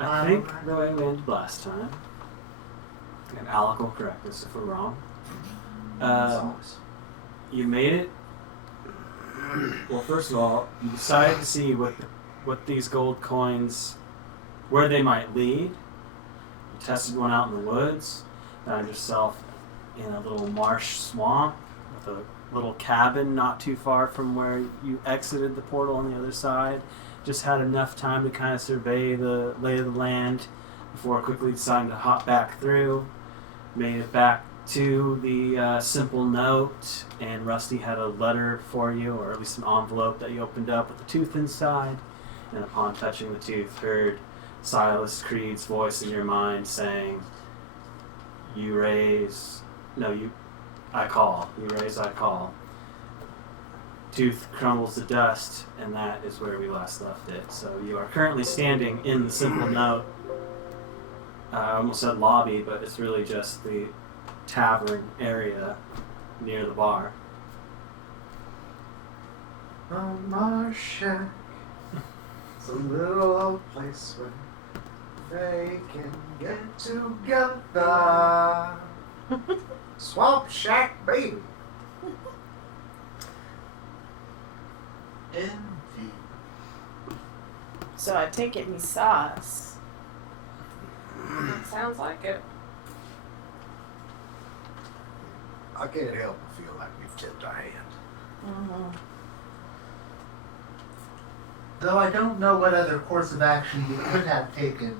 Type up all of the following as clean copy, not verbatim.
I think the way we ended last time, and Alec will correct us if we're wrong. You made it. Well, first of all, you decided to see what these gold coins, where they might lead. You tested one out in the woods, found yourself in a little marsh swamp with a little cabin not too far from where you exited the portal on the other side. Just had enough time to kind of survey the lay of the land before quickly deciding to hop back through. Made it back to the simple note, and Rusty had a letter for you, or at least an envelope that you opened up with a tooth inside. And upon touching the tooth, heard Silas Creed's voice in your mind saying, I call. You raise, I call. Tooth crumbles to dust, and that is where we last left it. So you are currently standing in the simple note. I almost said lobby, but it's really just the tavern area near the bar. Marsh shack. It's a little old place where they can get together. Swamp shack, baby. Indeed. So I take it he saw us. Sounds like it. I can't help but feel like we've tipped our hand. Mm-hmm. Though I don't know what other course of action we could have taken.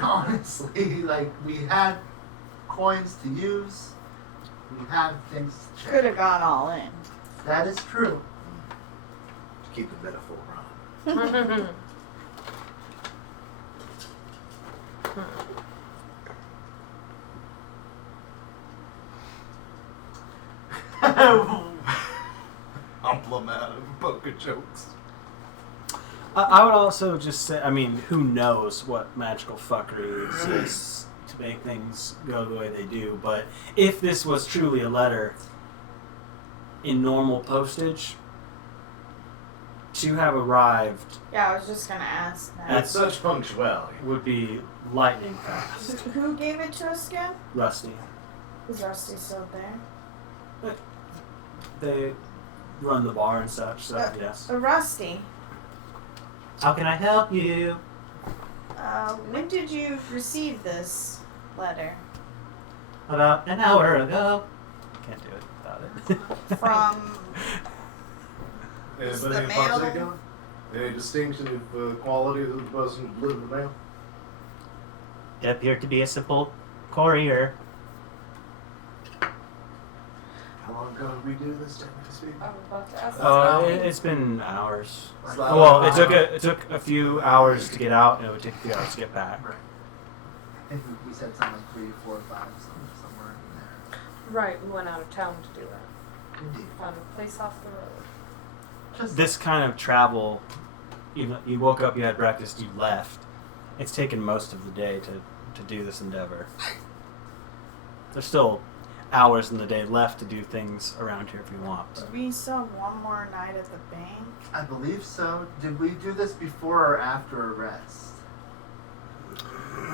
Honestly, like, we had coins to use. We had things to check. Could have gone all in. That is true. To keep the metaphor on. Emblematic poker jokes. I would also just say, I mean, who knows what magical fuckery exists to make things go the way they do, but if this was truly a letter in normal postage, to have arrived Yeah, I was just gonna ask that. At such punctuality. would be lightning fast. Who gave it to us again? Rusty. Is Rusty still there? They run the bar and such, so yes. Rusty, How can I help you? when did you receive this letter? About an hour ago. Can't do it without it. From Anybody the in mail? particular? Any distinction of quality of the person who delivered the mail? It appeared to be a simple courier. How long ago did we do this, technically speaking? I was about to ask. It's been hours. Like, Well, it took a few hours to get out, and it would take a few hours to get back. Right. I think we said something like 3, 4, 5, somewhere in there. Right, we went out of town to do that. Indeed. Found a place off the road. Just This kind of travel, you woke up, you had breakfast, you left. It's taken most of the day to do this endeavor. There's still hours in the day left to do things around here if you want. Do we still have one more night at the bank? I believe so. Did we do this before or after arrest?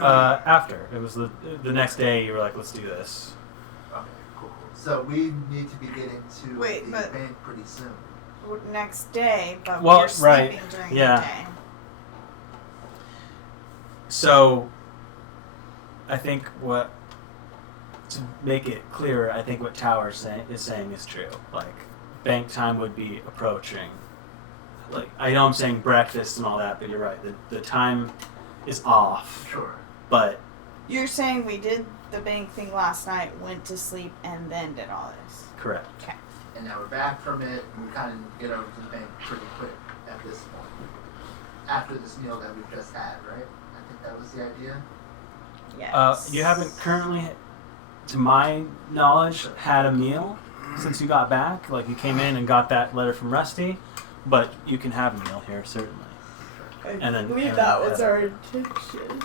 After. It was the next day you were like, let's do this. Okay, cool. So we need to be getting to Wait, the but- bank pretty soon. Next day, but Well, we're sleeping right, during yeah. the day. So, I think to make it clearer, I think what Tower is saying is true. Like, bank time would be approaching. Like, I know I'm saying breakfast and all that, but you're right. The time is off. Sure. But, You're saying we did the bank thing last night, went to sleep, and then did all this. correct. Okay. And now we're back from it, and we kind of get over to the bank pretty quick at this point. After this meal that we've just had, right? I think that was the idea. Yes. You haven't currently, to my knowledge, had a meal since you got back. Like, you came in and got that letter from Rusty, but you can have a meal here, certainly. And then- believe and that then- was our intention.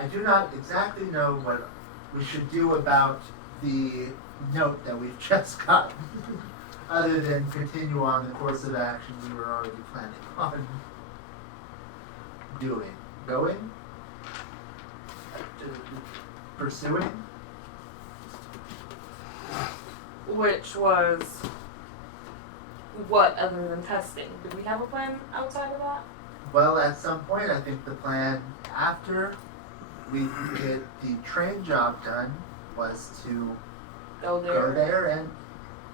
I do not exactly know what we should do about the note that we've just gotten, other than continue on the course of action we were already planning on. doing? Going? Pursuing? Which was what other than testing? Did we have a plan outside of that? Well, at some point, I think the plan after we get the train job done was to Go there. go there and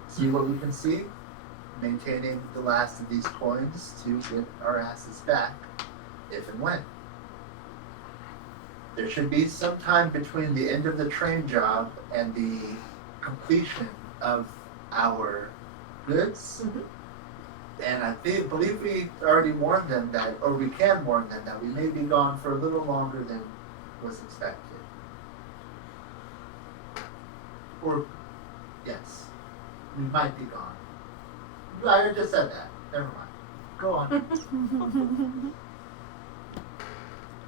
see what we can see, maintaining the last of these coins to get our asses back, if and when. There should be some time between the end of the train job and the completion of our goods. Mhm. And I believe we already warned them that, or we can warn them that we may be gone for a little longer than was expected. Or, yes, we might be gone. I just said that. Never mind. Go on.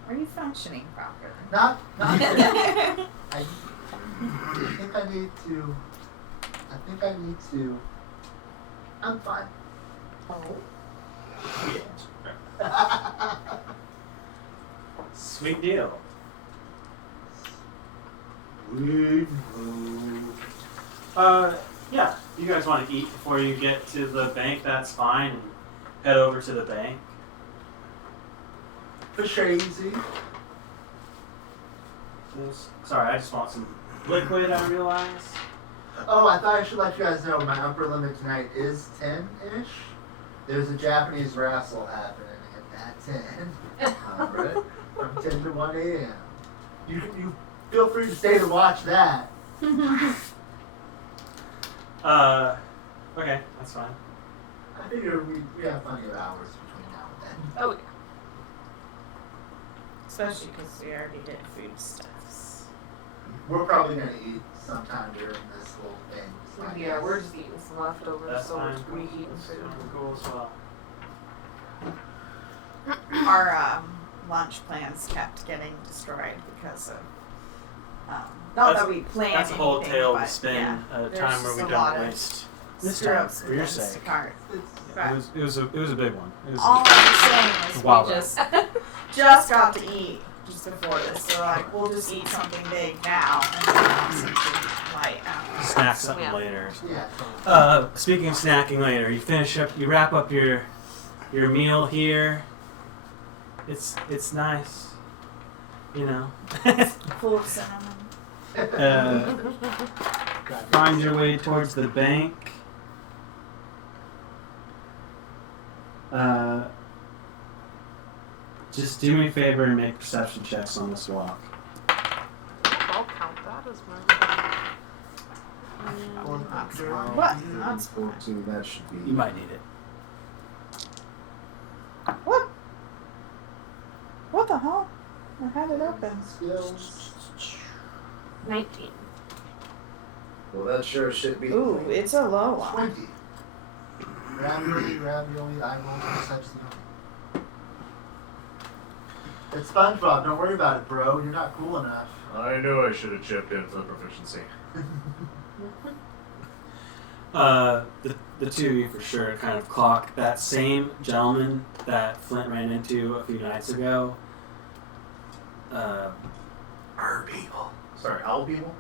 Are you functioning properly? Not really. I think I need to. I'm fine. Oh. Sweet deal. Yeah. You guys want to eat before you get to the bank? That's fine. And head over to the bank. For sure, easy. Sorry, I just want some liquid. I realize. Oh, I thought I should let you guys know my upper limit tonight is 10-ish. There's a Japanese wrestle happening at 10. Alright. From 10 to 1 a.m. You feel free to stay to watch that. Okay, that's fine. I figure we have plenty of hours between now and then. Oh, yeah. Especially because we already did foodstuffs. We're probably going to eat sometime during this whole thing. So I Yeah, guess. we're just eating some leftovers, That's so fine. we're eating food. Cool as well. Our lunch plans kept getting destroyed because of not That's- that we planned That's a whole anything, tale but to spin yeah, at a there's time where just we a lot don't of waste this time syrups for your with sake. Instacart. It was a big one. It was All I'm saying is Wow. we just got to eat just before this, so like we'll just eat something big now and then have something light after. snack something Yeah. later. Yeah. Speaking of snacking later, you wrap up your meal here. It's nice, you know. Full of cinnamon. Find your way towards the bank. Just do me a favor and make perception checks on this walk. I'll count that as my. What? That's fine. 14, that should be. You might need it. What? What the hell? I had it open. Skills. 19. Well, that sure should be. Ooh, it's a low one. 20. Ravioli, I won't do such thing. It's SpongeBob, don't worry about it, bro. You're not cool enough. I knew I should have chipped in for the proficiency. The two of you for sure kind of clock that same gentleman that Flint ran into a few nights ago. Bird people. Sorry, owl people?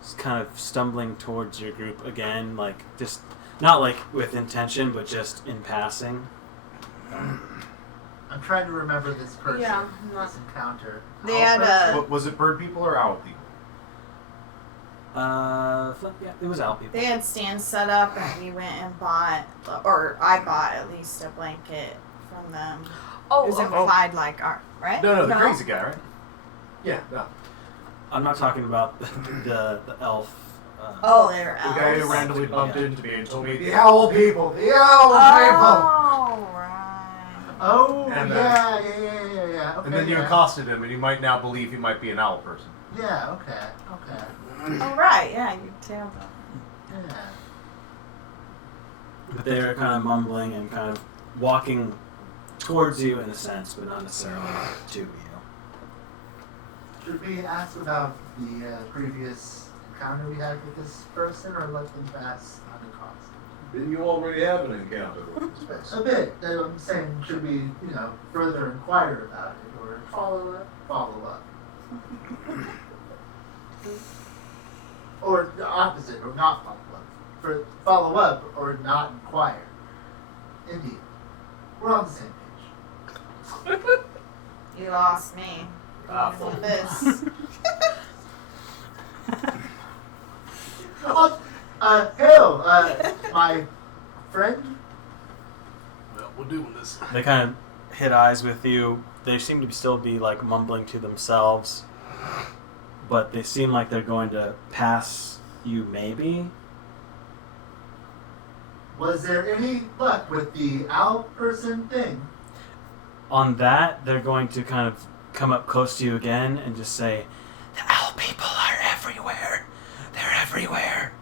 He's kind of stumbling towards your group again, like just not like with intention, but just in passing. I'm trying to remember this person. Yeah, This encounter. They had What, was it bird people or owl people? Flint, yeah, it was owl people. They had stands set up, and we went and bought, or I bought at least a blanket from them. Oh, It was okay. implied like our right? No, the crazy guy, right? Yeah, no. I'm not talking about the elf. Oh, they were The guy who elves. randomly bumped Yeah. into me and told me, the owl people! The owl Oh, right. Oh, And, yeah. Okay, people! And then you yeah. accosted him, and you might now believe he might be an owl person. Yeah, okay. Oh, right. Yeah, you tailed them. Yeah. But they were kind of mumbling and kind of walking towards you in a sense, but not necessarily to you. Should we ask about the previous encounter we had with this person, or let them pass unaccompanied? Didn't you already have an encounter with this person? A bit. I'm saying should we, further inquire about it or Follow up. follow up. Or the opposite, or not follow up. For follow up or not inquire. Indeed. We're on the same page. You lost me. Awful. With this. Hail, my friend. Well, we're doing this. They kind of hit eyes with you. They seem to still be like mumbling to themselves, but they seem like they're going to pass you maybe. Was there any luck with the owl person thing? On that, they're going to kind of come up close to you again and just say, "The owl people are everywhere. They're everywhere.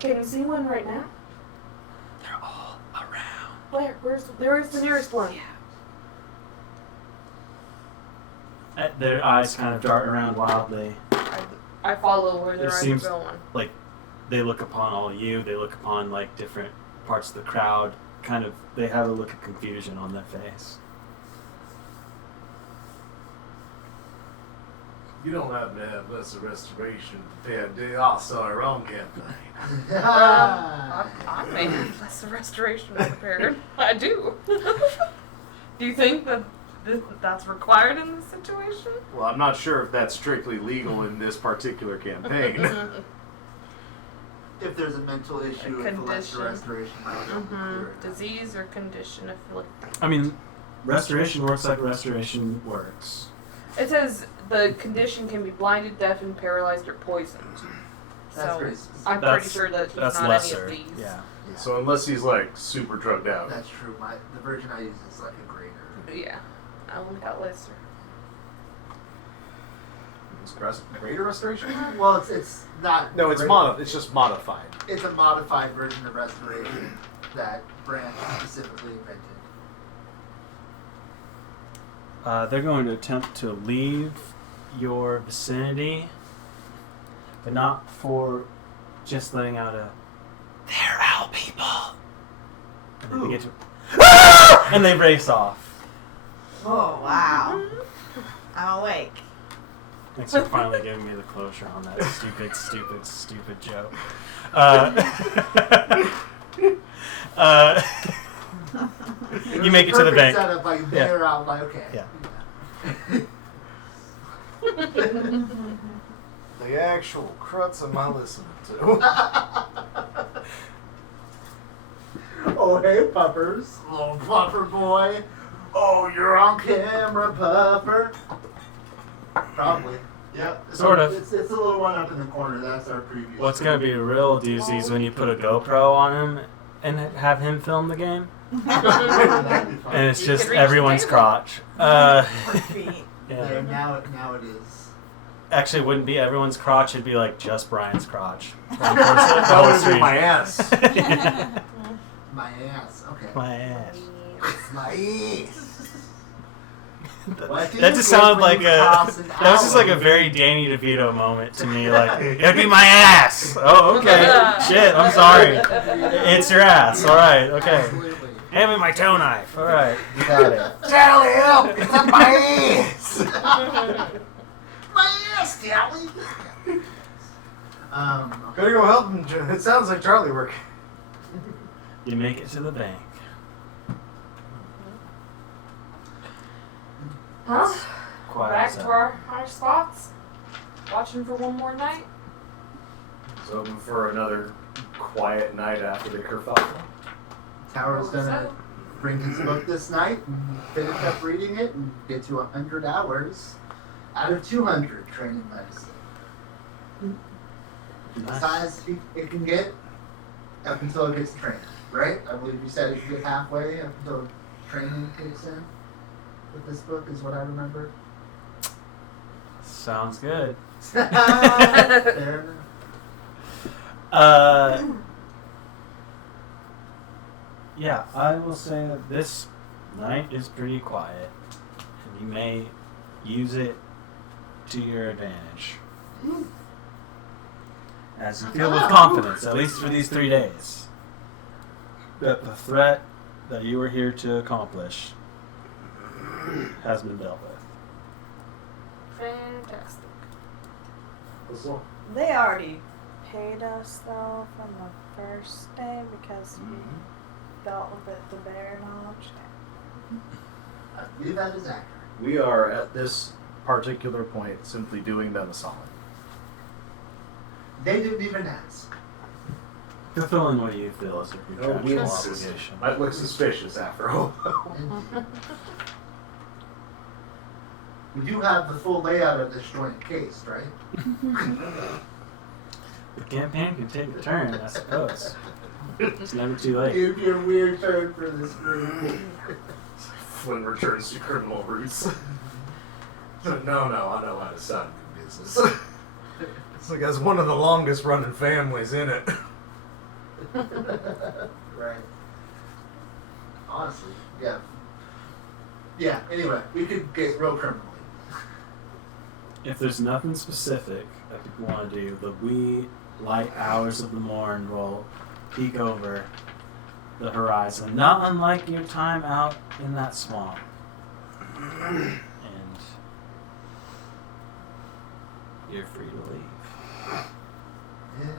Can you see one right now? They're all around." Where's the nearest one? Their eyes kind of dart around wildly. I follow where their It eyes seems- are going. Like, they look upon all you. They look upon like different parts of the crowd. Kind of, they have a look of confusion on their face. You don't happen to have lesser restoration prepared, do you? I saw our own campaign. I may have less restoration prepared. I do. Do you think that that's required in this situation? Well, I'm not sure if that's strictly legal in this particular campaign. If there's a mental issue with the lesser condition. restoration, might help clear it up. Disease or condition, I feel like. I mean, restoration works like restoration works. It says the condition can be blinded, deafened, paralyzed, or poisoned. That's So pretty specific. I'm That's- pretty sure that he's That's not lesser. any of these. Yeah. So unless he's like super drugged out. That's true. The version I use is like a greater. Yeah. I only got lesser. Is greater restoration? Well, it's not. No, it's greater. it's just modified. It's a modified version of restoration that Branch specifically invented. They're going to attempt to leave your vicinity, but not for just letting out a "They're owl people," and then they get to and they race off. Oh, wow. I'm awake. Thanks for finally giving me the closure on that stupid joke. You make it to the Perfect bank. Setup, like they're out, like okay. Yeah. The actual crux am I listening to? Oh hey puppers, little puffer boy. Oh, you're on camera, puffer. Probably. Yep. Sort of. It's a little one up in the corner. That's our previous. What's gonna be a real doozy is when you put a GoPro on him and have him film the game, That'd be fun. and it's You just could reach everyone's the table. crotch. Or feet. There, Yeah. now it is. Actually, it wouldn't be everyone's crotch. It'd be like just Brian's crotch. That would be my ass. My ass. Okay. My ass. My ass. That just sounded like that was just like a very Danny DeVito moment to me. Like, it'd be my ass. Oh, okay. Shit, I'm sorry. It's your ass. All right. Okay. Absolutely. Hand me my toe knife. All right. You got it. Charlie, help! It's up my ass. My ass, Charlie. Gotta go help him. It sounds like Charlie work. You make it to the bank. Huh? Quiet Back as to hell. our spots. Watching for one more night. He's hoping for another quiet night after the kerfuffle. Tower's gonna bring his book this night and finish up reading it and get to 100 hours out of 200 training medicine. As high as it can get up until it gets trained, right? I believe you said it can get halfway up until training kicks in with this book, is what I remember. Sounds good. Fair enough. Yeah, I will say that this night is pretty quiet, and you may use it to your advantage. as you feel with confidence, at least for these 3 days, that the threat that you were here to accomplish has been dealt with. Fantastic. They already paid us though from the first day because we dealt with it the bear knowledge. I believe that is accurate. We are at this particular point simply doing them a solid. They didn't even ask. Fulfilling what you feel is a contractual obligation. Might look suspicious after all. We do have the full layout of this joint case, right? The campaign can take a turn, I suppose. It's never too late. It'd be a weird turn for this group. Flynn returns to criminal roots. No, I know how to start a new business. It's like as one of the longest running families in it. Right. Honestly, yeah. Yeah, anyway, we could get real criminally. If there's nothing specific that people want to do, the wee light hours of the morn will peek over the horizon, not unlike your time out in that swamp. And you're free to leave. Indeed.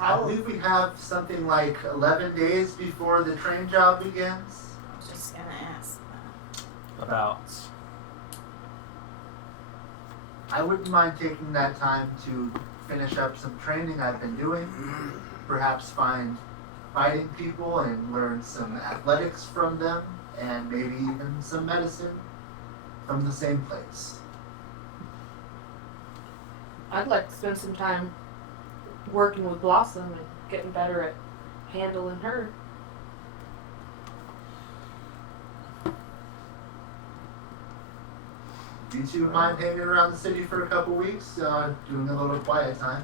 I believe we have something like 11 days before the train job begins. I was just gonna ask that. About I wouldn't mind taking that time to finish up some training I've been doing. Perhaps find fighting people and learn some athletics from them, and maybe even some medicine from the same place. I'd like to spend some time working with Blossom and getting better at handling her. Do you two mind hanging around the city for a couple weeks, doing a little quiet time?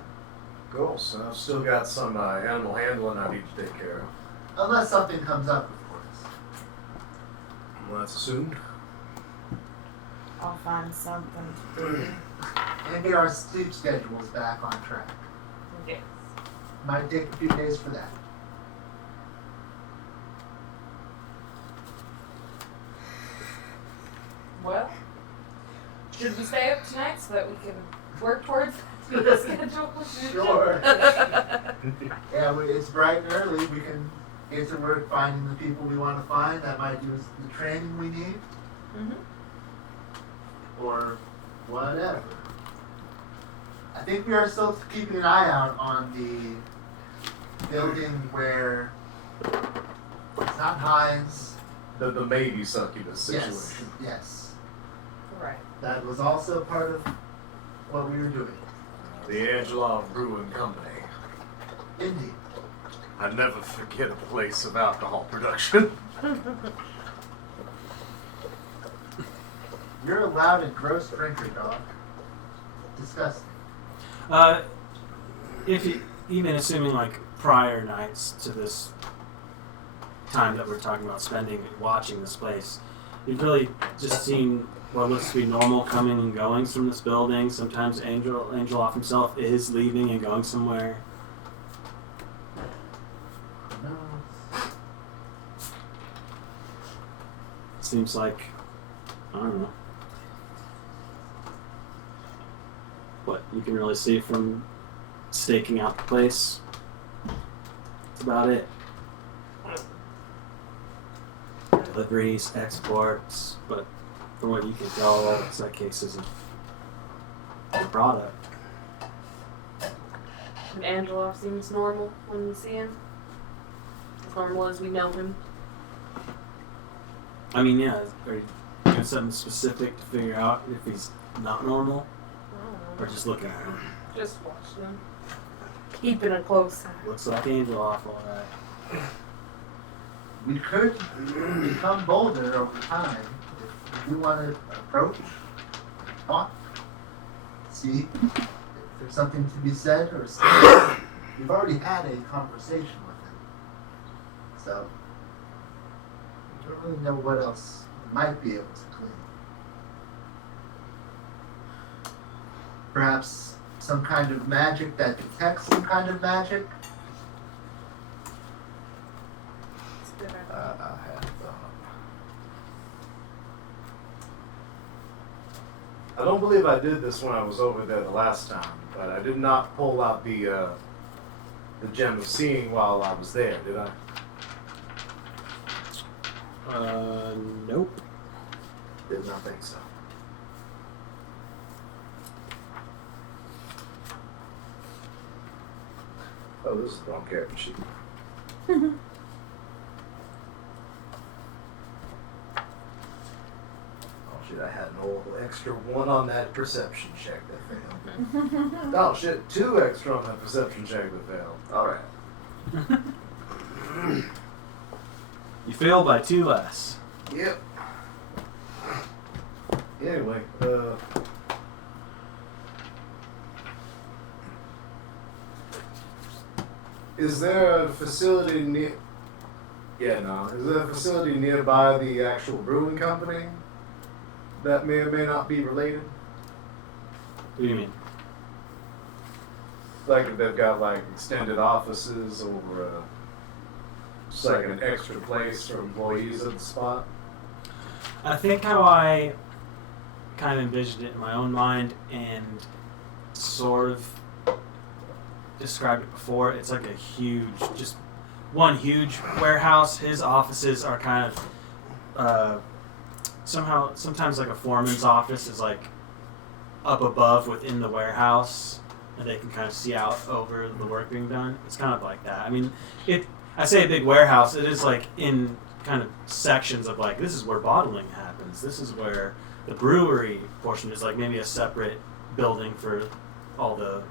Cool, so I've still got some animal handling I need to take care of. Unless something comes up, of course. Well, that's assumed. I'll find something to do. And get our sleep schedules back on track. Yes. Might take a few days for that. Well, should we stay up tonight so that we can work towards the schedule? Sure. Yeah, it's bright and early. We can get to work finding the people we want to find. That might do the training we need, or whatever. I think we are still keeping an eye out on the building where it's not Heinz. The maybe succubus situation. Yes. Right. That was also part of what we were doing. The Angelov Brewing Company. Indeed. I never forget a place of alcohol production. You're a loud and gross drinker, dog. Disgusting. If you, even assuming like prior nights to this time that we're talking about spending watching this place, you've really just seen what looks to be normal coming and goings from this building. Sometimes Angeloff himself is leaving and going somewhere. No. Seems like, I don't know, what you can really see from staking out the place. That's about it. Deliveries, exports, but from what you can tell, it's like cases of the product. And Angelo seems normal when we see him. As normal as we know him. I mean, yeah, are you doing something specific to figure out if he's not normal? I don't Or know. just looking at him? Just watching him. Keeping a close eye. Looks like Angeloff, alright. We could become bolder over time if you want to approach, talk, see if there's something to be said or said. We've already had a conversation with him, so we don't really know what else we might be able to glean. Perhaps some kind of magic that detects some kind of magic? I had thought. I don't believe I did this when I was over there the last time, but I did not pull out the gem of seeing while I was there, did I? Nope. Did not think so. Oh, this is the wrong character sheet. Oh shit, I had an old extra one on that perception check that failed. Oh shit, 2 extra on that perception check that failed. Alright. You fail by 2 less. Yep. Anyway, is there a facility near? Yeah, no. Is there a facility nearby the actual brewing company that may or may not be related? What do you mean? Like if they've got like extended offices or just like an extra place for employees at the spot. I think how I kind of envisioned it in my own mind and sort of described it before. It's like a huge, just one huge warehouse. His offices are kind of sometimes like a foreman's office is like up above within the warehouse, and they can kind of see out over the work being done. It's kind of like that. I mean, I say a big warehouse. It is like in kind of sections of like, this is where bottling happens. This is where the brewery portion is, like maybe a separate building for all the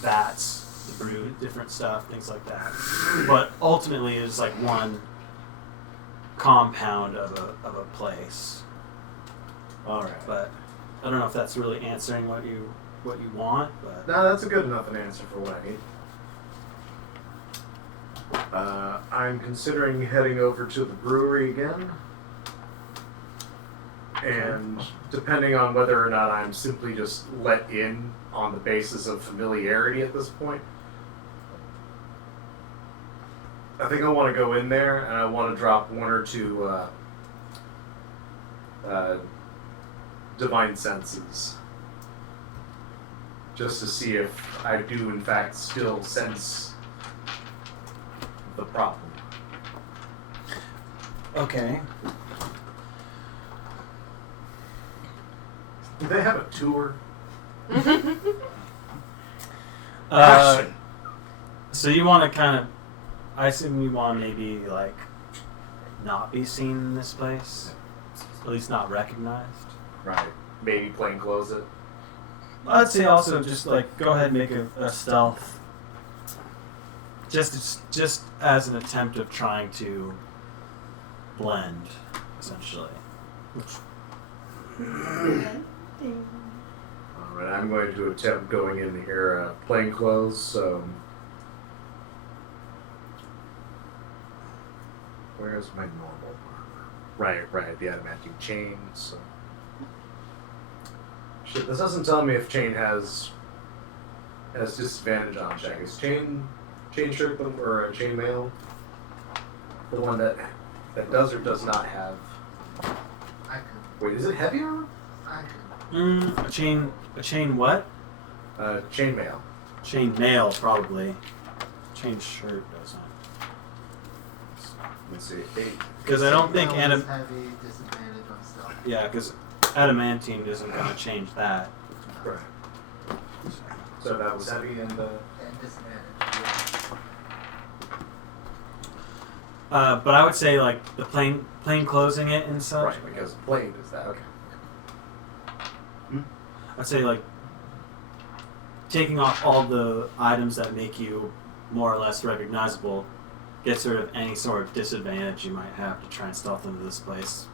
vats, the brew, different stuff, things like that. But ultimately, it's like one compound of a place. All right. But I don't know if that's really answering what you want. But No, that's a good enough an answer for what I need. I'm considering heading over to the brewery again. And depending on whether or not I'm simply just let in on the basis of familiarity at this point, I think I want to go in there and I want to drop 1 or 2 divine senses. Just to see if I do in fact still sense the problem. okay. Do they have a tour? Uh, so you want to kind of, I assume you want to maybe like not be seen in this place, at least not recognized. Right. Maybe plain clothes it. I'd say also just like go ahead and make a stealth, just as an attempt of trying to blend, essentially. Alright, I'm going to attempt going in here plain clothes, so. Where's my normal armor? Right, the adamantine chain, so. Shit, this doesn't tell me if chain has disadvantage on check. Is chain shirt or a chain mail the one that does or does not have? I could. Wait, is it heavy armor? I could. A chain what? Chain mail. Chain mail probably. Chain shirt doesn't. Let's see, 8. Because I don't think Mail is heavy disadvantage on stealth. yeah, because adamantine isn't going to change that. Right. So that was heavy and And disadvantage. But I would say like the plain closing it and such. right, because plain is that. Okay. I'd say like taking off all the items that make you more or less recognizable, get rid of any sort of disadvantage you might have to try and stealth into this place,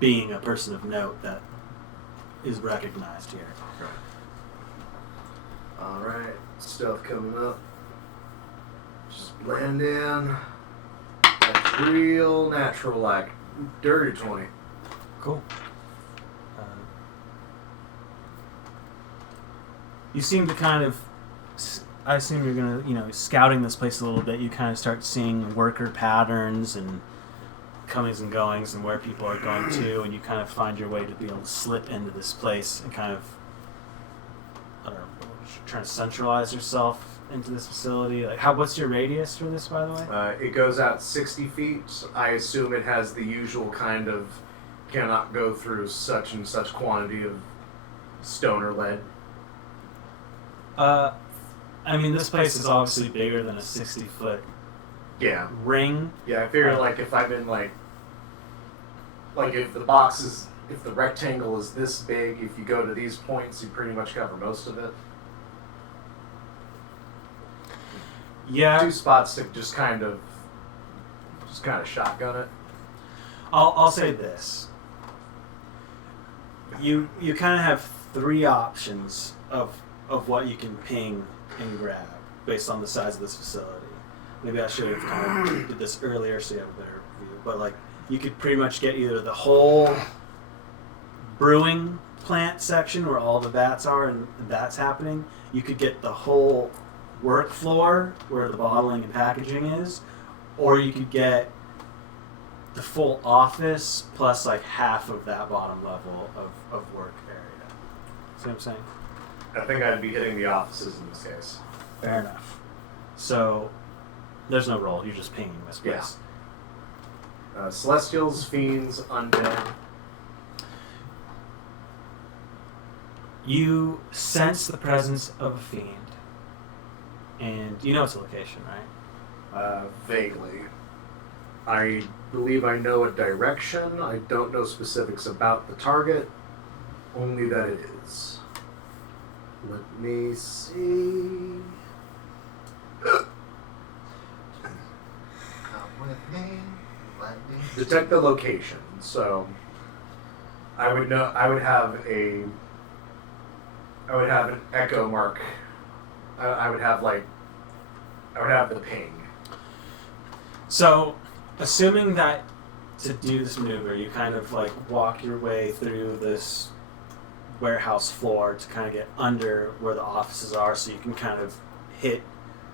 being a person of note that is recognized here. Alright, stuff coming up. Just blend in. That's real natural like. Dirty 20. Cool. You seem to kind of. I assume you're gonna, scouting this place a little bit. You kind of start seeing worker patterns and comings and goings and where people are going to, and you kind of find your way to be able to slip into this place and kind of, I don't know, trying to centralize yourself into this facility. Like, what's your radius for this, by the way? It goes out 60 feet. I assume it has the usual kind of cannot go through such and such quantity of stone or lead. I mean, this place is obviously bigger than a 60-foot Yeah. ring. Yeah, I figure like if I'm in like if the rectangle is this big, if you go to these points, you pretty much cover most of it. Yeah. 2 spots to just kind of shotgun it. I'll say this. You kind of have 3 options of what you can ping and grab based on the size of this facility. Maybe I should have kind of did this earlier so you have a better view. But like, you could pretty much get either the whole brewing plant section where all the vats are and that's happening. You could get the whole work floor where the bottling and packaging is, or you could get the full office plus like half of that bottom level of work area. See what I'm saying? I think I'd be hitting the offices in this case. Fair enough. So there's no roll. You're just pinging this place. Celestials, fiends, undead. You sense the presence of a fiend, and you know its location, right? Vaguely. I believe I know a direction. I don't know specifics about the target, only that it is. Let me see. Come with me. Let me. Detect the location. So I would know. I would have an echo mark. I would have the ping. So, assuming that to do this maneuver, you kind of like walk your way through this warehouse floor to kind of get under where the offices are, so you can kind of hit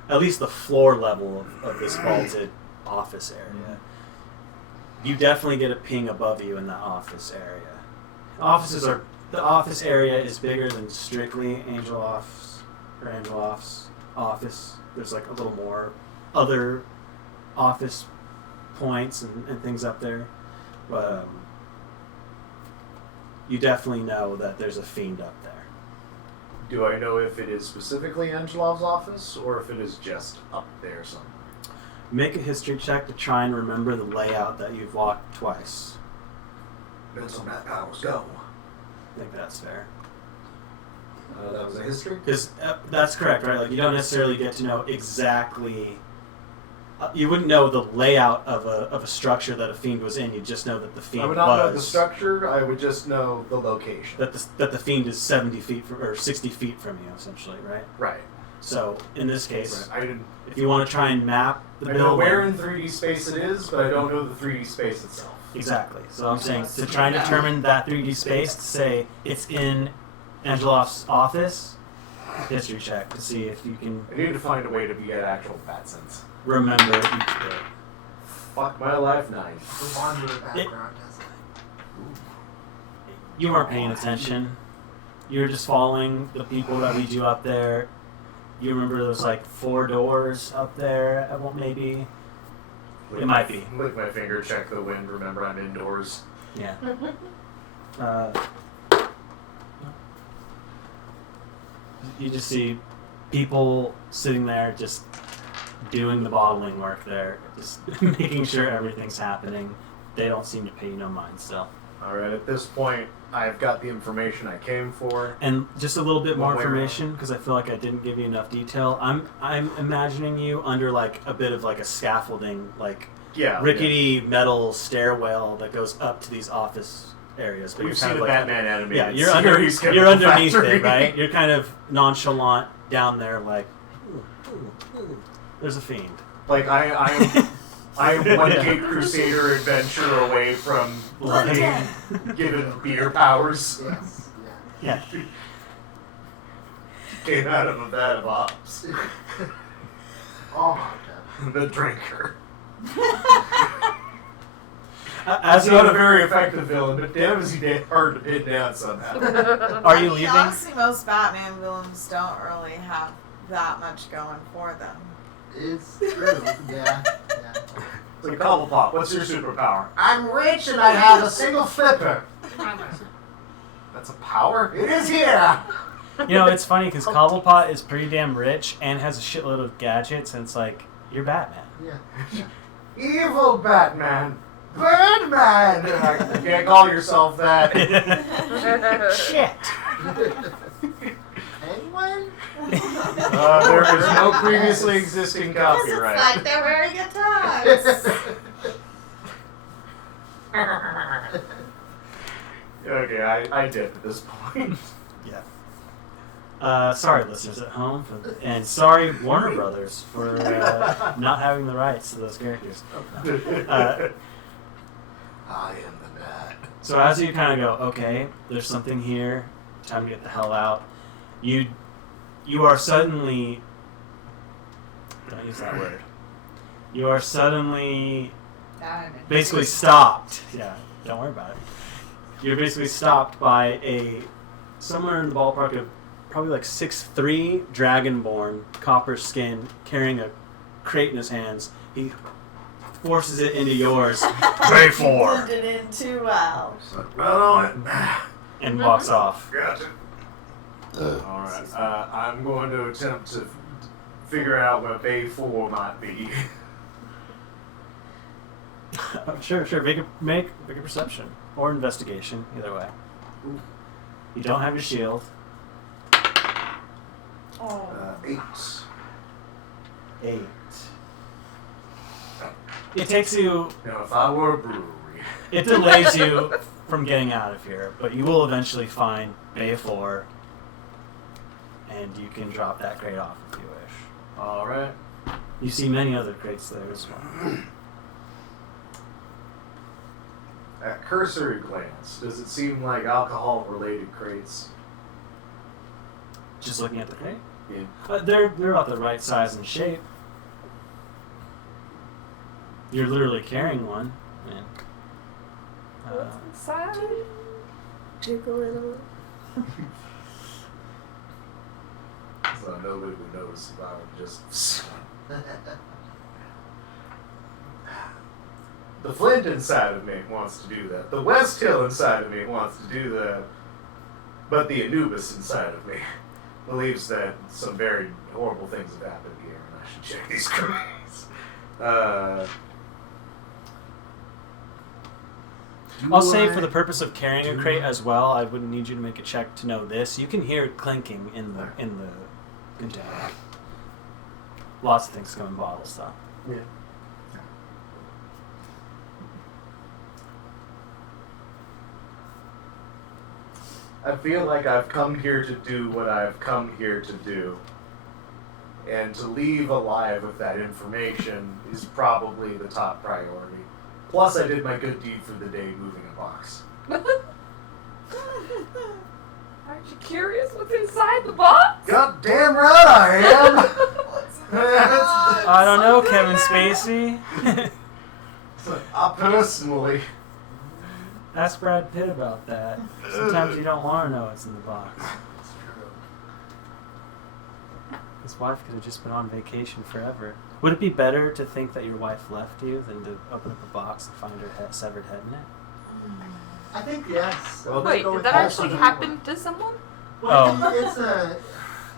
at least the floor level of this vaulted office area. You definitely get a ping above you in the office area. The office area is bigger than strictly Angeloff's office. There's like a little more other office points and things up there, but you definitely know that there's a fiend up there. Do I know if it is specifically Angelov's office or if it is just up there somewhere? Make a history check to try and remember the layout that you've walked twice. Mental map powers go. I think that's fair. That was a history? Because that's correct, right? Like, you don't necessarily get to know exactly. You wouldn't know the layout of a structure that a fiend was in. You just know that the fiend I would not know the structure. I would just know the location. That the fiend is 70 feet or 60 feet from you, essentially, right? Right. So in this case, Right. I didn't. if you want to try and map the I building, know where in 3D space it is, but I don't know the 3D space itself. exactly. So I'm saying to try and determine that 3D space, to say it's in Angeloff's office. History check to see if you can I need to find a way to get actual bat sense. remember each bit. Fuck my life, 9. The wanderer background doesn't it? You weren't paying attention. You were just following the people that lead you up there. You remember there was like 4 doors up there at what maybe? It might be. Lick my finger, check the wind, remember I'm indoors. Yeah. You just see people sitting there just doing the bottling work there, just making sure everything's happening. They don't seem to pay you no mind still. Alright, at this point, I've got the information I came for. And just a little bit more One way around. information, because I feel like I didn't give you enough detail. I'm imagining you under like a bit of like a scaffolding, like Yeah. rickety metal stairwell that goes up to these office areas. But We've you're seen kind a of like, Batman animated yeah, series you're Chemical underneath Factory. it, right? You're kind of nonchalant down there, like there's a fiend. Like I'm one Cape Crusader adventure away from Like, given beer powers. Yes. yeah. came out of a vat of ops. Oh, The drinker. As He's you not a very effective villain, but damn is he hard to pin down somehow. are you I mean, leaving? honestly, most Batman villains don't really have that much going for them. it's true. Yeah. It's like, Cobblepot, what's your superpower? I'm rich and I have a single flipper. That's a power? It is here. You know, it's funny because Cobblepot is pretty damn rich and has a shitload of gadgets, and it's like, you're Batman. Yeah. Evil Batman! Birdman! You can't call yourself that. Shit. Anyone? There is no previously existing Because it's copyright. like they're very good times. Okay, I did at this point. Yeah. Sorry, listeners at home, and sorry, Warner Brothers, for not having the rights to those characters. I am the Bat. So as you kind of go, okay, there's something here, time to get the hell out. You are suddenly, don't use that word. You are suddenly basically stopped. Yeah, don't worry about it. You're basically stopped by somewhere in the ballpark of probably like 6'3" dragonborn, copper skin, carrying a crate in his hands. He forces it into yours. Pay for. Blended in too well. Right on it. And walks off. Gotcha. Alright, I'm going to attempt to figure out what Bay 4 might be. Sure. Make a perception or investigation, either way. You don't have your shield. Oh. 8. 8. It takes you. Now, if I were a brewery. It delays you from getting out of here, but you will eventually find Bay 4, and you can drop that crate off if you wish. Alright. You see many other crates there as well. At cursory glance, does it seem like alcohol-related crates? Just looking at the crate? Yeah. They're about the right size and shape. You're literally carrying one. And, What's inside? Jiggle it a little. So nobody would notice if I would just... The Flint inside of me wants to do that. The West Hill inside of me wants to do that. But the Anubis inside of me believes that some very horrible things have happened here and I should check these crates. I'll say for the purpose of carrying a crate as well, I wouldn't need you to make a check to know this. You can hear it clinking in the container. Lots of things come in bottles, though. Yeah. I feel like I've come here to do what I've come here to do. And to leave alive with that information is probably the top priority. Plus, I did my good deed for the day moving a box. Aren't you curious what's inside the box? God damn right I am! I don't know, Kevin Spacey. I personally... Ask Brad Pitt about that. Sometimes you don't want to know what's in the box. It's true. His wife could have just been on vacation forever. Would it be better to think that your wife left you than to open up a box and find her severed head in it? I think yes. Well, Wait, Go did with that also actually the- happen to someone? Well, it's a.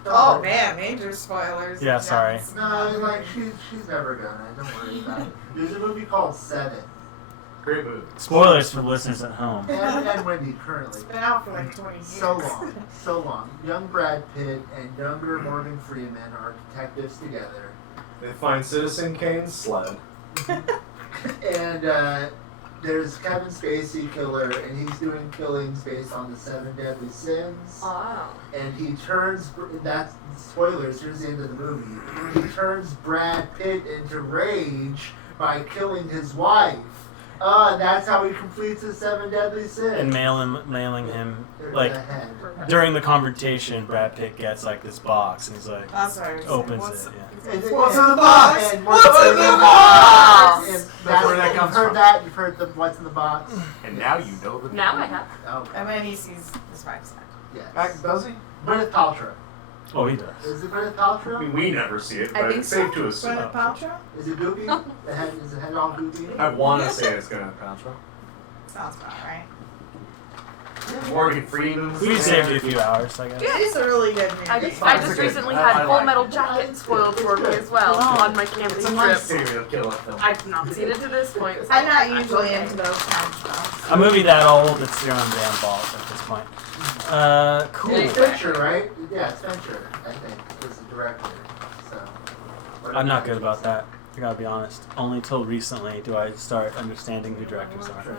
Oh man, major spoilers. Yeah, sorry. No, like she's never gonna. Don't worry about it. There's a movie called Seven, Great movie. Spoilers for listeners at home. and Wendy currently. It's been out for like 20 years. So long. Young Brad Pitt and younger Morgan Freeman are detectives together, They find Citizen Kane's sled. and there's Kevin Spacey killer, and he's doing killings based on the 7 deadly sins. Wow. And he turns, that's spoilers, here's the end of the movie. He turns Brad Pitt into rage by killing his wife. Oh, and that's how he completes his 7 deadly sins. And mailing him In like the head. during the confrontation, Brad Pitt gets like this box and he's like That's what I was opens saying. it. Yeah. And- What's and- in the box? and What's in the box? And That's where that you've comes heard from. that. You've heard the what's in the box. And now you know the Now I have. Oh, And then he sees his wife's side. yes. Does he? Gwyneth Paltrow. Oh, he does. Is it Gwyneth I Paltrow? mean, we never see it, I but think it's safe so. to assume. Gwyneth Paltrow? Is it Goopy? Is the head all Goopy? I want to say it's gonna bounce. Sounds about right. Morgan Freeman. We saved you a few hours, I guess. It's a really good movie. I just It's a good- recently I had Full like Metal it. Jacket spoiled for me as well on my camping It's a trip. nice serial killer film. I've not seen it to this point. So I'm not I feel usually okay. into those kind of stuff. A movie that old, it's your own damn fault at this point. Cool. It's Fincher, right? Yeah, it's Fincher, I think, is the director. So. I'm not good about that. I gotta be honest. Only till recently do I start understanding who directors are.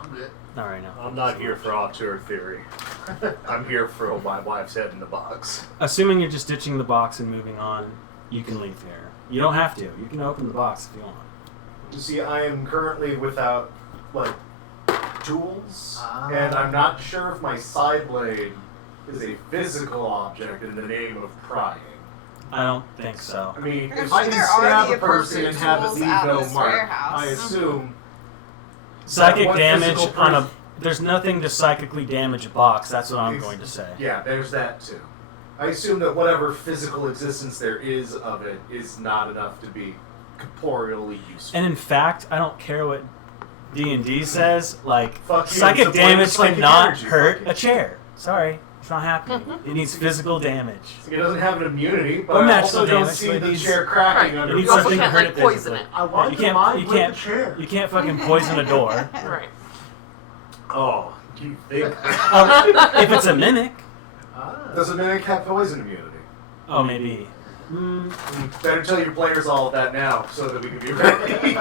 I'm good. Not right now. I'm not here for auteur theory. I'm here for my wife's head in the box. Assuming you're just ditching the box and moving on, you can leave here. You don't have to. You can open the box if you want. You see, I am currently without, like, tools, Ah. and I'm not sure if my side blade is a physical object in the name of prying. I don't think so. I mean, I'm if sure I can there are stab the a person and appropriate have it tools leave at no this mark, warehouse. I assume Psychic what damage physical on a. There's nothing to psychically damage a box. That's what I'm going to say. Yeah, there's that too. I assume that whatever physical existence there is of it is not enough to be corporeally useful. And in fact, I don't care what D&D says. Like, Fuck you, psychic it's a blade of damage psychic cannot energy, hurt fuck a it. chair. Sorry, it's not happening. It needs physical damage. It doesn't have an immunity, but Or I natural also don't damage, see but it the needs- chair cracking Right. under It needs You also something to can't hurt like it poison physically. it. I want You to can't- mind you with can't- the chair. You can't fucking poison a door. Right. Oh, you think? If it's a mimic. Ah. Does a mimic have poison immunity? Oh, maybe. Better tell your players all of that now, so that we can be ready.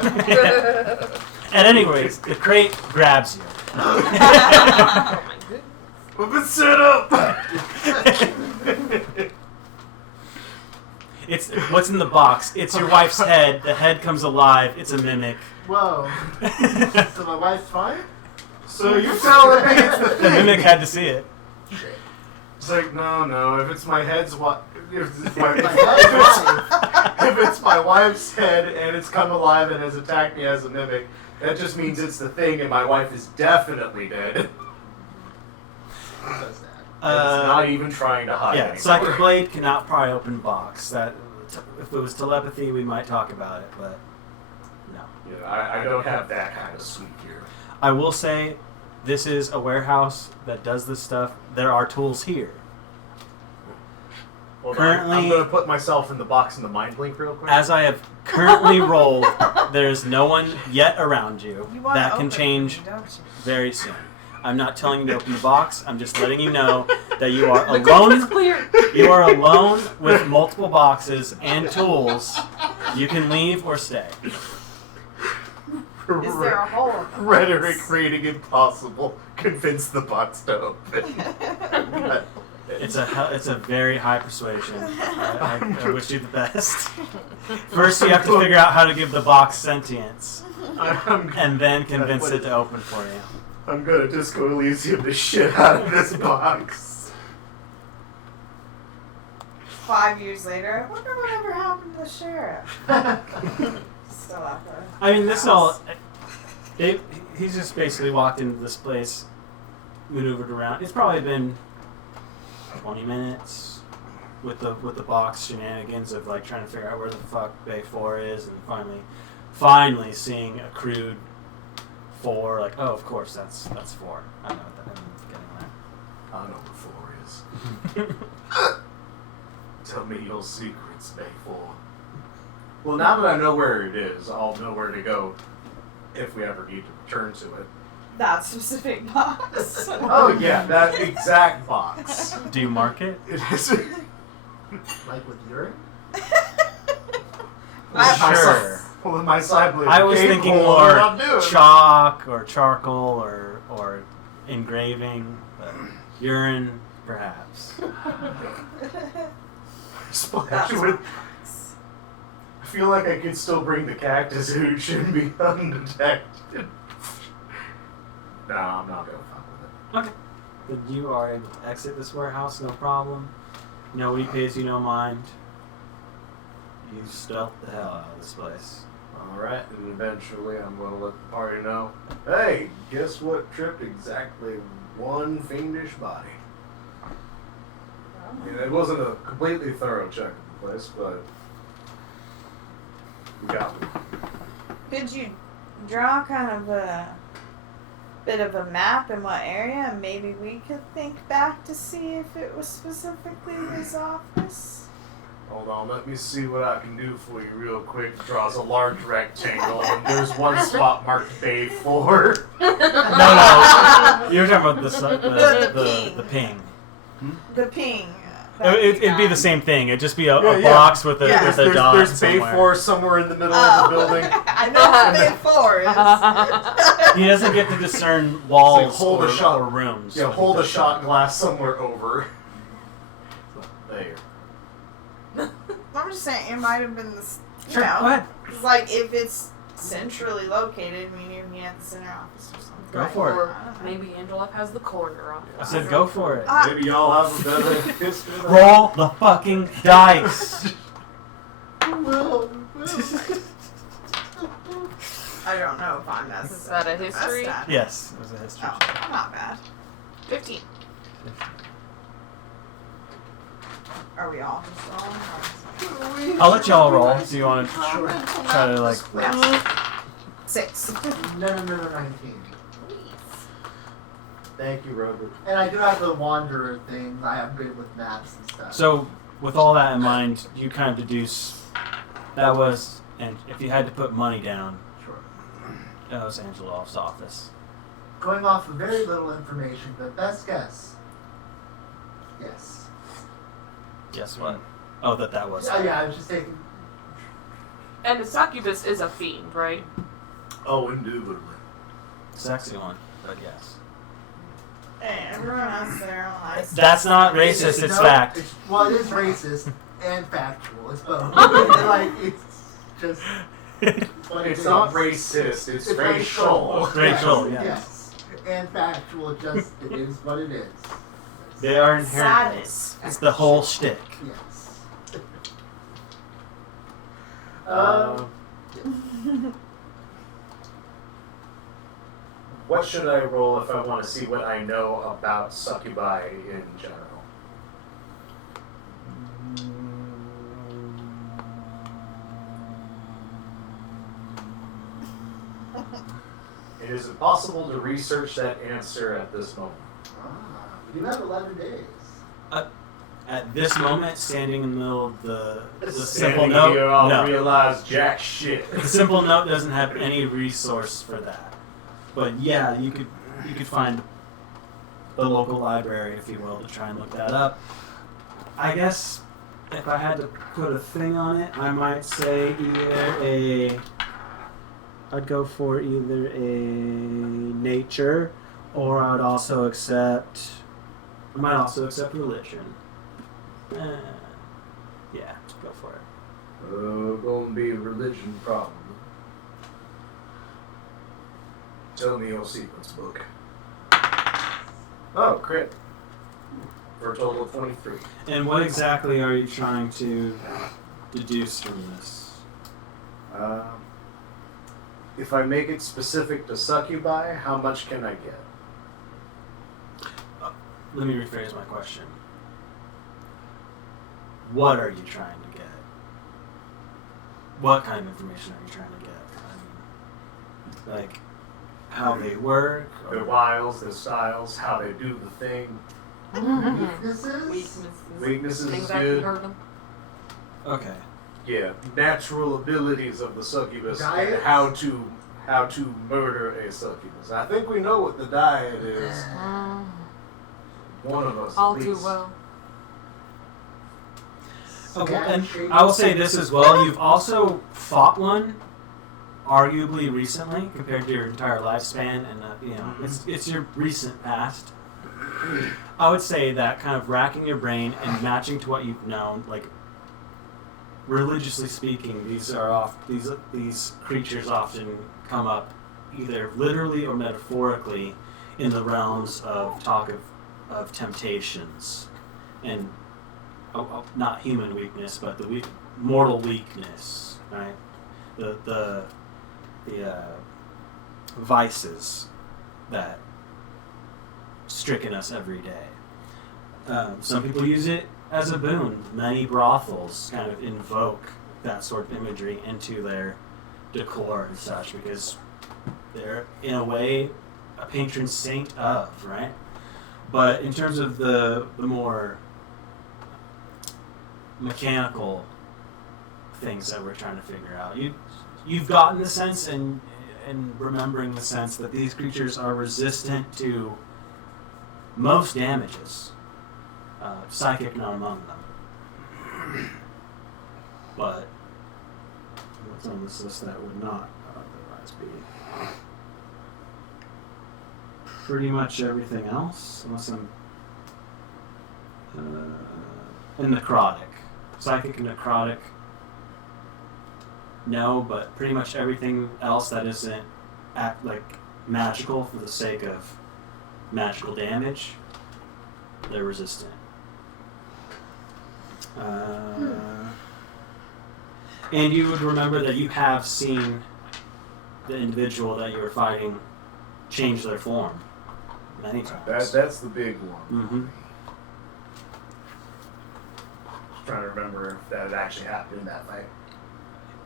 At any rate, the crate grabs you. Oh my goodness. We've been set up. It's what's in the box. It's your wife's head. The head comes alive. It's a mimic. Whoa. So my wife's fine? So you telling me it's the The thing? mimic had to see it. It's like, no. If it's my head's what? If it's my, My head's fine. if it's my wife's head and it's come alive and has attacked me as a mimic, that just means it's the thing, and my wife is definitely dead. Who does that? And it's not even trying to hide Yeah, anymore. psychic blade cannot pry open box. That if it was telepathy, we might talk about it, but no. Yeah, I don't have that kind of sweet gear. I will say, this is a warehouse that does this stuff. There are tools here. Hold Currently- on. I'm gonna put myself in the box in the mind blink real quick. As I have currently rolled, there's no one yet around you. You wanna That open can it, change don't you? very soon. I'm not telling you to open the box. I'm just letting you know that you are The coast is alone. clear. You are alone with multiple boxes and tools. You can leave or stay. Is there a hole in the Rhetoric box? reading impossible. Convince the box to open. It's a very high persuasion. I wish you the best. First, you have to figure out how to give the box sentience, and then convince it to open for you. I'm gonna Disco Elysium the shit out of this box. 5 years later, I wonder whatever happened to the sheriff. Still out there. I mean, this all. He's just basically walked into this place, maneuvered around. It's probably been 20 minutes with the box shenanigans of like trying to figure out where the fuck Bay 4 is, and finally seeing a crude 4. Like, oh, of course that's 4. I know that. I'm getting that. I know where 4 is. Tell me your secrets, Bay 4. Well, now that I know where it is, I'll know where to go if we ever need to return to it. That specific box. Oh yeah, that exact box. Do you mark it? It is. Like with urine? Sure. Well, with my side blade. I was game thinking hole, more what I'm doing. chalk or charcoal or engraving, but urine, perhaps. Splash That's with. I feel like I could still bring the cactus who shouldn't be undetected. No, I'm not gonna fuck with it. Okay. But you are able to exit this warehouse, no problem. Nobody pays you no mind. You stealth the hell out of this place. Alright, and eventually I'm gonna let the party know. Hey, guess what tripped exactly one fiendish body? I mean, it wasn't a completely thorough check of the place, but we got one. Could you draw kind of a bit of a map in what area, and maybe we could think back to see if it was specifically his office? Hold on, let me see what I can do for you real quick. Draws a large rectangle, and there's one spot marked Bay 4. No, you're talking about the ping. The ping. It'd be the same thing. It'd just be a Yeah. box with a Yeah. with a dot There's Bay somewhere. 4 somewhere in the middle of the building. I know what Bay 4 is. He doesn't get to discern walls It's like hold or, a shot. or rooms. Yeah, hold a shot glass somewhere over. There. I'm just saying, it might have been this. You Sure, know, go ahead. it's like if it's centrally located, meaning he had the center office or something. Go for it. Or, I don't know. Maybe Angela has the corner office. I said go for it. Maybe y'all have a better history. Roll the fucking dice. Well, I don't know if I'm as Is that a history? best at it. Yes, it was a history Oh, check. I'm not bad. 15. Are we all just rolling? I'll let y'all roll. Do you want to try to like? Yeah. 6. no, 19. Thank you, Robert. And I do have the Wanderer thing. I am good with maps and stuff. So, with all that in mind, you kind of deduce that was, and if you had to put money down, Sure. that was Angelov's office. Going off of very little information, but best guess. Yes. Guess what? Oh, that was. Yeah, I was just taking. And the succubus is a fiend, right? Oh, indubitably. Sexy one, but yes. Hey, everyone has their own life. That's not racist. It's No, fact. Well, it is racist and factual. It's both. Like it's just. It's, what it It's is. not racist, it's racial. Racial, yes. Yes. And factual. Just it is what it is. They are inherent. Sadist. It's the whole shtick. Yes. What should I roll if I want to see what I know about succubi in general? It is impossible to research that answer at this moment. We do have 11 days. At this moment, standing in the middle of the simple Standing note, here, I'll no. realize jack shit. The simple note doesn't have any resource for that. But yeah, you could find the local library, if you will, to try and look that up. I guess if I had to put a thing on it, I might say I'd go for either a nature, or I might also accept religion. Yeah, go for it. Gonna be a religion problem. Tell me your sequence book. Oh, crit. For a total of 23. And what exactly are you trying to deduce from this? If I make it specific to succubi, how much can I get? Let me rephrase my question. What are you trying to get? What kind of information are you trying to get? I mean, like how they work? Their wiles, their styles, how they do the thing. Weaknesses? Weaknesses Things is that good. hurt them. Okay. Yeah, natural abilities of the succubus Diet? and how to murder a succubus. I think we know what the diet is. One of us, All at too least. well. Okay, Scan and shape. I will say this as well. You've also fought one, arguably recently, compared to your entire lifespan, and it's your recent past. I would say that kind of racking your brain and matching to what you've known, like religiously speaking, these creatures often come up either literally or metaphorically in the realms of talk of temptations and not human weakness, but the mortal weakness, right? The vices that stricken us every day. Some people use it as a boon. Many brothels kind of invoke that sort of imagery into their decor and such because they're, in a way, a patron saint of, right? But in terms of the more mechanical things that we're trying to figure out, you've gotten the sense and remembering the sense that these creatures are resistant to most damages, psychic not among them. But what's on this list that would not otherwise be? Pretty much everything else, unless I'm and necrotic, psychic and necrotic. No, but pretty much everything else that isn't act like magical for the sake of magical damage, they're resistant. And you would remember that you have seen the individual that you were fighting change their form many times. That's the big one. Mm-hmm. Just trying to remember if that had actually happened in that fight.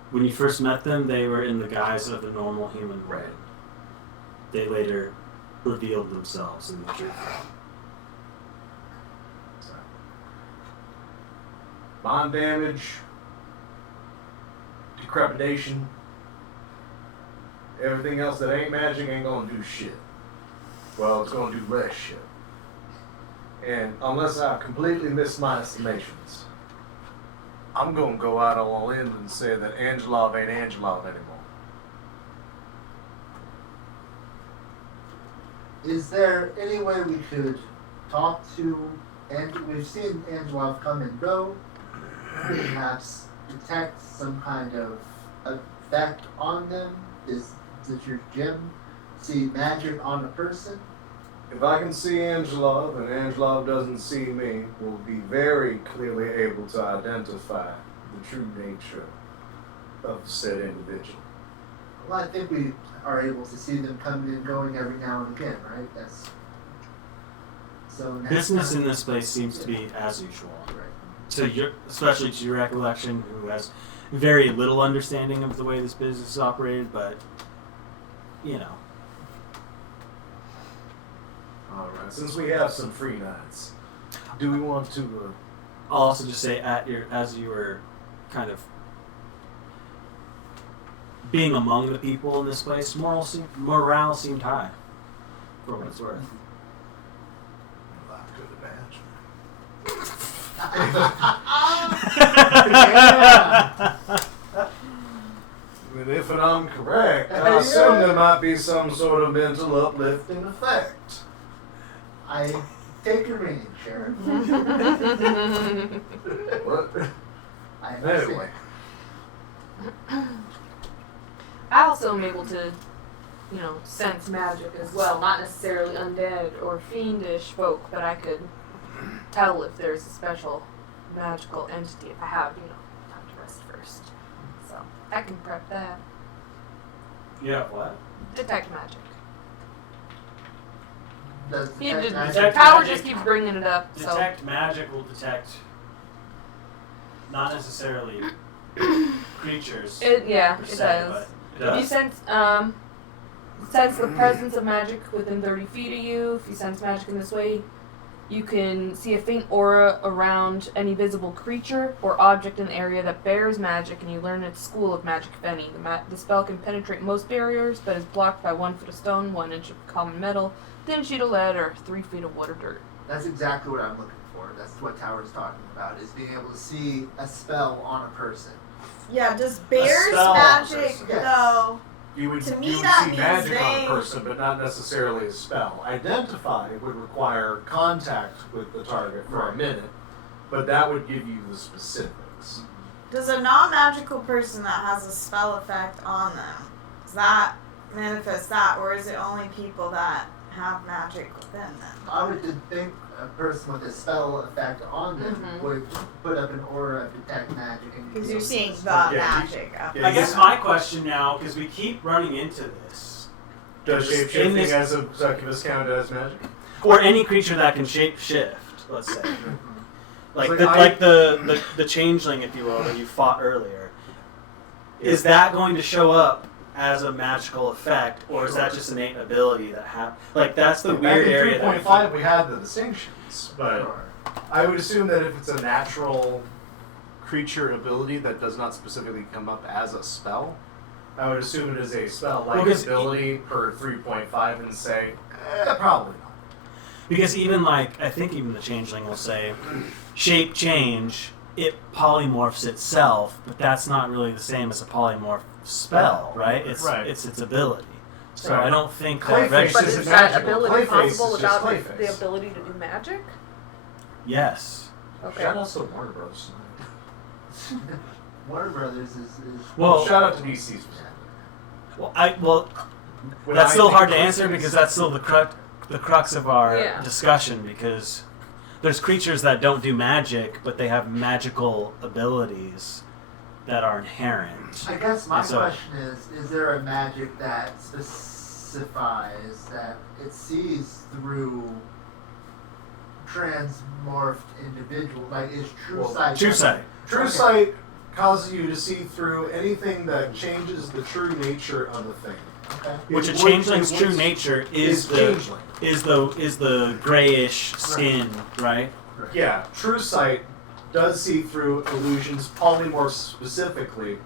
When you first met them, they were in the guise of a normal human Right. woman. They later revealed themselves in the true form. So, Mind damage, decrepitation, everything else that ain't magic ain't gonna do shit. Well, it's gonna do less shit. And unless I completely miss my estimations, I'm gonna go out on a limb and say that Angelov ain't Angelov anymore. Is there any way we could talk to, and we've seen Angelov come and go, perhaps detect some kind of effect on them? Does your gem see magic on a person? If I can see Angelov and Angelov doesn't see me, we'll be very clearly able to identify the true nature of said individual. Well, I think we are able to see them coming and going every now and again, right? That's so. Next Business time- in this place seems to be as usual. Right. To your, especially to your recollection, who has very little understanding of the way this business is operated, but you know. Alright, since we have some free nights, do we want to, I'll also just say as you were kind of being among the people in this place, morale seemed high, for what it's worth. I could imagine. And if I'm correct, I assume there might be some sort of mental uplifting effect. I take your meaning, Sheriff. But I understand. anyway, I also am able to, sense magic as well. Not necessarily undead or fiendish folk, but I could tell if there's a special magical entity if I have, time to rest first. So I can prep that. Yeah, what? Detect magic. Does He detect just, magic- Detect Power magic. just keeps bringing it up. So Detect magic will detect not necessarily creatures it per se, does. but it If you does. sense the presence of magic within 30 feet of you, if you sense magic in this way, you can see a faint aura around any visible creature or object in the area that bears magic, and you learn its school of magic if any. The spell can penetrate most barriers, but is blocked by 1 foot of stone, 1 inch of common metal, thin sheet of lead, or 3 feet of wood or dirt. That's exactly what I'm looking for. That's what Tower's talking about, is being able to see a spell on a person. Yeah, does bears spell magic person. Yes. though? you would, To me, you would that see means magic on they- a person, but not necessarily a spell. Identify would require contact with the target for a Right. minute, but that would give you the specifics. Does a non-magical person that has a spell effect on them, does that manifest that, or is it only people that have magic within them. I would think a person with a spell effect on them Mhm. would put up an aura of detect magic. Because you're seeing the Yeah, magic up yeah, I guess my question now, because we keep running into this, Does in shape-shifting this- as a succubus count as magic? or any creature that can shape shift, let's say, like Like the changeling, if you will, that you fought earlier, is that going to show up as a magical effect, or is that just an innate ability that like that's the weird Back area in that 3.5 we had the distinctions, but Sure. I would assume that if it's a natural creature ability that does not specifically come up as a spell, I would assume it is a spell-like Well, 'cause ability per 3.5 and say, probably not. Because even like, I think even the changeling will say, shape change, it polymorphs itself, but that's not really the same as a polymorph spell, right? It's Right. it's its ability. So Right. I don't think Clayface that registers. But isn't is that magical. ability Clayface possible is without just Clayface. the ability to do magic? Yes. Okay. Shout out to Warner Bros. Warner Brothers is Well, Shout out to DC. well, When that's I still think hard to Clayface- answer because that's still the crux of our Yeah. discussion, because there's creatures that don't do magic, but they have magical abilities that are inherent. I guess my And so- question is there a magic that specifies that it sees through transmorphed individual? Like, is true Well, sight? True sight. True Okay. sight causes you to see through anything that changes the true nature of a thing. Okay. Which a It changeling's would- true nature is the changeling. is the grayish skin, right? Yeah, true sight does see through illusions, polymorphs specifically,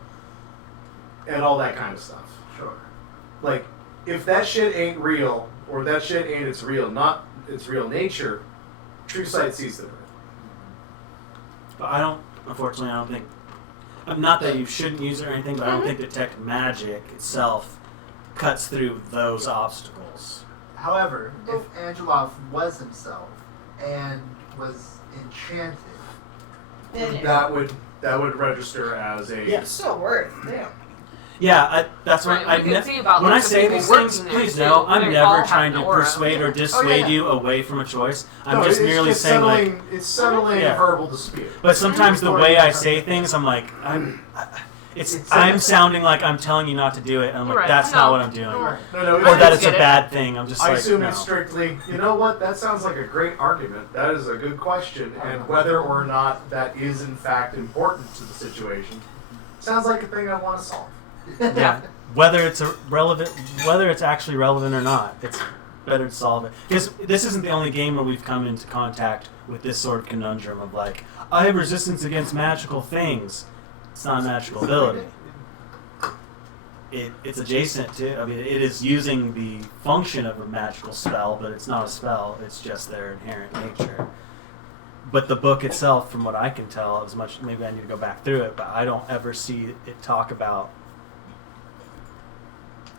and all that kind of stuff. Sure. Like, if that shit ain't real, or that shit ain't not its real nature, true sight sees through it. But unfortunately, I don't think, not that you shouldn't use it or anything, but I don't think detect magic itself cuts through those obstacles. However, if Angelov was himself and was enchanted, Then That would register as a Yeah. it's still worth doing. Yeah, that's why Right, we can see about when I lots of say people these things, working there, please too. know I'm They all never have trying an to aura. persuade or dissuade yeah. you away from a choice. I'm No, just it's merely just saying like. it's settling Yeah. a verbal dispute. But sometimes the way I say things, I'm like, I'm sounding like I'm telling you not to do it, and I'm like, Right. that's No. not what I'm doing. right. No, Or that it's a get it. bad thing. I'm just I like, assume no. it's strictly, you know what, that sounds like a great argument. That is a good question. And whether or not that is in fact important to the situation, sounds like a thing I want to solve. Yeah. Whether it's whether it's actually relevant or not, it's better to solve it. Because this isn't the only game where we've come into contact with this sort of conundrum of like, I have resistance against magical things. It's not a magical ability. It's adjacent to. I mean, it is using the function of a magical spell, but it's not a spell. It's just their inherent nature. But the book itself, from what I can tell, as much maybe I need to go back through it, but I don't ever see it talk about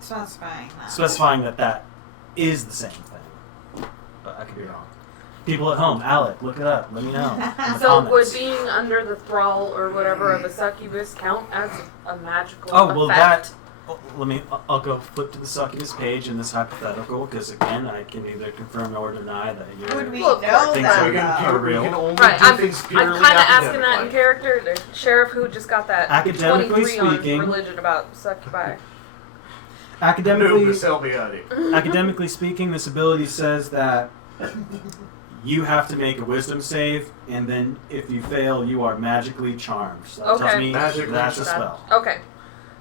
specifying that is the same thing. But I could be wrong. People at home, Alec, look it up. Let me know. in the So would comments. being under the thrall or whatever of a succubus count as a magical Oh well, effect? I'll go flip to the succubus page in this hypothetical because again, I can either confirm or deny that you're. Would we Well, know things that? are though? we can only Right, do things I'm purely kind of asking that in academically. character. The sheriff who just got that Academically 23 on speaking- religion about succubi. Anubis, help me out here. Academically speaking, this ability says that you have to make a wisdom save, and then if you fail, you are magically charmed. So that tells Okay. me Magically that's a charmed. spell. Okay.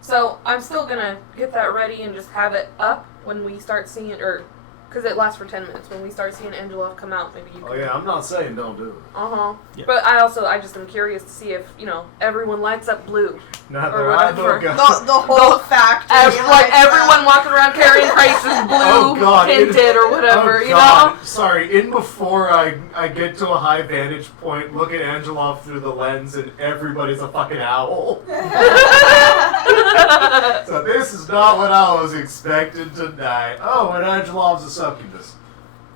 So I'm still gonna get that ready and just have it up when we start seeing, or because it lasts for 10 minutes. When we start seeing Angelov come out, maybe you can. Oh yeah, I'm not saying don't do it. Yeah. But I just am curious to see if everyone lights up blue. Not Or that I whatever. know, guys. The whole factory. Like everyone walking around carrying crates is blue Oh, God. tinted or whatever, Oh, you God. know? Sorry, in before I get to a high vantage point, look at Angelov through the lens, and everybody's a fucking owl. So this is not what I was expecting tonight. Oh, and Angelov's a succubus.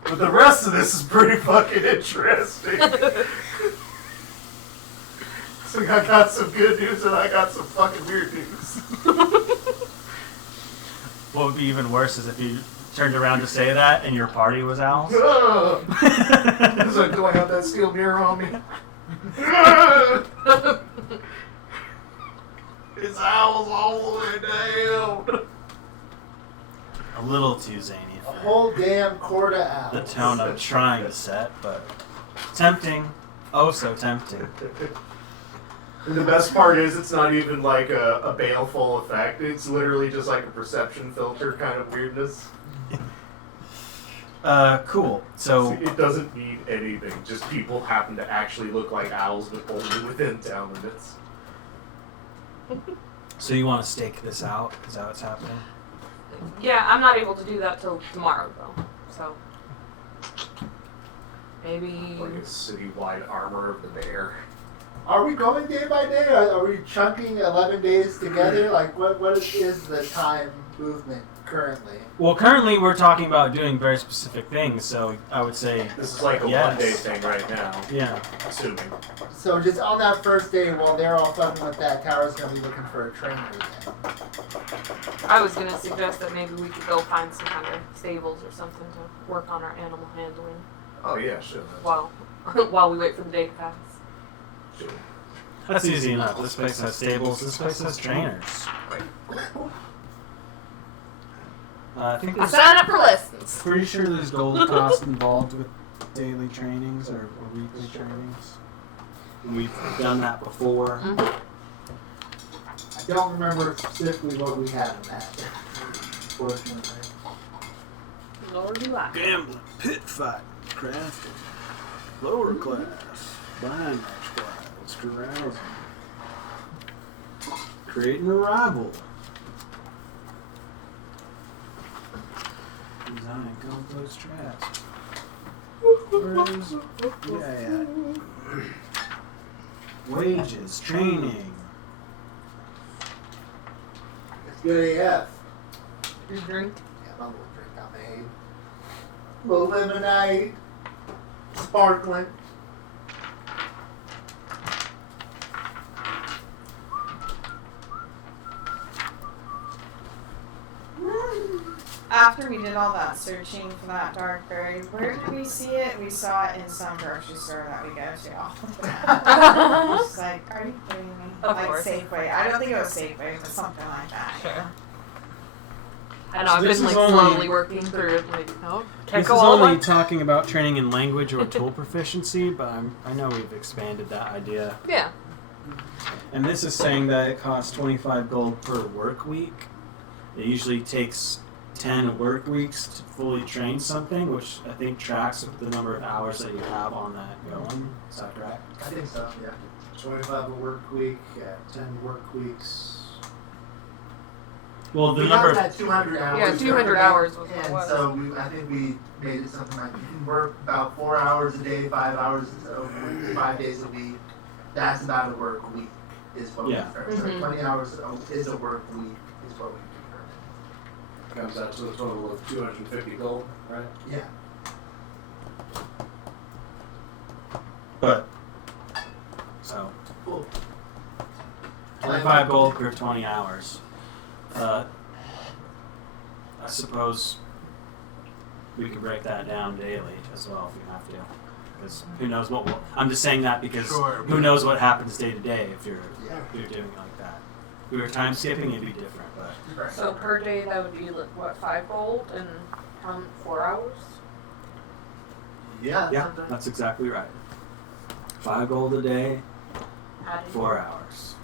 But the rest of this is pretty fucking interesting. So I got some good news and I got some fucking weird news. What would be even worse is if you turned around to say that, and your party was owls. It's like, do I have that steel mirror on me? It's owls all the way down. A little too zany A for whole damn quarter hour. the tone I'm trying to set, but tempting. Oh, so tempting. And the best part is it's not even like a baleful effect. It's literally just like a perception filter kind of weirdness. Cool. So, It doesn't mean anything. Just people happen to actually look like owls, but only within town limits. so you want to stake this out? Is that what's happening? Yeah, I'm not able to do that till tomorrow though. So maybe Like a citywide armor of the bear. Are we going day by day? Are we chunking 11 days together? Like, what is the time movement currently? Well, currently we're talking about doing very specific things, so I would say This is like a Yes. one-day thing right now, yeah. assuming. So just on that first day, while they're all fucking with that, Tower's gonna be looking for a trainer again. I was gonna suggest that maybe we could go find some kind of stables or something to work on our animal handling Oh yeah, sure. while while we wait for the day to pass. Sure. That's easy enough. This place has stables. This place has trainers. I think I there's sign up for lessons. pretty sure there's gold cost involved with daily trainings or weekly trainings. We've done that before. I don't remember specifically what we had in that. Fortunately. Nor do I. Gambling, pit fight, crafting, lower class, buying match files, carousing, creating a rival, designing complex traps. Where's yeah, wages, training. It's good AF. Your drink. Yeah, my little drink I made. Little lemonade. Sparkling. After we did all that searching for that dark berry, where did we see it? We saw it in some grocery store that we go to all the time. It's like, are you kidding me? Of like course. Safeway. I don't think it was Safeway, but something like that. Sure. I know, I've This been like is only- slowly working through it. Like, no, can't This go is all only at talking about training in language or tool proficiency, but I know we've expanded that idea. Yeah. And this is saying that it costs 25 gold per work week. It usually takes 10 work weeks to fully train something, which I think tracks with the number of hours that you have on that going. Is that correct? I think so, yeah. 25 a work week, 10 work weeks. Well, the We number got of that 200 hours. Yeah, 200 hours was what it And was. so I think we made it something like you can work about 4 hours a day, 5 hours a week, 5 days a week. That's about a work week, is what Yeah. we determined. So Mhm. 20 hours is a work week, is what we determined. Comes out to a total of 250 gold, right? Yeah. but so Cool. 25 gold per 20 hours. I suppose we can break that down daily as well if we have to. Because who knows what will. I'm just saying that because Sure. who knows what happens day to day if you're Yeah. doing it like that. If we were time skipping, it'd be different, but Right. So per day that would be like what, 5 gold and 4 hours? Yeah. yeah, that's exactly right. 5 gold a day, Added. 4 hours.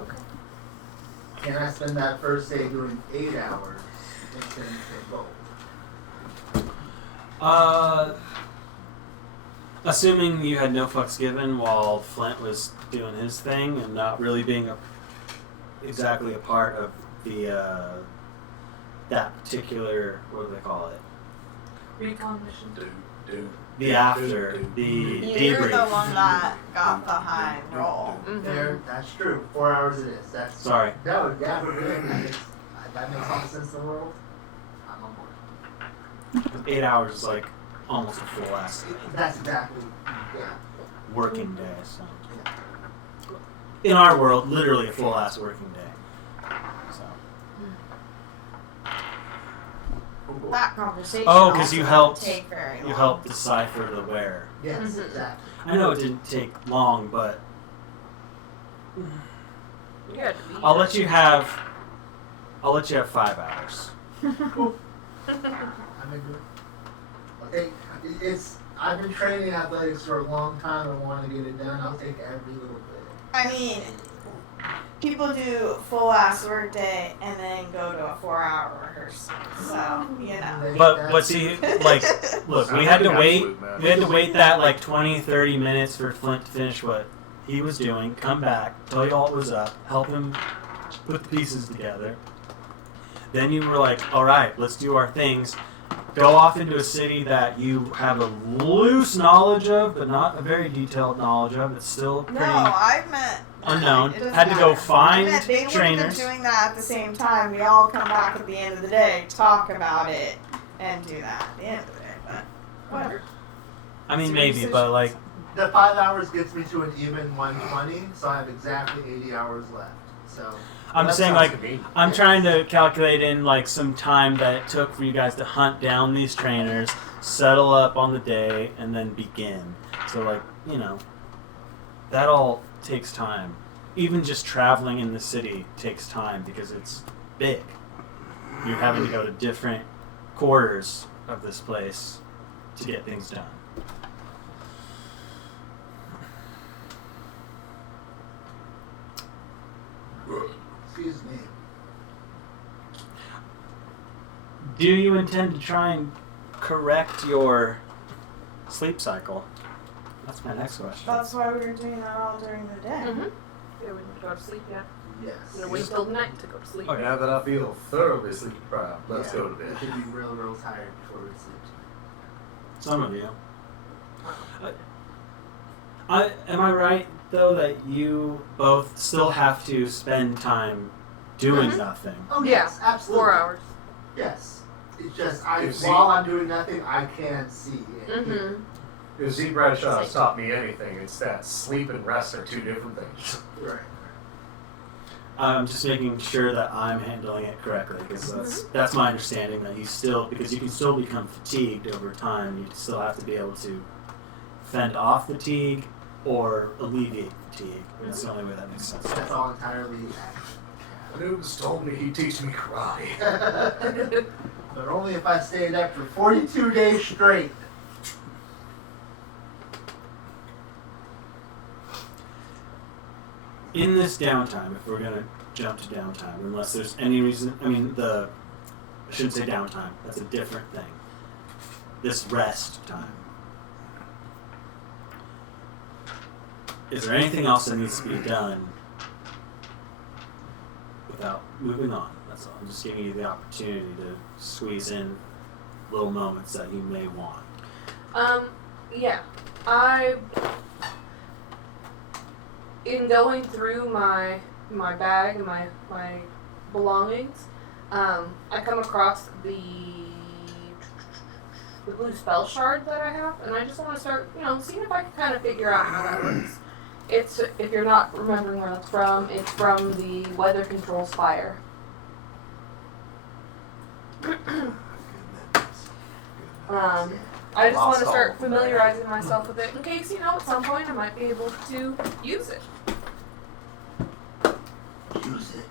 Okay. Can I spend that first day doing 8 hours and 10 gold? Assuming you had no fucks given while Flint was doing his thing and not really being exactly a part of the that particular, what do they call it? Recon mission. The after, the You're debrief. the one that got the high roll. There, that's true. 4 hours it is. That's Sorry. No, yeah, we're good. That makes all the sense in the world. I'm on board. 8 hours is like almost a full ass That's exactly. Yeah. working day. So in our world, literally a full ass working day. So that conversation. Oh, 'cause also you didn't helped- Take very long. You helped decipher the where. Yes, Mhm. exactly. I know it didn't take long, but You had to be I'll let you have 5 hours. I'm into it. I'll take. I've been training athletics for a long time. I want to get it done. I'll take every little bit. I mean, people do full ass work day and then go to a 4-hour rehearsal. So, you know. But see, like, look, we had to wait. We had to wait that like 20, 30 minutes for Flint to finish what he was doing, come back, tell you all what was up, help him put the pieces together. Then you were like, all right, let's do our things. Go off into a city that you have a loose knowledge of, but not a very detailed knowledge of. It's still No, pretty I meant unknown. it doesn't Had to go matter. find I meant they would have trainers. been doing that at the same time. We all come back at the end of the day, talk about it, and do that at the end of the day. But whatever. I mean, It's your maybe, decision. but like, The 5 hours gets me to an even 120, so I have exactly 80 hours left. So I'm saying like, I'm trying to calculate in like some time that it took for you guys to hunt down these trainers, settle up on the day, and then begin. So like, you know, that all takes time. Even just traveling in the city takes time because it's big. You're having to go to different quarters of this place to get things done. excuse me. Do you intend to try and correct your sleep cycle? That's my next question. That's why we were doing that all during the day. Mm-hmm. Yeah, we need to go to sleep, yeah. Yes. I'm gonna wait till the night to go to sleep. Okay. Now that I feel thoroughly sleep deprived, let's Yeah, go to bed. We should be real tired before we sleep. Some of you. Am I right though that you both still have to spend time doing Mhm. nothing? Oh Yeah, yes, absolutely. 4 hours. Yes. It's just You see- while I'm doing nothing, I can see. And hear. Mm-hmm. If Z Bradshaw has taught me anything, it's that sleep and rest are two different things. Right. I'm just making sure that I'm handling it correctly because that's my understanding that you still, because you can still become fatigued over time, you still have to be able to fend off fatigue or alleviate fatigue. That's the only way that makes sense. That's all entirely. Noobs told me he'd teach me karate. But only if I stayed up for 42 days straight. In this downtime, if we're gonna jump to downtime, unless there's any reason, I shouldn't say downtime, that's a different thing. This rest time. Is there anything else that needs to be done without moving on? That's all. I'm just giving you the opportunity to squeeze in little moments that you may want. Yeah. In going through my bag and my belongings, I come across the blue spell shard that I have, and I just want to start, seeing if I can kind of figure out how that works. It's, if you're not remembering where that's from, it's from the Weather Control Spire. I just want to start familiarizing myself with it in case, at some point I might be able to use it. Use it.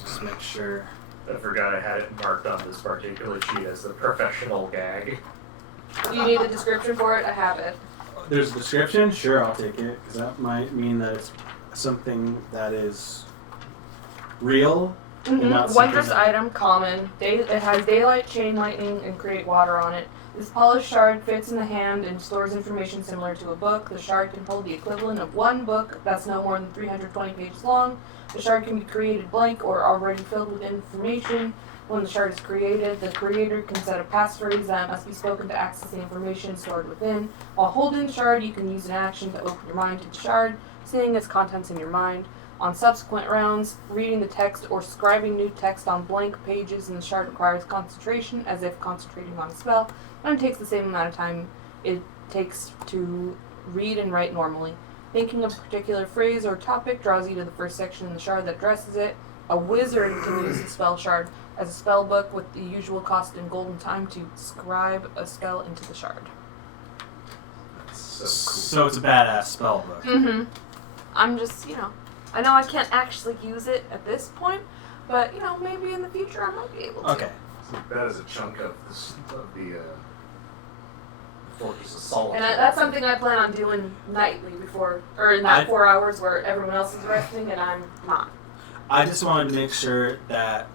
Just make sure. I forgot I had it marked on this particular sheet as the professional gag. Do you need the description for it? I have it. There's a description? Sure, I'll take it, because that might mean that it's something that is real. And not something Wondrous that- item, common. It has daylight, chain lightning, and create water on it. This polished shard fits in the hand and stores information similar to a book. The shard can hold the equivalent of one book that's no more than 320 pages long. The shard can be created blank or already filled with information. When the shard is created, the creator can set a passphrase that must be spoken to access the information stored within. While holding the shard, you can use an action to open your mind to the shard, seeing its contents in your mind. On subsequent rounds, reading the text or scribing new text on blank pages in the shard requires concentration, as if concentrating on a spell, and it takes the same amount of time it takes to read and write normally. Thinking of a particular phrase or topic draws you to the first section in the shard that addresses it. A wizard can use the spell shard as a spell book with the usual cost in golden time to scribe a spell into the shard. So cool. So it's a badass spell book. Mm-hmm. I'm just, I know I can't actually use it at this point, but, maybe in the future I might be able to. Okay. So that is a chunk of the Fortress of Solitude. And that's something I plan on doing nightly before, or in that 4 hours where everyone else is resting and I'm not. I just wanted to make sure that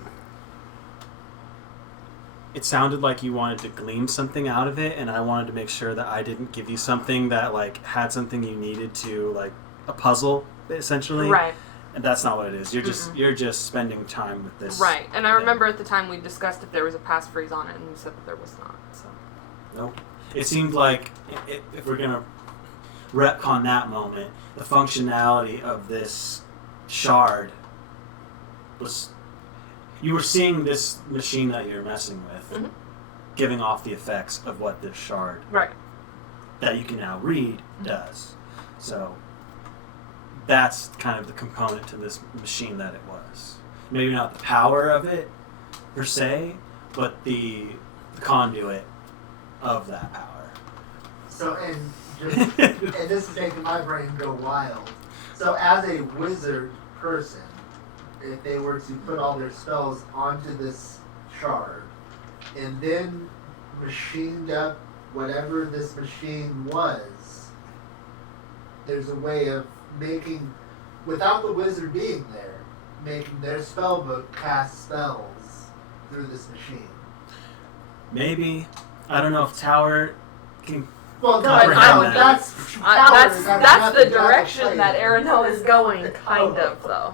it sounded like you wanted to glean something out of it, and I wanted to make sure that I didn't give you something that had something you needed to a puzzle essentially. Right. And that's not what it is. You're just spending time with this. Right. And I thing. remember at the time we discussed if there was a passphrase on it, and you said that there was not. So. Nope. It seemed like if we're gonna retcon that moment, the functionality of this shard was. You were seeing this machine that you're messing with, giving off the effects of what this shard that you can now read does. So that's kind of the component to this machine that it was. Maybe not the power of it per se, but the conduit of that power. So, and this is making my brain go wild. So, as a wizard person, if they were to put all their spells onto this shard, and then machined up whatever this machine was, there's a way of making, without the wizard being there, making their spell book cast spells through this machine. Maybe. I don't know if Tower can. Well, no, Comprehend that. That's the direction that Arano is going, kind of, though.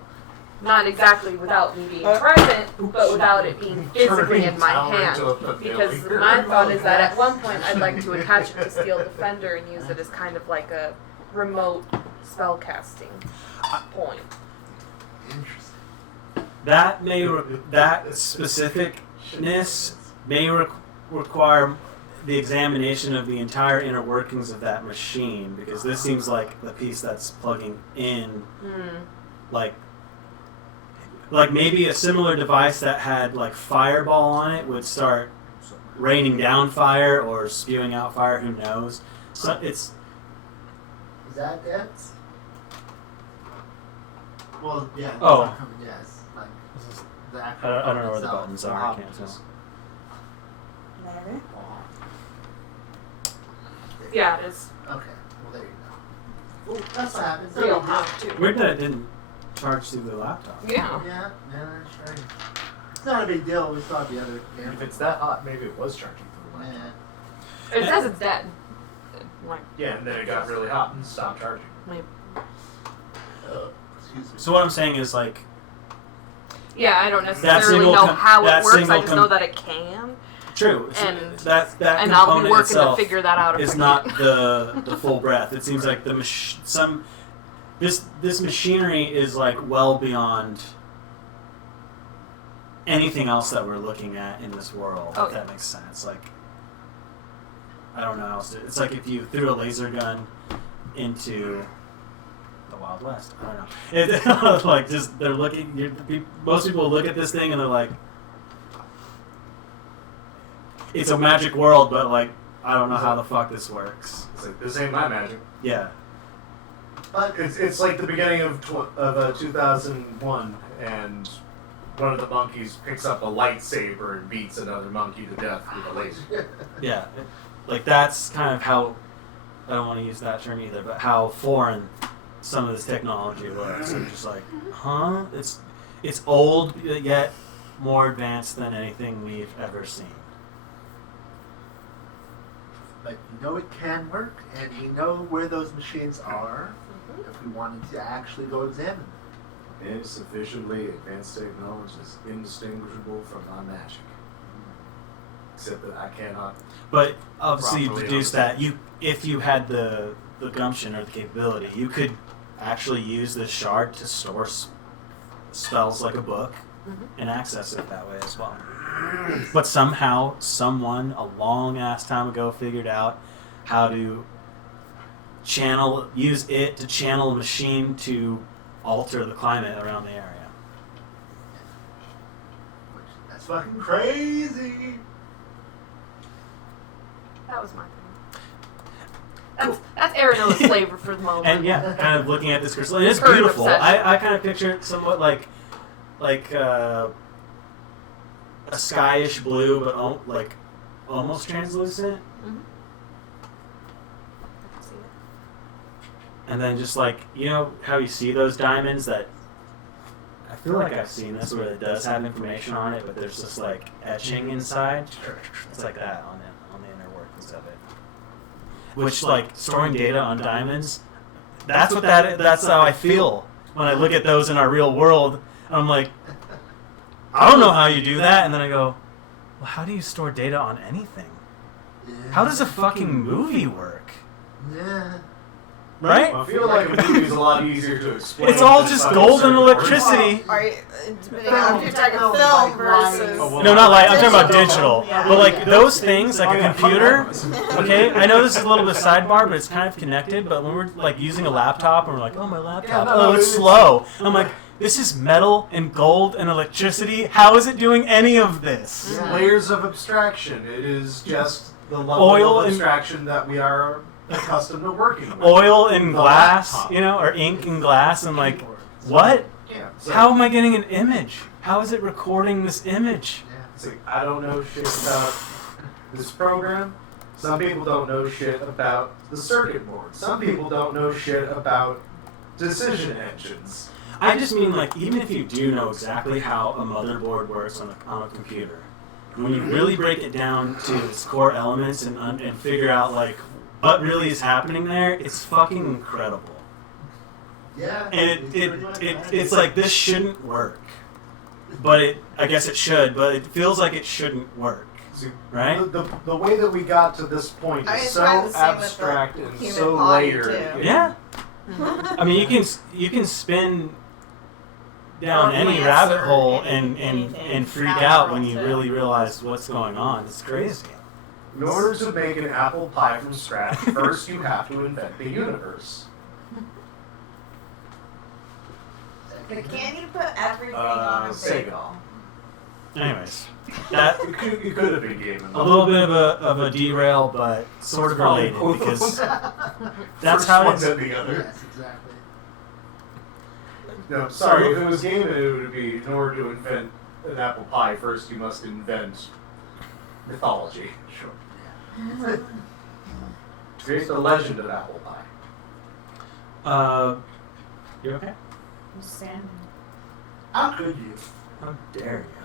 Not exactly without me being present, but without it being physically in my hand. Because my thought is that at one point I'd like to attach it to Steel Defender and use it as kind of like a remote spell casting point. Interesting. That that specificness may require the examination of the entire inner workings of that machine, because this seems like the piece that's plugging in, like maybe a similar device that had fireball on it would start raining down fire or spewing out fire. Who knows? So it's. Is that it? Well, yeah. Oh. Yes. Like the actual. I don't know where the itself. buttons are. I can't tell. Maybe. Yeah, it is. Okay. Well, there you go. Well, that's what happens. We don't have to. Weird that it didn't charge through the laptop. Yeah. Yeah, that's right. It's not a big deal. We saw the other. If it's that hot, maybe it was charging for the light. Yeah. It says it's dead. Like, Yeah, and then it got really hot and stopped charging. maybe. Excuse me. So what I'm saying is Yeah, I don't That necessarily single know com- how that it works. single I just know that it can, true. And- that and I'll be component working itself to figure that out. If is I not can. the full breath. It seems like this machinery is well beyond anything else that we're looking at in this world. Oh, if that makes sense. I don't know how else to. It's like if you threw a laser gun into the Wild West. I don't know. Just they're looking. Most people look at this thing and they're like, it's a magic world, but I don't know how the fuck this works. It's like, this ain't my magic. Yeah. But It's like the beginning of 2001, and one of the monkeys picks up a lightsaber and beats another monkey to death with a laser. Yeah. That's kind of how, I don't want to use that term either, but how foreign some of this technology looks. I'm just huh? It's old, yet more advanced than anything we've ever seen. But you know it can work, and we know where those machines are. If we wanted to actually go examine them. Any sufficiently advanced technology is indistinguishable from my magic. Except that I cannot. But obviously you Properly deduce that if you had the gumption or the capability, you could actually use this shard to store spells like a book and access it that way as well. But somehow someone a long ass time ago figured out how to use it to channel a machine to alter the climate around the area. It's fucking crazy. That was my thing. That's Arinella's flavor for the moment. And yeah, kind of looking at this crystal, and it's Her beautiful. obsession. I kind of picture it somewhat like a skyish blue, but like almost translucent. Mhm. And then just like, you know how you see those diamonds that I feel like I've seen this where it does have information on it, but there's just like etching inside. It's like that on the inner workings of it. Which like storing data on diamonds, that's how I feel when I look at those in our real world. I'm like, I don't know how you do that, and then I go, well, how do you store data on anything? Yeah. How does a fucking movie work? Yeah. Right? I feel like a movie is a lot easier to explain. It's all than just fucking gold and certain electricity. Are you, depending on if you're talking Film, film like versus. Oh, well, No, not like I'm talking about Digital. digital. Yeah. But like those things, like a Yeah, computer. fuck Okay, I know this is a little bit sidebar, but it's kind of connected. But when we're like using a laptop and we're like, oh my laptop, no, oh it's it's- slow. I'm like, this is metal and gold and electricity. How is it doing any of this? Yeah. Layers of abstraction. It is just the level Oil of and- abstraction that we are accustomed to working with. Oil and The glass, laptop. you know, or ink and glass, and like, what? Yeah. So How am I getting an image? How is it recording this image? Yeah. it's like, I don't know shit about this program. Some people don't know shit about the circuit board. Some people don't know shit about decision engines. I just mean, like, even if you do know exactly how a motherboard works on a computer, when you really break it down to its core elements and figure out, like, what really is happening there, it's fucking incredible. Yeah. And pretty much it's like, this shouldn't work. But I guess it should, but it feels like it shouldn't work. See, Right? The way that we got to this point I mean, is it's so kind of the same with the abstract and human so body, layered. too. Yeah. I mean, you can spin down any Romance rabbit or hole anything and freak natural, out when you too. really realize what's going on. It's crazy. In order to make an apple pie from scratch, first you have to invent the universe. But can you put everything on a Sega. bagel? Anyways, that It could have been gaming. a little bit of a derail, but sort of related because that's how one it's. than the other. Yes, exactly. No, sorry, if it was gaming, it would be in order to invent an apple pie, first you must invent mythology. Sure. Create the legend of apple pie. You okay? I'm standing. How could you? How dare you?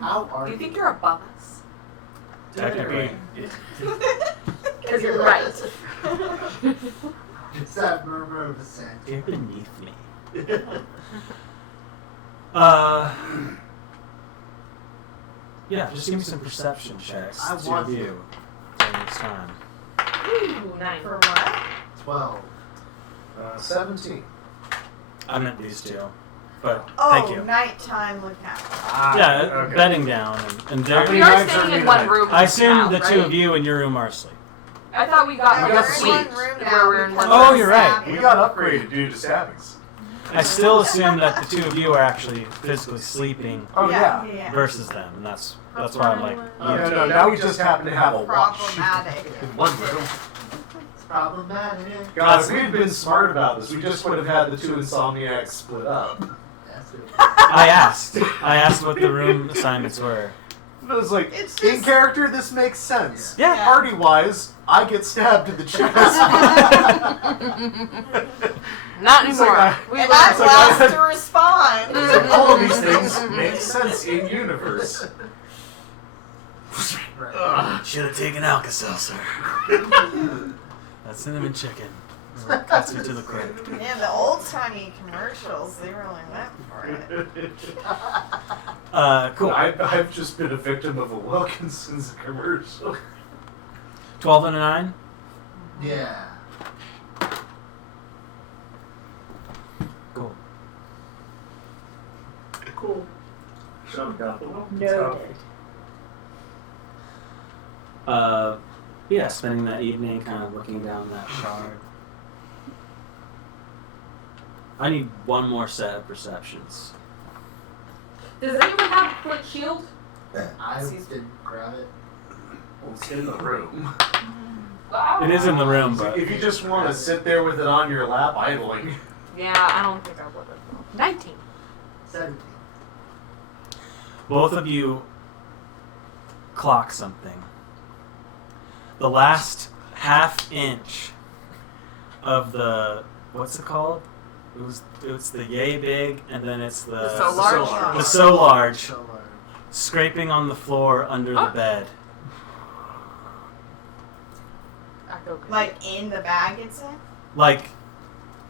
How are Do you think you're above us? Technically, Because you're right. It's that murmur of assent. you're beneath me. Yeah, just give me some perception checks I to want review during this time. Ooh, 9. For what? 12. 17. I meant these two, but Oh, thank you. nighttime looking out. Yeah, okay. bedding down and How there. many We are nights staying are in we one tonight? room. I assume now, the right? two of you in your room are asleep. I thought we got Yeah, we we're got in sleep. one room Where now. we're in because one Oh, of you're right. Saturday. We got upgraded due to stabbings. I still assume that the two of you are actually physically sleeping Oh, yeah. Yeah. versus them, and that's why I'm like, No, now we just happen to have a watch. Problematic. In one room. It's problematic. God, if we had been smart about this, we just would have had the two insomniacs split up. That's it. I asked what the room assignments were. It was like, It's in just- character, this makes sense. Yeah. Yeah. Party-wise, I get stabbed in the chest. Not It's like anymore. I- We And learned. I'm like last I- to respond. It's like, all of these things make sense in universe. Right. Should have taken Alka-Seltzer. That cinnamon chicken cuts me to the quick. Man, the old timey commercials, they really went for it. Cool. I've just been a victim of a Wilkinson's commercial. 12 and a 9. Yeah. Cool. Cool. Shut down the Wilkinson. Noted. Yeah, spending that evening kind of looking down that shard. I need one more set of perceptions. Does anyone have a foot shield? I didn't grab it. Well, it's in the room. It is in the room, but If you just want to sit there with it on your lap idling. Yeah, I don't think I would have. 19. 17. both of you clock something. The last half inch of the, what's it called? It's the yay big, and then it's the So large. the so large, So large. scraping on the floor under the bed. Act okay. Like in the bag it's in? Like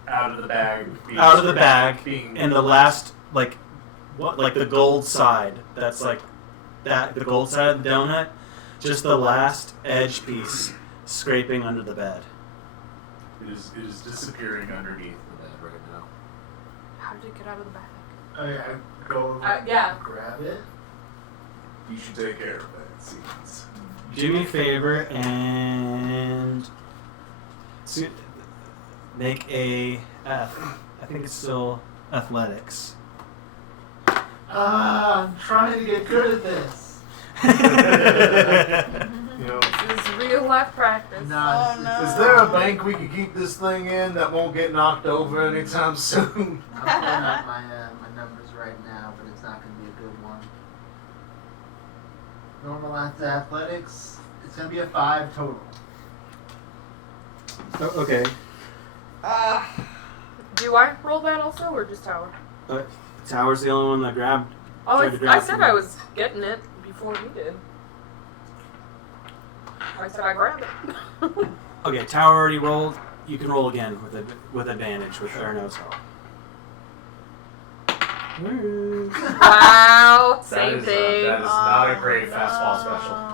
Out of the bag. out of the bag, Being and the last, like, what, like the gold side, that's like that, the gold side of the donut, just the last edge piece scraping under the bed. It is disappearing underneath the bed right now. How did it get out of the bag? I go over Yeah. and grab it. You should take care of that, it seems. Do me a favor and make a F. I think it's still athletics. I'm trying to get good at this. You know, This is real life practice. Nah, Oh, no. is there a bank we could keep this thing in that won't get knocked over anytime soon? I'm pulling up my numbers right now, but it's not going to be a good one. Normal athletics, it's going to be a 5 total. Okay. Do I roll that also, or just Tower? Tower's the only one that grabbed. Oh, Tried to I grab said some. I was getting it before he did. I said I grabbed it. Okay, Tower already rolled. You can roll again with advantage with Erno's help. Wow, That same is thing. that is not a great fastball special.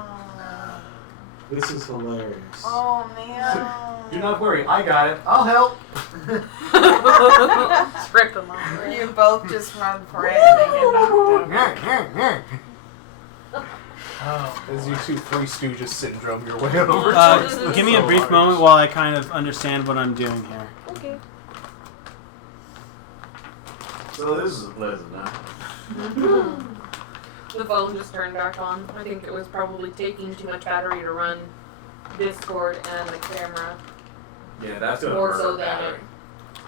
This is hilarious. Oh man. Do not worry, I got it. I'll help. Script them all. You both just run for it and they get knocked over. As you two Three Stooges syndrome your way over. Give me a brief moment while I kind of understand what I'm doing here. Okay. So this is pleasant, huh? The phone just turned back on. I think it was probably taking too much battery to run Discord and the camera. Yeah, that's gonna More burn so the than battery.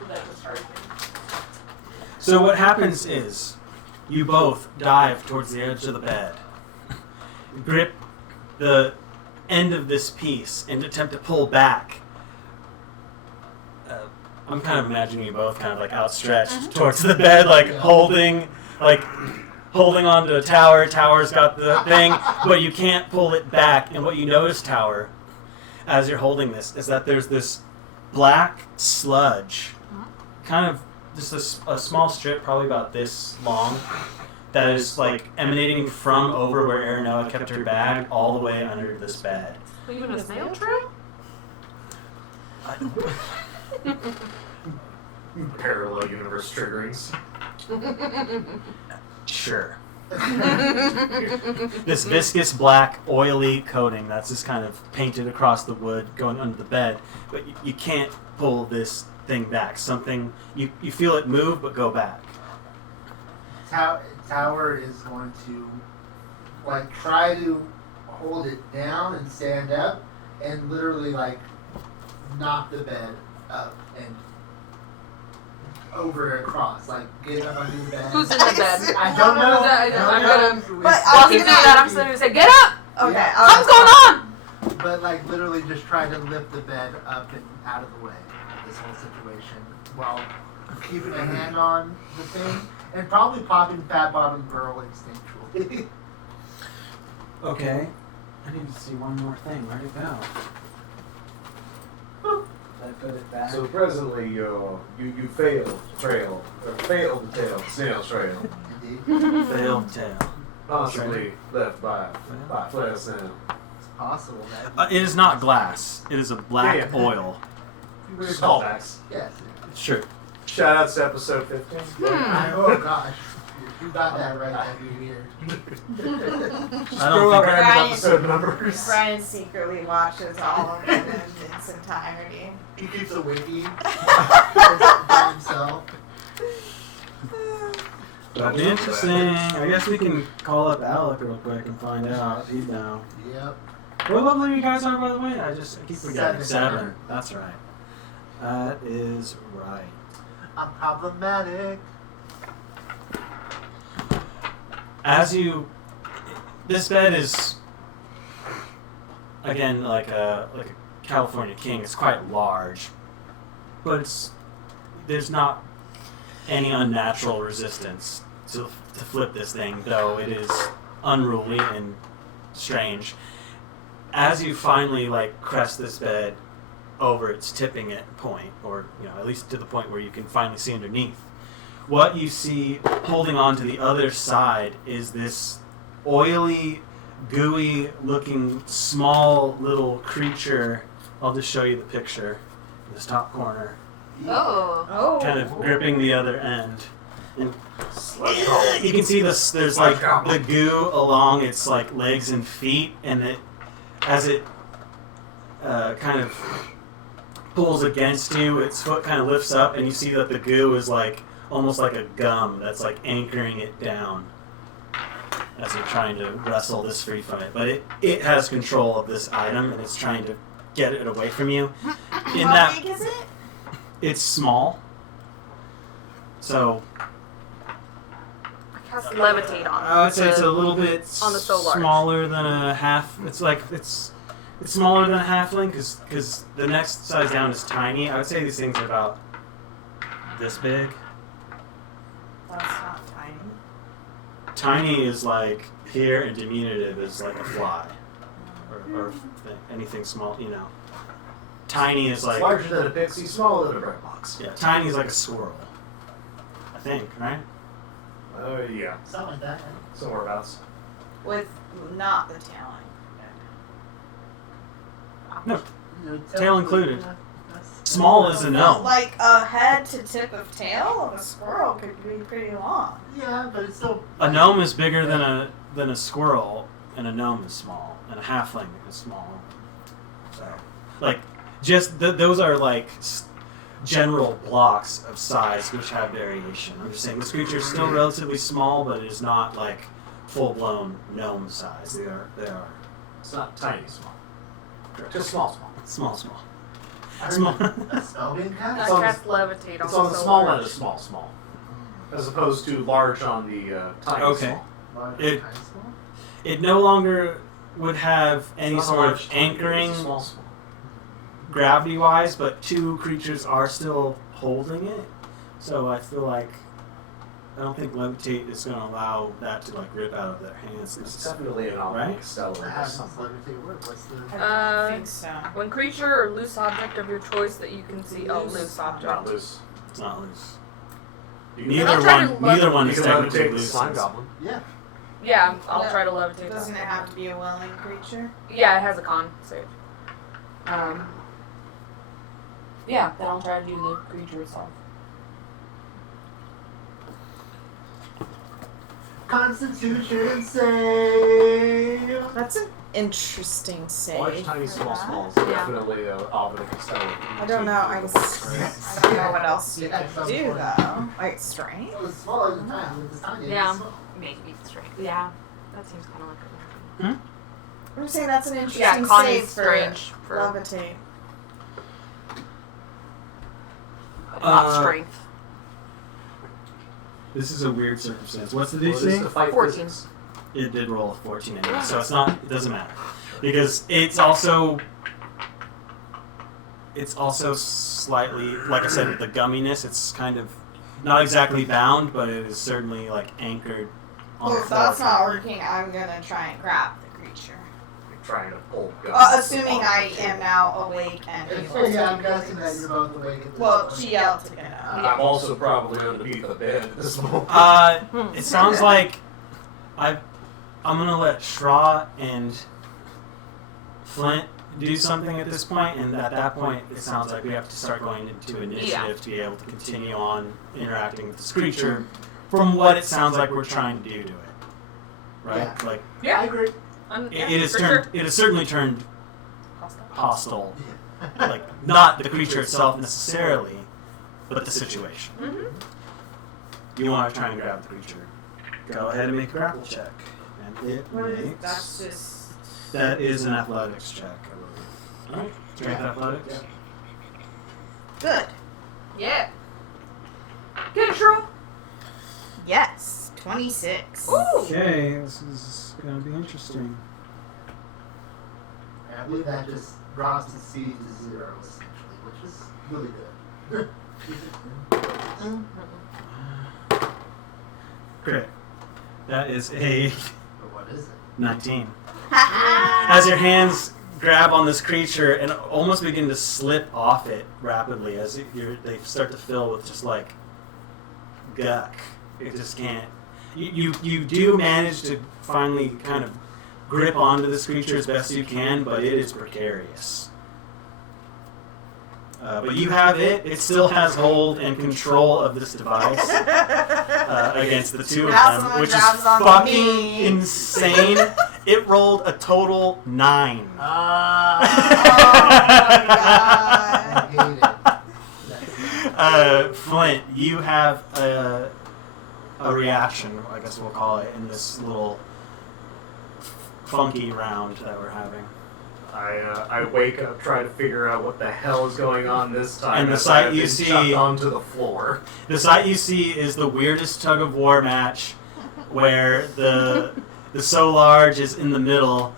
That was charging. So what happens is, you both dive towards the edge of the bed, grip the end of this piece, and attempt to pull back. I'm kind of imagining you both kind of like outstretched towards the bed, like holding onto a tower. Tower's got the thing, but you can't pull it back. And what you notice, Tower, as you're holding this, is that there's this black sludge, kind of just a small strip, probably about this long, that is like emanating from over where Aranoa kept her bag all the way under this bed. Even a snail trail? Parallel universe triggerings. Sure. This viscous black oily coating that's just kind of painted across the wood going under the bed, but you can't pull this thing back. Something you feel it move but go back. Tower is going to like try to hold it down and stand up and literally like knock the bed up and over and across, like get up under the bed. Who's in the bed? I don't know. I'm gonna But while he's doing that, I'm still gonna say, get up! Okay. Yeah. Something's going on! But like literally just try to lift the bed up and out of the way of this whole situation while keeping a hand on the thing and probably popping Fat Bottom Girl instinctually. Okay. I need to see one more thing. Where'd it go? Did I put it back? So presently, you failed to tell snail trail, Indeed. Failed tail. possibly left by flat snail. It's possible that. It is not glass. It is a black Yeah. oil. Callbacks. Yes. Sure. Shout out to episode 15. Oh gosh. If you got that right, that'd be weird. Screw up think random Brian- episode numbers. Brian secretly watches all of it in its entirety. He keeps a wiki by himself. But interesting. I guess we can call up Alec real quick and find out if he'd know. Yep. What level you guys are, by the way? I keep forgetting. 7. 7. That's right. That is right. I'm problematic. This bed is again like a California king. It's quite large, but there's not any unnatural resistance to flip this thing, though it is unruly and strange. As you finally crest this bed over its tipping it point, or at least to the point where you can finally see underneath, what you see holding on to the other side is this oily, gooey looking small little creature. I'll just show you the picture in this top corner, Oh. kind of gripping the other end. And you can see this. There's the goo along its legs and feet, and as it kind of pulls against you, its foot kind of lifts up, and you see that the goo is almost like a gum that's anchoring it down as you're trying to wrestle this free from it. But it has control of this item, and it's trying to get it away from you. How big is it? It's small. So I cast levitate on it. I would say it's a little bit on the so large. smaller than a half. It's smaller than a halfling because the next size down is tiny. I would say these things are about this big. That's not tiny. Tiny is here, and diminutive is a fly or anything small. Tiny is It's larger than a pixie, smaller than a bread box. yeah. Tiny is like a squirrel. I think, right? Yeah. Something like that. Somewhere abouts. With not the tailing. No, You know, tail included. That's- Small as a gnome. Like a head to tip of tail of a squirrel could be pretty long. Yeah, but it's still. A gnome is bigger than a squirrel, and a gnome is small, and a halfling is small. So, those are general blocks of size which have variation. I'm just saying this creature is still relatively small, but it is not full blown gnome size. They are It's not tiny small. Just small. small. I Small. heard a spell being I cast. on- cast levitate on It's on the so small large. end of small. As opposed to large on the tiny Okay. small. Large It- tiny small? It no longer would have any It's not sort large, of tiny, anchoring it's small. gravity wise, but two creatures are still holding it. So I feel I don't think levitate is going to allow that to rip out of their hands. It's definitely an Right? right? stellar. How does levitate work? What's the? I think so. When creature or loose object of your choice that you can see. Oh, loose Not object. loose. It's not loose. You Can I try to Neither one you is can technically levitate the loose. slime goblin. Yeah. Yeah, I'll Yeah. try to levitate Doesn't it that. have to be a willing creature? Yeah, it has a con save. Yeah, then I'll try to do the creature itself. Constitution save. That's an interesting save. Large, tiny, for small, that. small is Yeah. definitely a stellar. I don't know. I don't know what else you Yeah, could some do point. though. Like strength. It was smaller than tiny. It was tiny. Yeah. It's small. Maybe strength. Yeah, that seems kind of like I'm saying that's an interesting Yeah, con save is for strange for levitate. not strength. This is a weird circumstance. What's the Well, this is DC? to fight 14. physics. It did roll a 14 anyway, so it doesn't matter. Because it's also slightly, like I said, with the gumminess, it's kind of not exactly bound, but it is certainly anchored on Well, the if floor. that's not working, I'm gonna try and grab the creature. You're trying to pull guns. Assuming I am now awake and able to Yeah, I'm do guessing that this. you're both awake at this Well, point. she yelled to get up. I'm also probably underneath the bed at this moment. It sounds like I'm gonna let Shra and Flint do something at this point, and at that point, it sounds like we have to start going into initiative to be able to continue on interacting with this creature. From what it sounds like we're trying to do to it, right? I Yeah. agree. It has for turned. sure. It has certainly turned Hostile. hostile. Not the creature itself necessarily, but the situation. Mm-hmm. You want to try and grab the creature. Go ahead and make a grapple check. And it What is makes... that's just That is an athletics check, I believe. Alright, strength athletics. good. Yeah. Control. Yes. 26. Ooh. Okay, this is going to be interesting. And I believe that just drops the speed to 0 essentially, which is really good. Crit. That is a But what is it? 19. As your hands grab on this creature and almost begin to slip off it rapidly as they start to fill with just like guck. It just can't. You do manage to finally kind of grip onto this creature as best you can, but it is precarious. But you have it. It still has hold and control of this device against the two of Now them, someone which is grabs onto fucking me. insane. It rolled a total 9. Oh my I hate it. Flint, you have a reaction, I guess we'll call it, in this little funky round that we're having. I wake up trying to figure out what the hell is going on this time. And the as sight I've you been see- chucked onto the floor. The sight you see is the weirdest tug of war match where the so large is in the middle.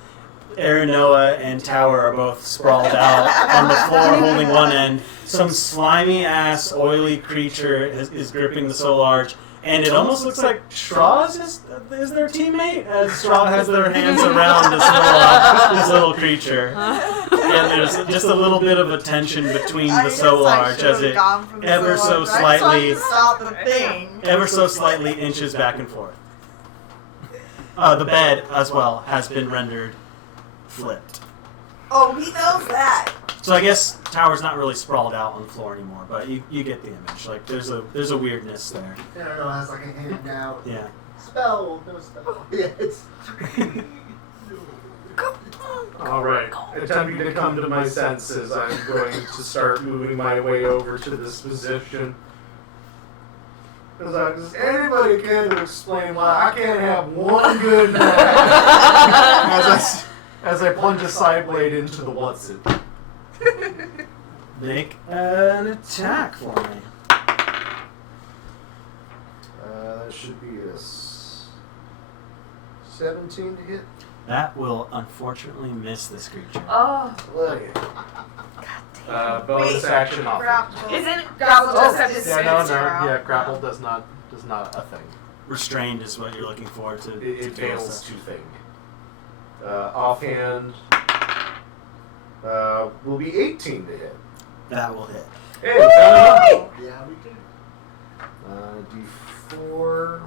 Aranoa and Tower are both sprawled out on the floor holding one end. Some slimy ass oily creature is gripping the so large. And it almost looks like Straw's is their teammate, as Straw has their hands around this little creature. And there's just a little bit of a tension between the so large as it ever so slightly inches back and forth. The bed as well has been rendered flipped. Oh, he knows that. So I guess Tower's not really sprawled out on the floor anymore, but you get the image. Like there's a weirdness there. I don't know, has like a hand out. Yeah. Spell, no spell. Yeah, it's. Alright, attempting to come to my senses, I'm going to start moving my way over to this position. Does anybody care to explain why I can't have one good night? As I plunge a side blade into the what's it. Make an attack for me. That should be a 17 to hit. That will unfortunately miss this creature. Oh. Look. Bonus action off. Isn't it grapple just have to Yeah, sit? yeah, grapple does not a thing. Restrained is what you're looking for to It do fails stuff. to thing. Offhand will be 18 to hit. That will hit. Hey, found Yeah, we do. D4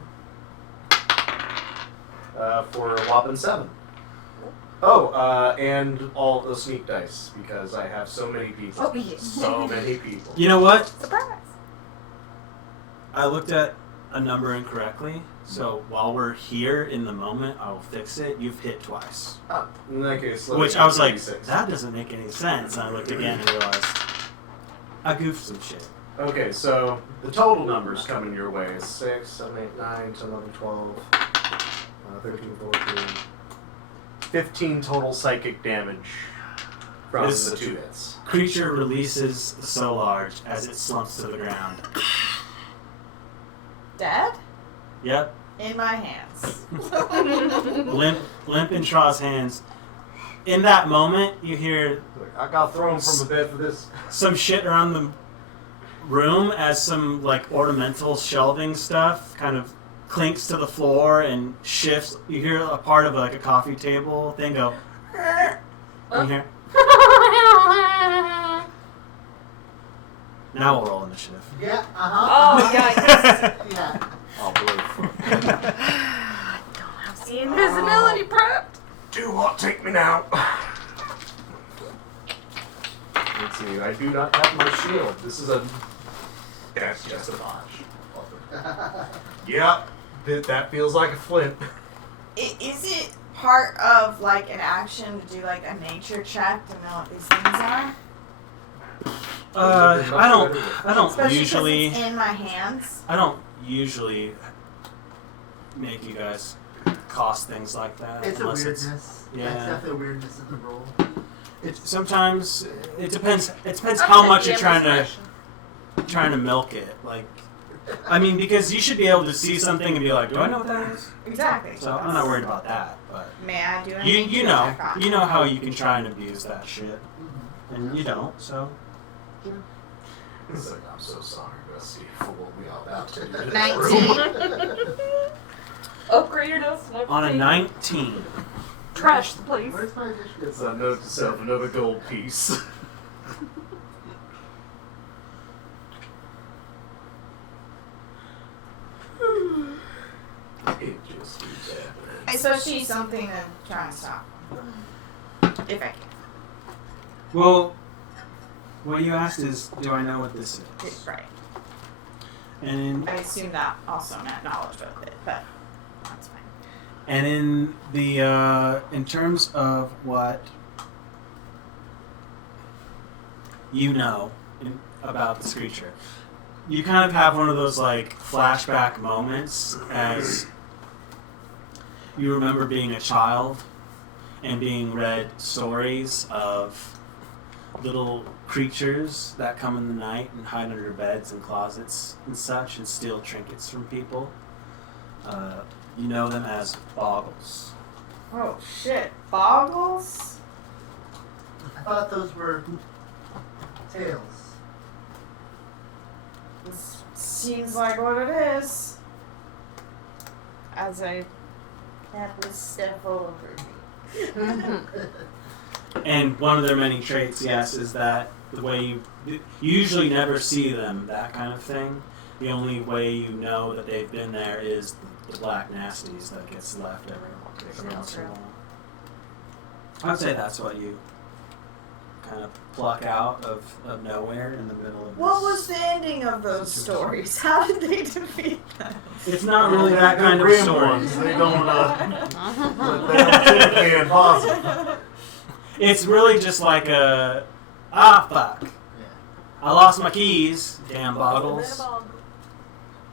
for a whopping 7. Oh, and all the sneak dice because I have so many people. Oh, yes. So many people. You know what? Surprise. I looked at a number incorrectly, so while we're here in the moment, I will fix it. You've hit twice. Oh, in that case, let me Which I was like, 36. that doesn't make any sense. And I looked again and realized I goofed some shit. Okay, so the total numbers coming your way is 6, 7, 8, 9, 10, 11, 12, 13, 14, 15 total psychic damage from This- the 2 hits. Creature releases the so large as it slumps to the ground. Dead? Yep. In my hands. Limp in Shaw's hands. In that moment, you hear I got thrown from the bed for this. some shit around the room as some like ornamental shelving stuff kind of clinks to the floor and shifts. You hear a part of like a coffee table thing go. You hear? Now we'll roll initiative. Yeah, Oh, yikes. Yeah. Oh, blue. The invisibility prepped. Do what? Take me now. Let's see. I do not have my shield. This is a. That's just a dodge. Yep. That feels like a flint. Is it part of like an action to do like a nature check to know what these things are? I don't Especially 'cause usually. it's in my hands. I don't usually make you guys cost things like that. It's a unless weirdness. yeah. That's definitely a weirdness of the role. Sometimes it depends. It depends I'm how gonna much you're DM trying to milk it. Like, I mean, because you should be able to see something and be like, do I know what that is? Exactly. So I'm not worried about that. But May I do anything? you know how you can try and abuse that shit, and you don't. So It's like, I'm so sorry, Rusty, for what we are about to do. 19. Upgraded us. And on a everything. 19, Trash the place. Where's my initiative? It's a note to self, another gold piece. It just keeps happening. Especially something to try and stop. If I can. well, what you asked is, do I know what this is? Right. And in I assume that also meant knowledge with it, but that's fine. And in the in terms of what you know about this creature, you kind of have one of those like flashback moments as you remember being a child and being read stories of little creatures that come in the night and hide under beds and closets and such and steal trinkets from people. You know them as Boggles. Oh shit. Boggles? I thought those were tails. This seems like what it is. As I have this stuff all over me. And one of their many traits, yes, is that the way you usually never see them, that kind of thing. The only way you know that they've been there is the black nasties that gets left every once in a while. I'd say that's what you kind of pluck out of nowhere in the middle of What this. was the ending of those stories? How did they defeat them? It's not really that kind of Grim story. ones, they don't, they don't typically end positive. It's really just like a, fuck. Yeah. I lost my keys, damn Boggles.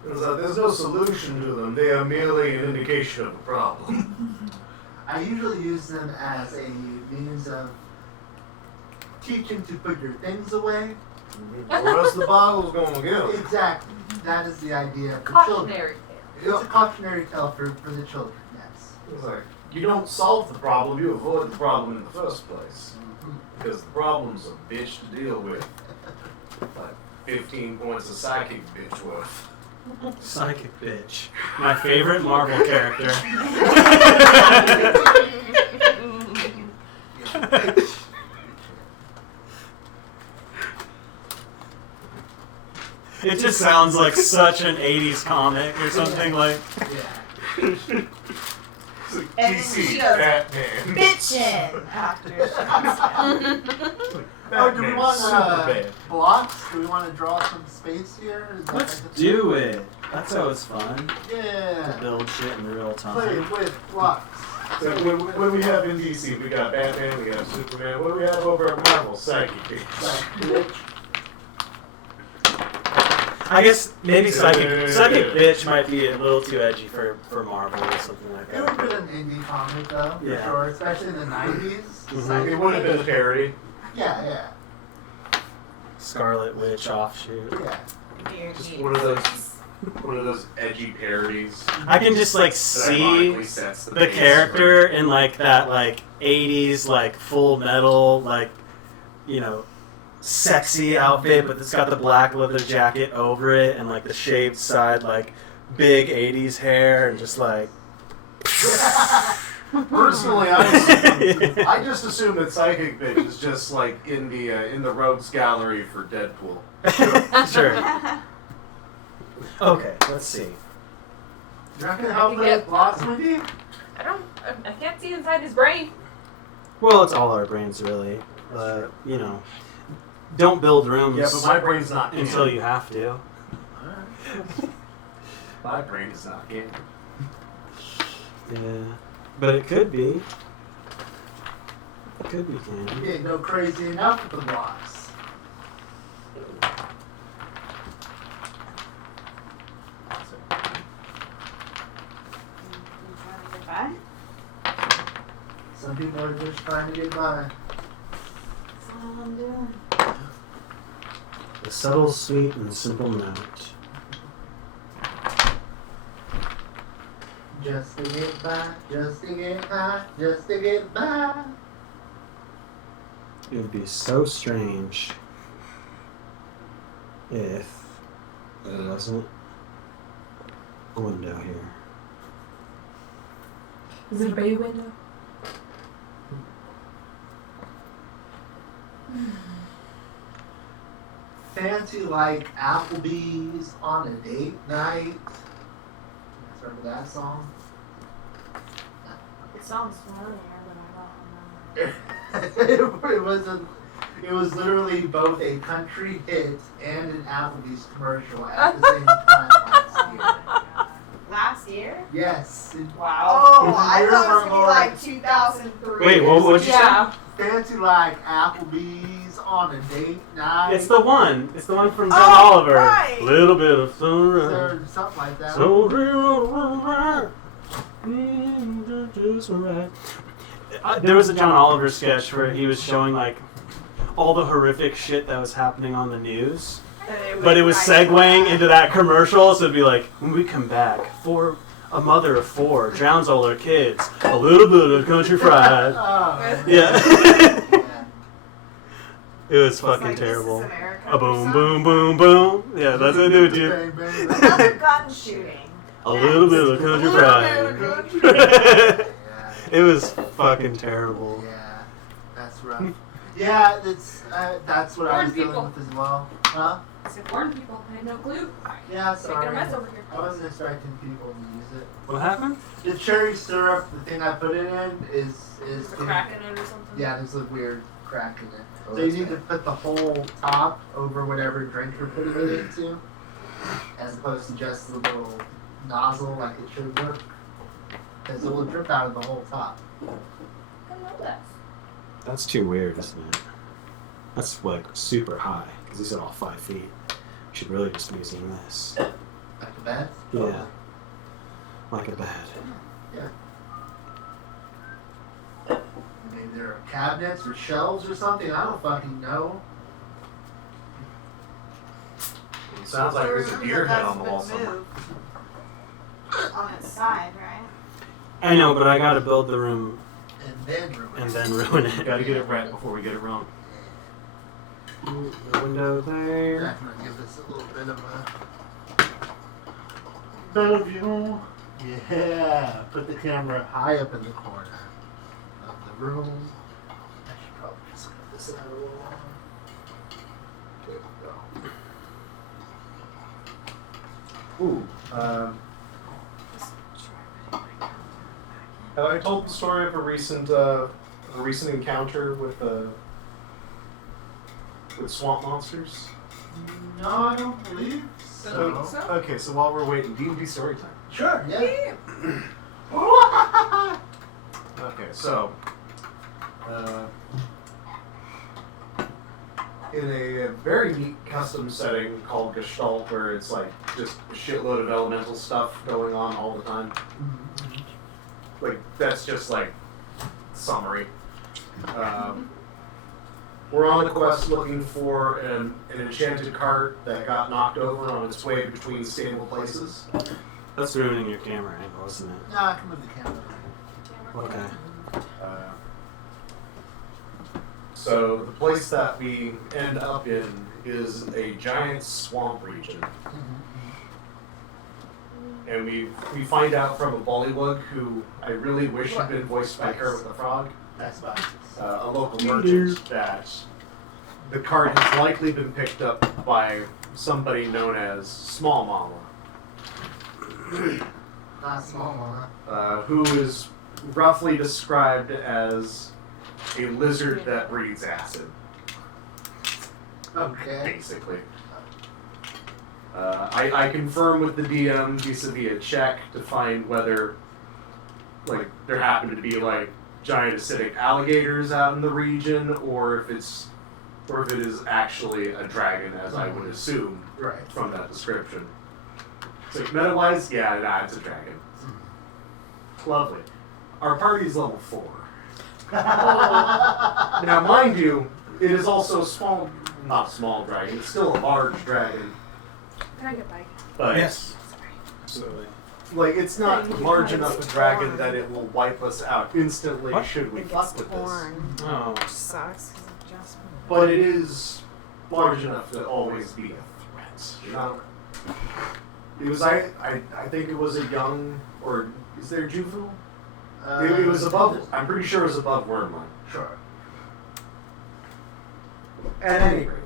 There's no solution to them. They are merely an indication of a problem. I usually use them as a means of teaching to put your things away. Or else the boggle's gonna get 'em. Exactly. That is the idea of the children. Cautionary It's a cautionary tale for the children, yes. It's like, you don't solve the problem, you avoid the problem in the first place. Because the problem's a bitch to deal with. Like 15 points of psychic bitch worth. Psychic bitch. My favorite Marvel character. It just sounds like such an 80s comic or something like. Yeah. And then DC she goes, Batman. bitchin' after she comes down. Oh, do we want Superman. blocks? Do we want to draw some space here? Is that Let's like the thing? do it. That's always fun. To Yeah. build shit in real Play time. with blocks. So what do we have in DC? We got Batman, we got Superman. What do we have over at Marvel? Psychic bitch. Like, bitch. I guess maybe Psychic Bitch might be a little too edgy for Marvel or something like It would have that. been an indie comic though, for Yeah. sure. Especially in the 90s. Mhm. It would have been a parody. Yeah, yeah. Scarlet Witch offshoot. Yeah. Dear Just Jesus. one of those edgy parodies. I can just like that see ironically sets the pace character in like that like 80s like Full Metal like, you know, sexy outfit, but it's got the black leather jacket over it and like the shaved side like big 80s hair and just like Personally, I just assume that Psychic Bitch is just like in the Rogues Gallery for Deadpool. Sure. Okay, let's see. You're not gonna help can with get- blocks, maybe? I can't see inside his brain. Well, it's all our brains really. You know, don't build rooms Yeah, but my brain's not until you have to. My brain is not in. Yeah, but it could be. It could be You candy. didn't go crazy enough with the blocks. Some people are just trying to get by. That's all I'm doing. The subtle, sweet, and simple note. Just to get by, just to get by, just to get by. It would be so strange if there wasn't a window here. Is it a bay window? Fancy like Applebee's on a date night. Remember that song? It sounds familiar, but I don't remember. It was literally both a country hit and an Applebee's commercial at the same time last year. Last year? Yes. Wow. It's Oh, I a thought it was year gonna be like 2003. Wait, what'd you say? Yeah. Fancy like Applebee's on a date night. It's the one. It's the one from John Oh, Oliver. right. Little bit of sunrise. Or something like that. So real. Just right. There was a John Oliver sketch where he was showing like all the horrific shit that was happening on the news, but it was segueing into that commercial. So it'd be like, when we come back, a mother of 4 drowns all her kids. A little bit of country fried. Oh, Yeah. yeah. It was It's fucking like, terrible. This is America A or boom, something. boom, boom, boom. Yeah, that's what it do, dude. Bang, bang, bang. Another gun shooting. A little bit of country A little bit of fried. Yeah. It was fucking terrible. Yeah, that's rough. Yeah, that's what I was Warn dealing people. with as well. Huh? I said, warn people. I had no clue. Yeah, Making sorry. a mess over here. I wasn't expecting people to use it. What happened? The cherry syrup, the thing I put it in is There's a crack in it or something. yeah, there's a weird crack in it. Oh, So you that's need to put the whole top over whatever drink you're putting it into, as opposed to just the little nozzle like it should work. Because it will drip out of the whole top. I don't know that. That's too weird, isn't it? That's like super high, because he said all 5 feet. You should really just be using this. Like a bed? Yeah. Like a bed. Maybe there are cabinets or shelves or something. I don't fucking know. It sounds like there's a deer head on the wall somewhere. On its side, right? I know, but I gotta build the room And then ruin and it. then ruin it. Gotta get it right before we get it wrong. The window there. I'm gonna give this a little bit of a Better view. yeah. Put the camera high up in the corner of the room. I should probably just cut this out a little more. There we go. Ooh. Have I told the story of a recent encounter with swamp monsters? No, I don't believe so. Okay, so while we're waiting, D&D story time. Sure, yeah. Okay, so in a very neat custom setting called Gestalt, where it's like just a shitload of elemental stuff going on all the time. Like that's just like summary. We're on the quest looking for an enchanted cart that got knocked over on its way between stable places. That's ruining your camera angle, isn't it? No, I can move the camera. Okay. So the place that we end up in is a giant swamp region. And we find out from a Bullywug who I really wish had been voiced by Kermit the Frog, That's fine. a local merchant, that the cart has likely been picked up by somebody known as Small Mama, Not small one, who is roughly described as a lizard that breathes acid, huh? Okay. basically. I confirm with the DM vis-a-vis a check to find whether, like, there happen to be like giant acidic alligators out in the region, or if it is actually a dragon, as I would assume Right. from that description. So meta-wise, yeah, nah, it's a dragon. Lovely. Our party's level 4. Now, mind you, it is also a small, not small dragon. It's still a large dragon, Can I get back? but Yes. Absolutely. like it's not Thank you. large enough a dragon torn. that it will wipe us out instantly. What? Should we It fuck gets with this? torn. Oh. Which sucks 'cause of adjustment. But it is large enough to always be a threat. You know? It was I think it was a young, or is there juvenile? It was above. I'm pretty sure it was above Wormline. Sure. At any rate,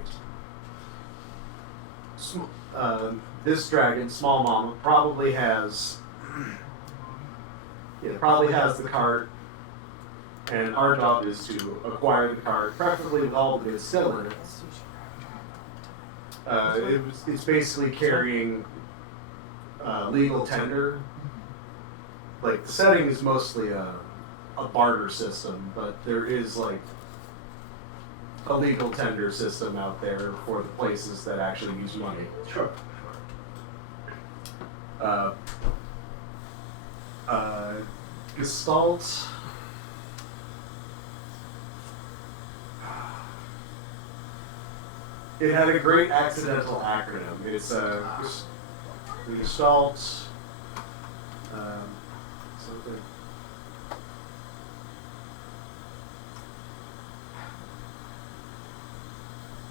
this dragon, Small Mama, probably has. It probably has the cart, and our job is to acquire the cart, preferably with all of it still in it. It's basically carrying legal tender. Like the setting is mostly a barter system, but there is like a legal tender system out there for the places that actually use money. Sure. Gestalt. It had a great accidental acronym. It's Gestalt. Something.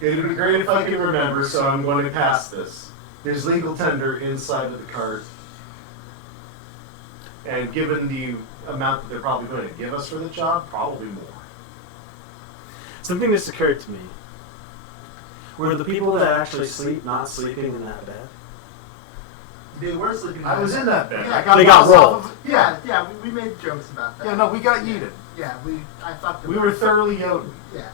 It would be great if I could remember, so I'm going to pass this. There's legal tender inside of the cart. And given the amount that they're probably going to give us for the job, probably more. Something just occurred to me. Were the people that actually sleep not sleeping in that bed? They were sleeping. I was in that bed. Yeah. I got They got bounced off rolled. of- Yeah, we made jokes about that. Yeah, no, we got yeeted. Yeah, I fucked them We up. were thoroughly yoked. Yeah.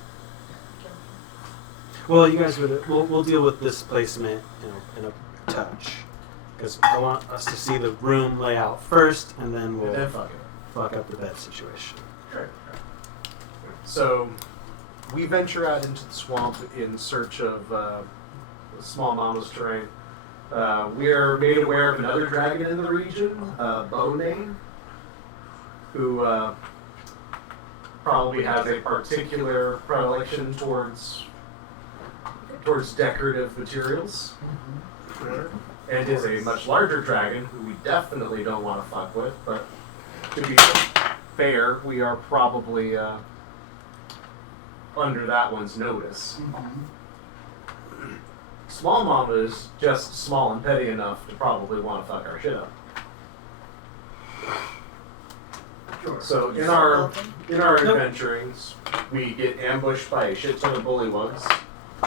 Well, you guys would. We'll deal with this placement in a touch, because I want us to see the room layout first, and then we'll And then fuck it. fuck up the bed situation. Sure. So, we venture out into the swamp in search of Small Mama's terrain. We are made aware of another dragon in the region, Boarman, who probably has a particular predilection towards decorative materials, and is a much larger dragon who we definitely don't want to fuck with. But to be fair, we are probably under that one's notice. Small Mama is just small and petty enough to probably want to fuck our shit up. Sure. So in our adventurings, we get ambushed by a shit ton of bullywugs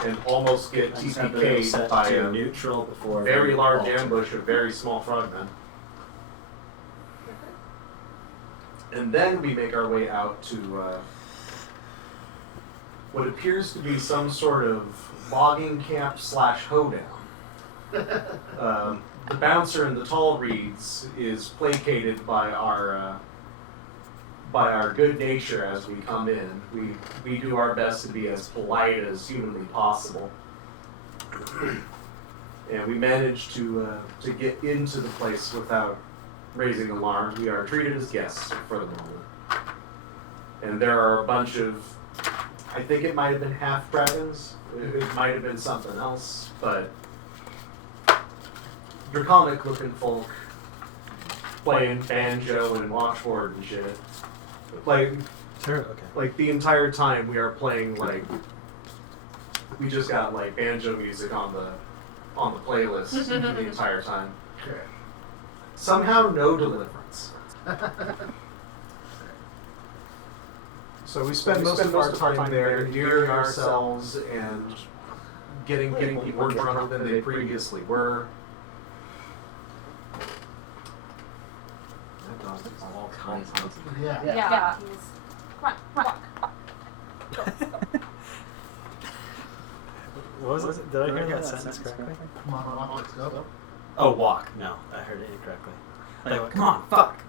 and almost get I just have to go TPK'd set by to a neutral before very we large alter. ambush of very small frogmen. And then we make our way out to what appears to be some sort of logging camp / hoedown. The bouncer in the tall reeds is placated by our good nature as we come in. We do our best to be as polite as humanly possible. And we manage to get into the place without raising alarm. We are treated as guests for the moment. And there are a bunch of, I think it might have been half dragons. It might have been something else, but draconic looking folk playing banjo and watchboard and shit. Sure. Okay. Like the entire time we are playing we just got like banjo music on the playlist the entire time. Sure. Somehow no deliverance. So we spend most of our time there endearing ourselves and getting people more drunk than they previously were. That dog is all kinds of Yeah. Yeah. Quack, quack. What was it? Did I hear that sentence correctly? Come on, let's go. Oh, walk. No, I heard it incorrectly. Like, come on, fuck.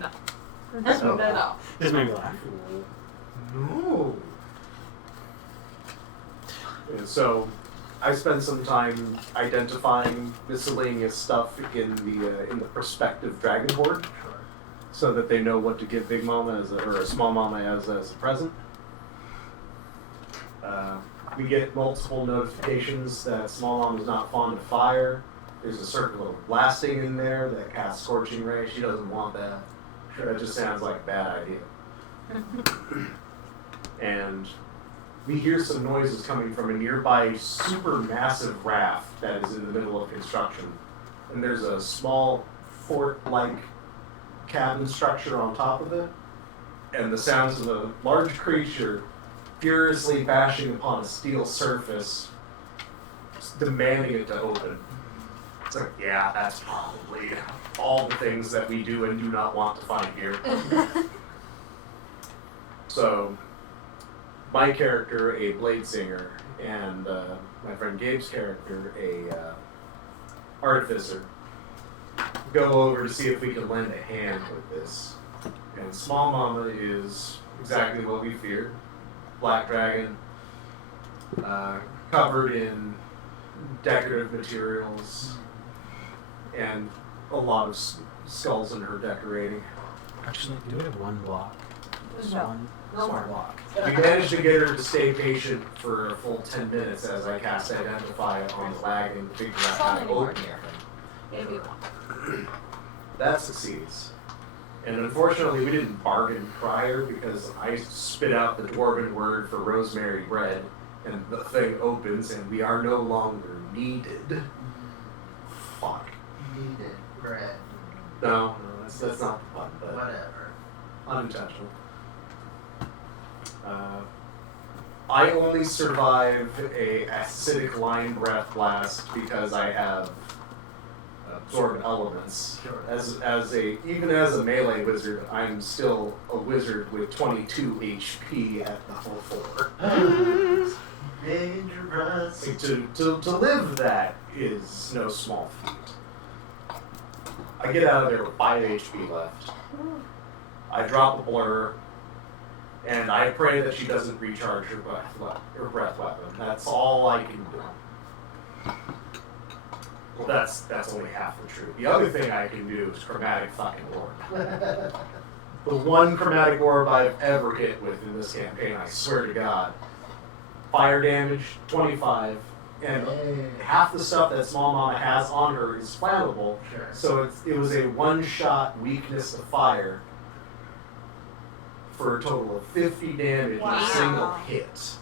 No. Just made me laugh. No. And so, I spent some time identifying miscellaneous stuff in the prospective dragon horde. Sure. so that they know what to give Big Mama or a Small Mama as a present. We get multiple notifications that Small Mama's not fond of fire. There's a circle of blasting in there that casts Scorching Ray. She doesn't want that. That just sounds like a bad idea. And we hear some noises coming from a nearby super massive raft that is in the middle of construction. And there's a small fort-like cabin structure on top of it. And the sounds of a large creature furiously bashing upon a steel surface, demanding it to open. It's like, yeah, that's probably all the things that we do and do not want to find here. So, my character, a blade singer, and my friend Gabe's character, a artificer, go over to see if we can lend a hand with this. And Small Mama is exactly what we feared. Black dragon, covered in decorative materials, and a lot of skulls in her decorating. Actually, do we have one block? Just No. one No small more. block. We managed to get her to stay patient for a full 10 minutes as I cast Identify on the wagon to figure out how to open everything. Maybe one. That succeeds. And unfortunately, we didn't bargain prior because I spit out the dwarven word for rosemary bread, and the thing opens, and we are no longer needed. Fuck. Needed bread. No, that's not the pun, but Whatever. unintentional. I only survive a acidic line breath blast because I have absorb elements. Sure. Even as a melee wizard, I'm still a wizard with 22 HP at the full 4. Dangerous. Like, to live that is no small feat. I get out of there with 5 HP left. I drop a blur, and I pray that she doesn't recharge her breath weapon. That's all I can do. Well, that's only half the truth. The other thing I can do is chromatic fucking orb. The one chromatic orb I've ever hit with in this campaign, I swear to God. Fire damage, 25, and Hey. half the stuff that Small Mama has on her is flammable, Sure. so it was a one-shot weakness to fire for a total of 50 damage in Wow. a single hit.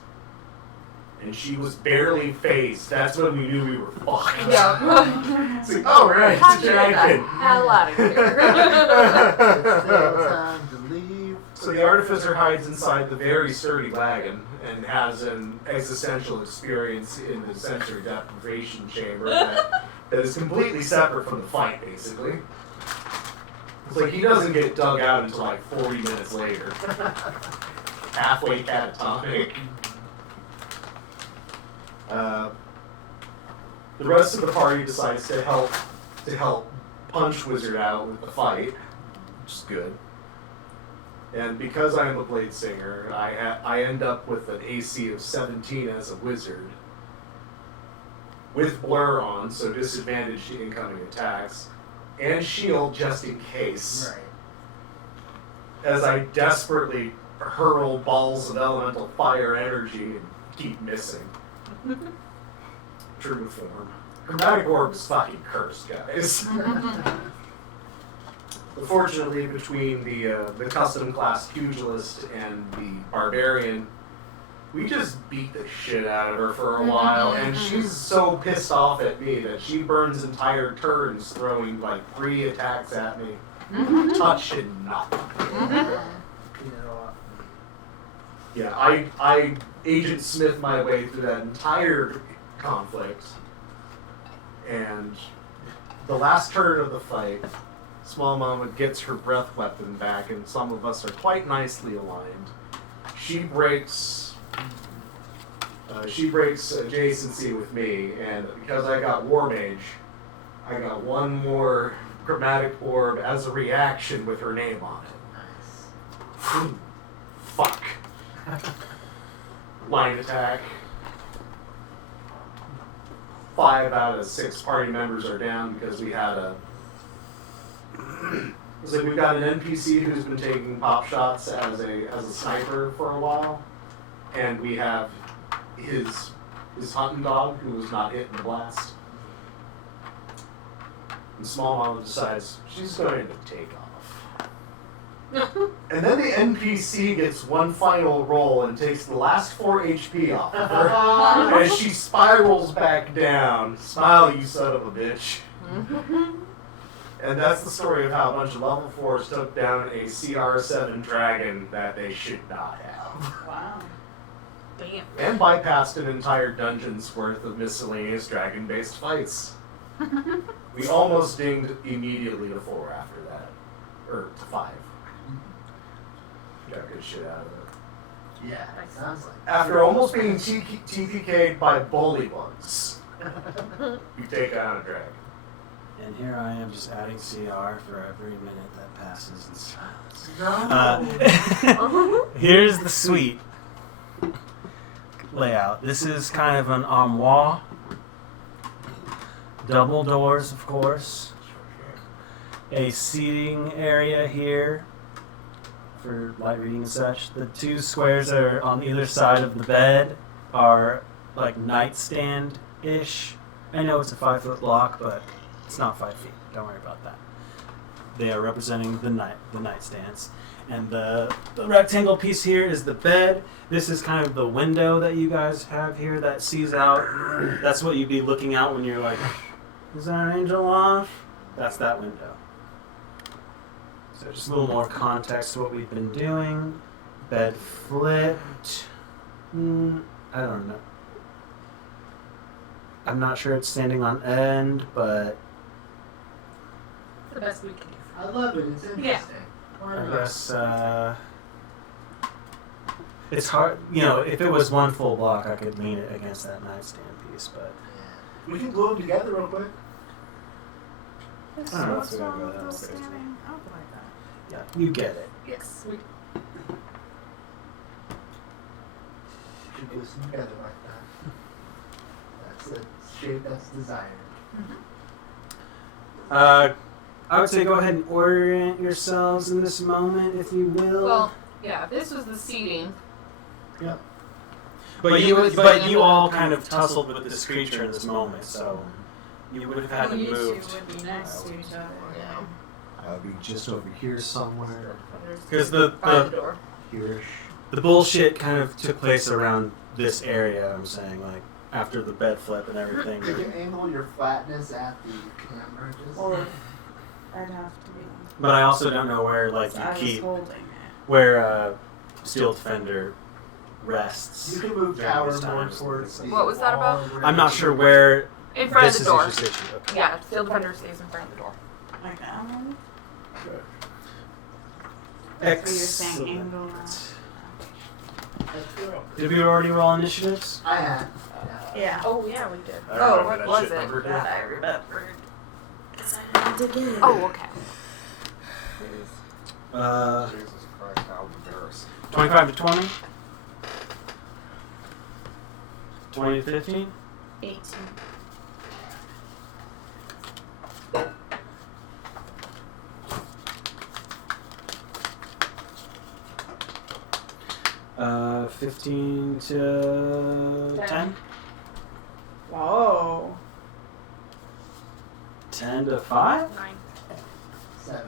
And she was barely phased. That's when we knew we were fucked. Yeah. It's like, oh right, it's a dragon. Hell out of here. It's still time to leave. So the artificer hides inside the very sturdy wagon and has an existential experience in the sensory deprivation chamber that is completely separate from the fight, basically. It's like he doesn't get dug out until like 40 minutes later. Halfway catatonic. The rest of the party decides to help Punch Wizard out with the fight, which is good. And because I am a blade singer, I end up with an AC of 17 as a wizard, with blur on, so disadvantage to incoming attacks, and shield just in case. Right. As I desperately hurl balls of elemental fire energy and keep missing. True form. Chromatic orb is fucking cursed, guys. Fortunately, between the custom class pugilist and the barbarian, we just beat the shit out of her for a while, and she's so pissed off at me that she burns entire turns throwing like 3 attacks at me, touching nothing. You know, Yeah, I Agent Smith my way through that entire conflict, and the last turn of the fight, Small Mama gets her breath weapon back, and some of us are quite nicely aligned. She breaks adjacency with me, and because I got War Mage, I got one more chromatic orb as a reaction with her name on it. nice. Fuck. Line attack. 5 out of 6 party members are down because we had It's like we've got an NPC who's been taking pop shots as a sniper for a while, and we have his hunting dog who was not hit in the blast. And Small Mama decides she's going to take off. And then the NPC gets one final roll and takes the last 4 HP off of her as she spirals back down. Smile, you son of a bitch. And that's the story of how a bunch of level 4s took down a CR7 dragon that they should not have. Wow. Damn. And bypassed an entire dungeon's worth of miscellaneous dragon-based fights. We almost dinged immediately to 4 after that. Or to 5. Got good shit out of it. Yeah, sounds like. After almost being TPK'd by bullywugs, you take down a dragon. And here I am just adding CR for every minute that passes in silence. No. Here's the suite layout. This is kind of an armoire. Double doors, of course. A seating area here for light reading and such. The 2 squares that are on either side of the bed are like nightstand-ish. I know it's a 5-foot block, but it's not 5 feet. Don't worry about that. They are representing the nightstands. And the rectangle piece here is the bed. This is kind of the window that you guys have here that sees out. That's what you'd be looking out when you're like, is that angel off? That's that window. So just a little more context to what we've been doing. Bed flipped. I don't know. I'm not sure it's standing on end, but The best we can do. I love it. It's interesting. Yeah. Why I not? guess it's hard. You know, if it was one full block, I could lean it against that nightstand piece, but Yeah. We can glue them together real quick. I don't know if What's we're gonna wrong go with that those crazy. standing up like that? yeah, you get it. Yes. We Should glue them together like that. That's the shape that's desired. I would say go ahead and orient yourselves in this moment, if you will. Well, yeah. If this was the seating, but you all kind of tussled with this creature in this moment, so you would have had to You move. two would be next to each other. Yeah. I'll be just over here somewhere. Because by the the door. Here-ish. bullshit kind of took place around this area. I'm saying, like after the bed flip and everything. Could you angle your flatness at the camera just? Or I'd have to be. But I also don't know where like I you was keep holding it. where Steel Defender rests. You can move during tower these more times. towards the What was that wall about? where I'm not you sure can- where In front this of the door. is your station. Okay. Yeah. Field defender stays in front of the door. Like that one? That's what you're saying, Excellent. angle. Did we already roll initiatives? I had. Yeah. Oh yeah, we did. I Oh, remember what that was shit it? number, That yeah. I remembered. Oh, okay. Jesus Christ, how embarrassing. 25 to 20? 20 to 15? 18. Uh, 15 to 10? Whoa. 10 to 5? 9. 7.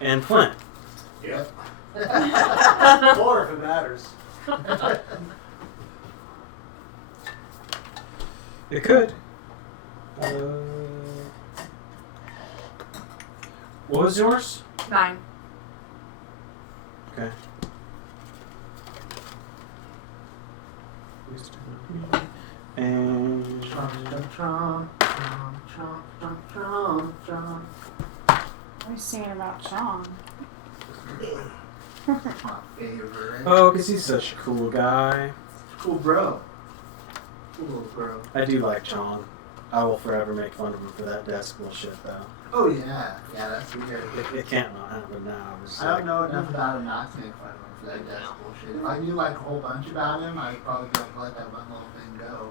And Flint. Yep. 4 if it matters. It could. What was yours? 9. Okay. And What are you singing about Sean? My favorite. oh, because he's such a cool guy. Cool bro. Cool bro. I do like Chong. I will forever make fun of him for that desk bullshit, though. Oh yeah. Yeah, that's weird. It can't not happen now. I'm just I don't like, know enough about him not to make fun of him for that desk bullshit. If I knew like a whole bunch about him, I'd probably be able to let that one little thing go.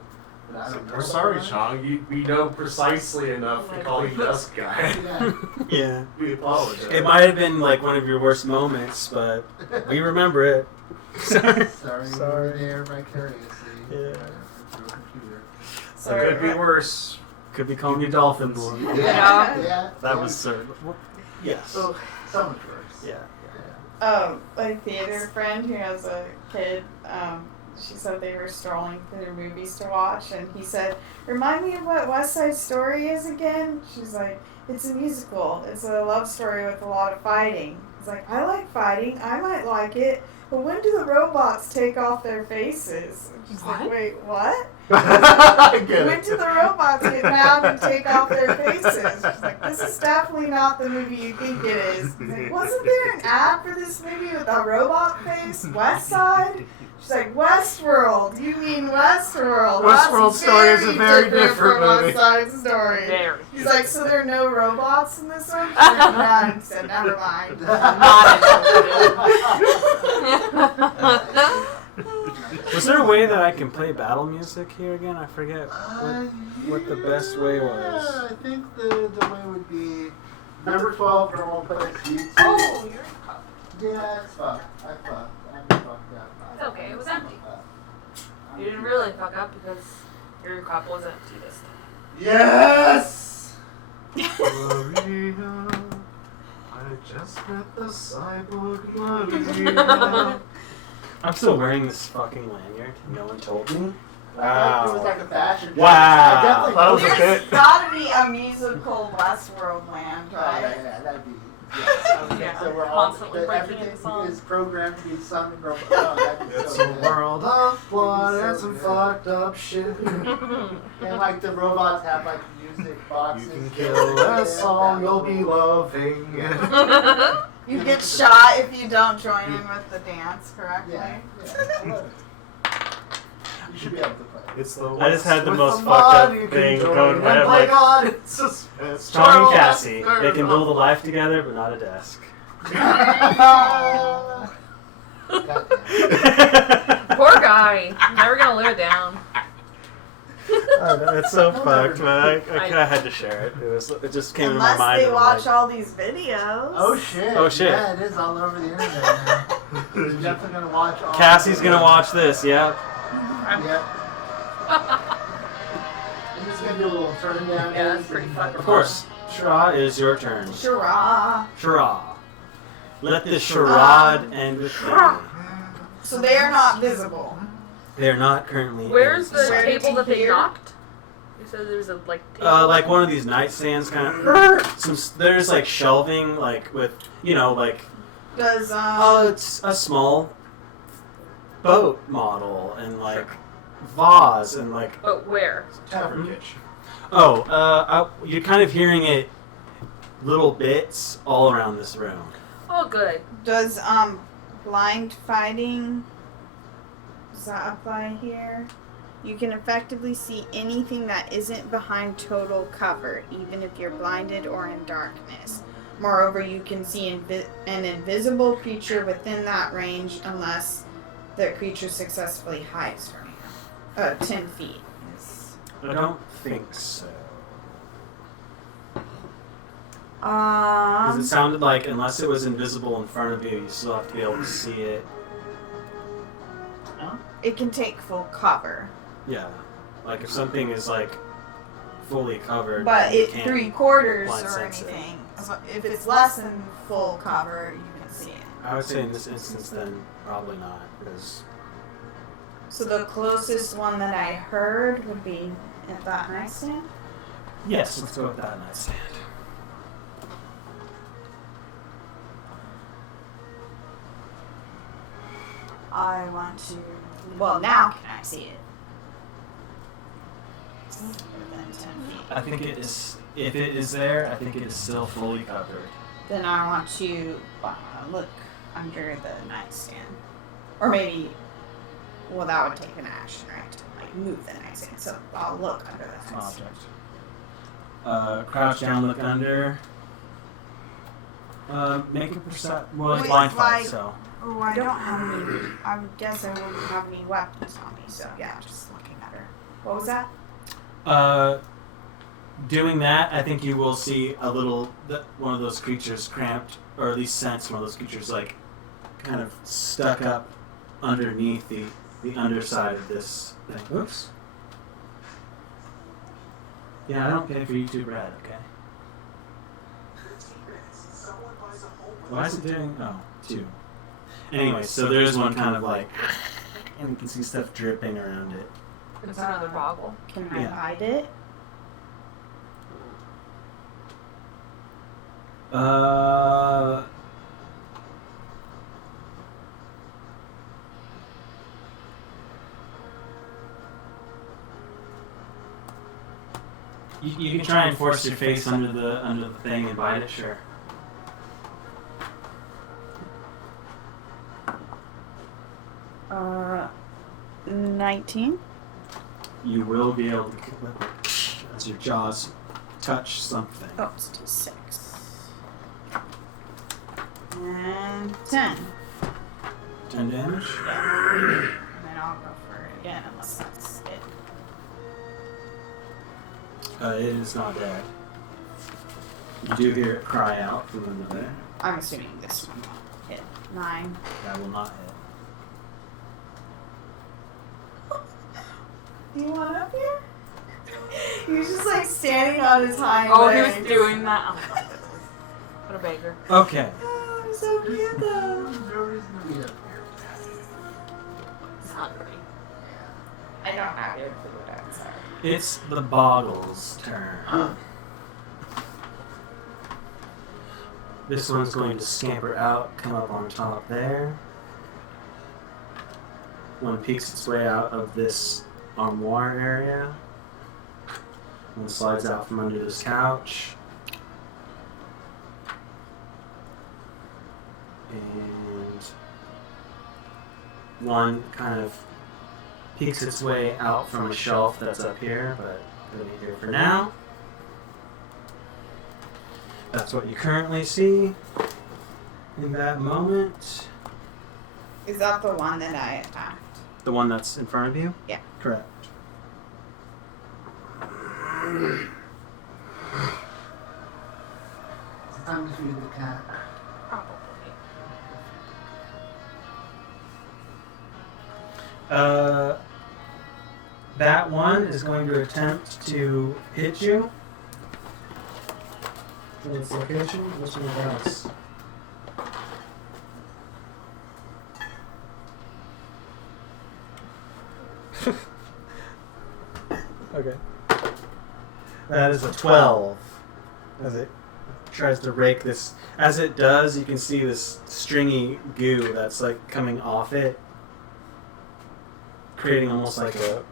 But I don't know. We're sorry, Chong. We know precisely enough to call you Dusk Guy. Yeah. Yeah. We apologize. It might have been like one of your worst moments, but we remember it. Sorry. Sorry. Sorry. We were there vicariously. Yeah. Through a computer. Sorry. It could be worse. Could be calling you Dolphin Boy. Yeah. Yeah. That was sir. Yes. So much worse. Yeah. My theater friend who has a kid, she said they were strolling through movies to watch, and he said, "Remind me of what West Side Story is again?" She's like, "It's a musical. It's a love story with a lot of fighting." He's like, "I like fighting. I might like it. But when do the robots take off their faces?" And she's like, "Wait, what? I get When it. do the robots get mad and take off their faces?" She's like, "This is definitely not the movie you think it is." He's like, "Wasn't there an ad for this movie with a robot face? West Side?" She's like, "Westworld. You mean Westworld? Westworld That's Story is a very different from movie." West Side Story." Very. He's like, "So there are no robots in this one?" She's like, "None." He said, "Never mind." Was there a way that I can play battle music here again? I forget what the best way was. Yeah, I think the way would be number 12 normal place YouTube. Oh, you're Yeah, it's fucked. I fucked. I'm fucked up. It's okay, it was empty. You didn't really fuck up because your cup was empty this time. Yes! Maria, I just met the cyborg Maria. I'm still wearing this fucking lanyard. No one told me. It was like a fashion. Wow. I definitely That was a There's bit. gotta be a musical Westworld land, Oh, right? yeah, that'd be. Yeah, okay, Yeah, so we're all. constantly breaking Everything into song. is programmed to be sung and broken. Oh, that'd be It's so a good. world of blood It'd be and so some good. fucked up shit. And like the robots have like music boxes. You can kill a song you'll be loving. You get shot if you don't join in with the dance correctly. Yeah, I love it. You should be able to play. It's the I just had the with most the fucked up mod you can thing join going in my and head, play like, God in suspense. Chong and Charles Cassie, Lester. they can build a life together, but not a desk. Poor guy. Never gonna live it down. It's so We'll fucked, never man. I kind of had to share it. It just came Unless to my mind. they and I'm watch like, all these videos. Oh shit. Oh, shit. Yeah, it is all over the internet now. You're definitely gonna watch all. Cassie's gonna watch this. Yep. Yep. I'm just gonna do a little turn down. Yeah, that's pretty fucked. Of course. Shara, it is your turn. Shara. Shara. Let this charade end with me. So they are not visible. They are not currently. Where's in the Where did table you that they hear? knocked? You said there's a table. Like one of these nightstands, kind of. There's like shelving, like with like. Does Oh, it's a small boat model and like vase and like. Oh, where? Tavern kitchen. You're kind of hearing it, little bits all around this room. Oh, good. does blind fighting, does that apply here? You can effectively see anything that isn't behind total cover, even if you're blinded or in darkness. Moreover, you can see an invisible creature within that range unless the creature successfully hides from you. 10 feet. I don't think so. Because it sounded like unless it was invisible in front of you, you still have to be able to see it. It can take full cover, Yeah. Like if something is like fully covered, but you it can't 3/4 blind or sense it. anything. If it's less than full cover, you can see it. I would say in this instance, then probably not, because So the closest one that I heard would be at that nightstand. yes, let's go with that nightstand. I want to. Well, now can I see it? It's within 10 feet. I think it is. If it is there, I think it is still fully covered. Then I want to look under the nightstand, or maybe. Well, that would take an action, right? To like move the nightstand. So I'll look under the nightstand. Object. Crouch down, look under. Make a perception. Well, it's Wait, blind fight, like- so. Oh, I don't have any. I would guess I wouldn't have any weapons on me. So yeah, just looking under. What was that? Doing that, I think you will see one of those creatures cramped, or at least sense one of those creatures like kind of stuck up underneath the underside of this thing. Oops. Yeah, I don't pay for YouTube Red, okay? Why is it doing? Oh, 2. Anyway, so there's one kind of like, and you can see stuff dripping around it. It's another boggle. Can I Yeah. hide it? You can try and force your face under the thing and bite it, sure. Uh, 19. You will be able to as your jaws touch something. Oh, it's D6. And 10. 10 damage. And then I'll go for it again unless that's it. It is not dead. You do hear it cry out from under there. I'm assuming this one will hit. 9. That will not hit. You want up here? He was just like standing on his hind Oh, he legs. was doing that. Oh my goodness. What a beggar. Okay. Oh, so cute though. No reason to be up here. He's hungry. I don't have your food outside. It's the Boggles' turn. This one's going to scamper out, come up on top there. One peeks its way out of this armoire area. One slides out from under this couch. And one kind of peeks its way out from a shelf that's up here, but it'll be here for now. That's what you currently see in that moment. Is that the one that I attacked? The one that's in front of you? Yeah. Correct. Is it time to feed the cat? Probably. That one is going to attempt to hit you. From its location. What's your dice? Okay. That is a 12. As it tries to rake this. As it does, you can see this stringy goo that's like coming off it, creating almost like a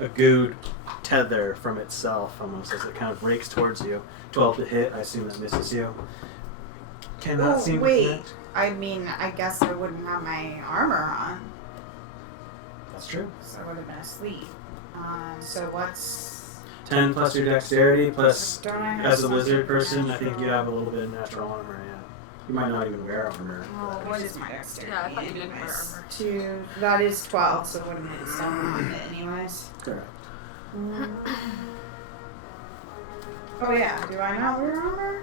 gooed tether from itself, almost as it kind of rakes towards you. 12 to hit. I assume that misses you. Cannot Oh, seem to wait. connect. I mean, I guess I wouldn't have my armor on, That's true. so I would have been asleep. So what's... 10 plus your dexterity plus, Don't I have as a something lizard person, I think you natural? have a little bit of natural armor. Yeah. You might not even wear armor. Oh, what is my dexterity? Yeah, I thought you didn't wear anyways? armor. 2. That is 12, so it would have been stone on it anyways. Correct. Oh yeah, do I not wear armor?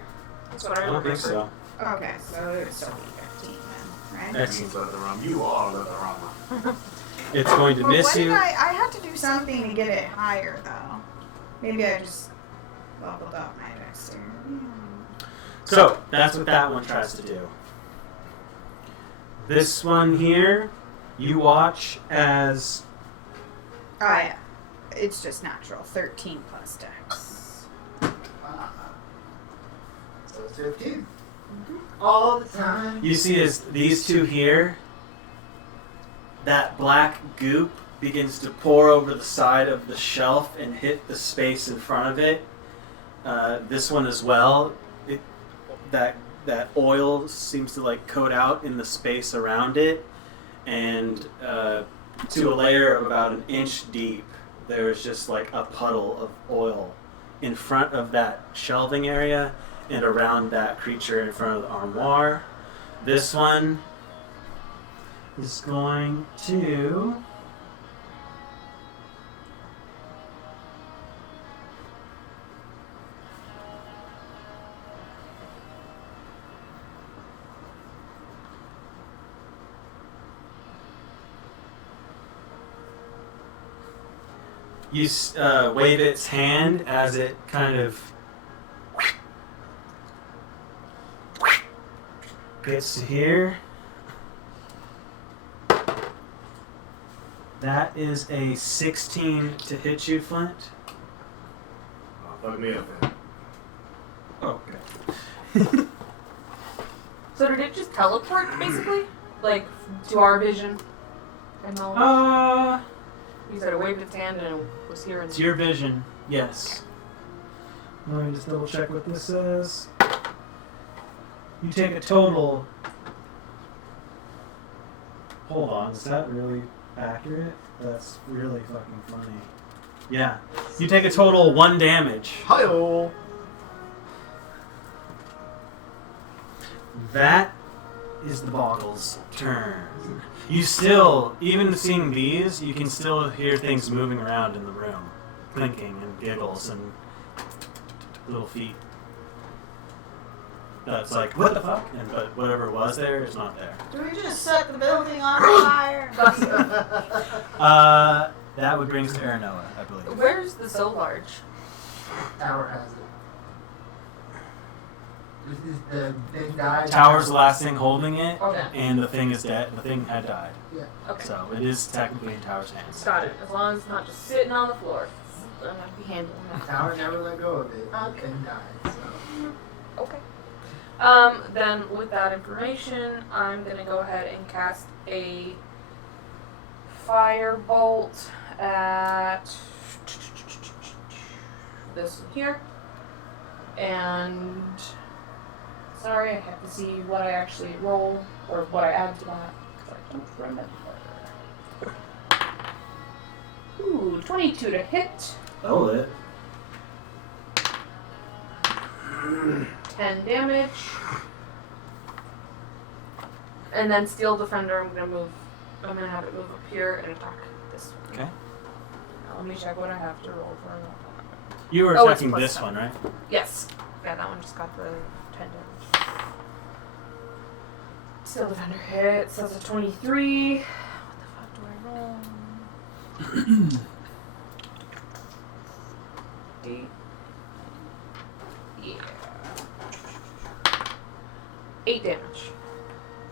That's what I I don't remember. think so. Okay, so it would still be 15 then, right? Excellent. You leather armor. You are leather armor. It's going to But miss what did you. I had to do something to get it higher though. Maybe I just leveled up my dexterity. So, that's what that one tries to do. This one here, you watch as Oh yeah. It's just natural. 13 plus dex. So it's 15. All the time. you see as these two here, that black goop begins to pour over the side of the shelf and hit the space in front of it. This one as well. That oil seems to like coat out in the space around it, and to a layer of about an inch deep, there's just like a puddle of oil in front of that shelving area and around that creature in front of the armoire. This one is going to You wave its hand as it kind of gets to here. That is a 16 to hit you, Flint. Oh, fuck me up then. Oh, okay. So did it just teleport, basically? Like, to our vision? And knowledge? You said it waved its hand and it was here. It's your vision, yes. Let me just double check what this says. You take a total. Hold on, is that really accurate? That's really fucking funny. Yeah. You take a total 1 damage. Hi-oh! That is the Boggles' turn. You still, even seeing these, you can still hear things moving around in the room. Clinking and giggles and little feet. That's like, what the fuck? But whatever was there is not there. Do we just set the building on fire? That would bring us to Aranoa, I believe. Where's the so large? Tower has it. This is the thing died. Tower's the last thing holding it, Okay. and the thing is dead. The thing had died. Yeah. Okay. So it is technically in Tower's hands. Got it. As long as it's not just sitting on the floor. I'm gonna be handling that. Tower never let go of it. Okay. The thing died. So. Okay. Then with that information, I'm gonna go ahead and cast a firebolt at this one here. And sorry, I have to see what I actually roll or what I add to that because I don't remember. Ooh, 22 to hit. Oh, it. 10 damage. And then Steel Defender, I'm gonna have it move up here and attack this one. Okay. Now, let me check what I have to roll for. You were Oh, it's attacking plus this 7. one, right? Yes. Yeah, that one just got the 10 damage. Steel Defender hits. That's a 23. What the fuck do I roll? 8. Yeah. 8 damage.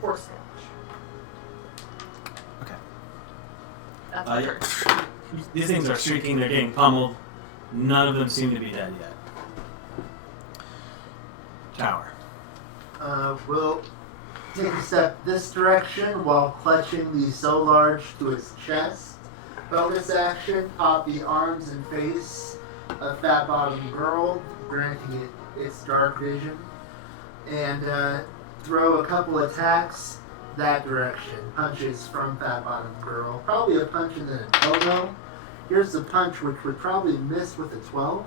Force damage. Okay. That's my Yeah. turn. These things are shrieking, they're getting pummeled. None of them seem to be dead yet. Tower. Will take a step this direction while clutching the so large to its chest. Bonus action, pop the arms and face of Fat Bottom Girl, granting it its dark vision. And throw a couple attacks that direction. Punches from Fat Bottom Girl. Probably a punch and then an elbow. Here's the punch, which would probably miss with a 12.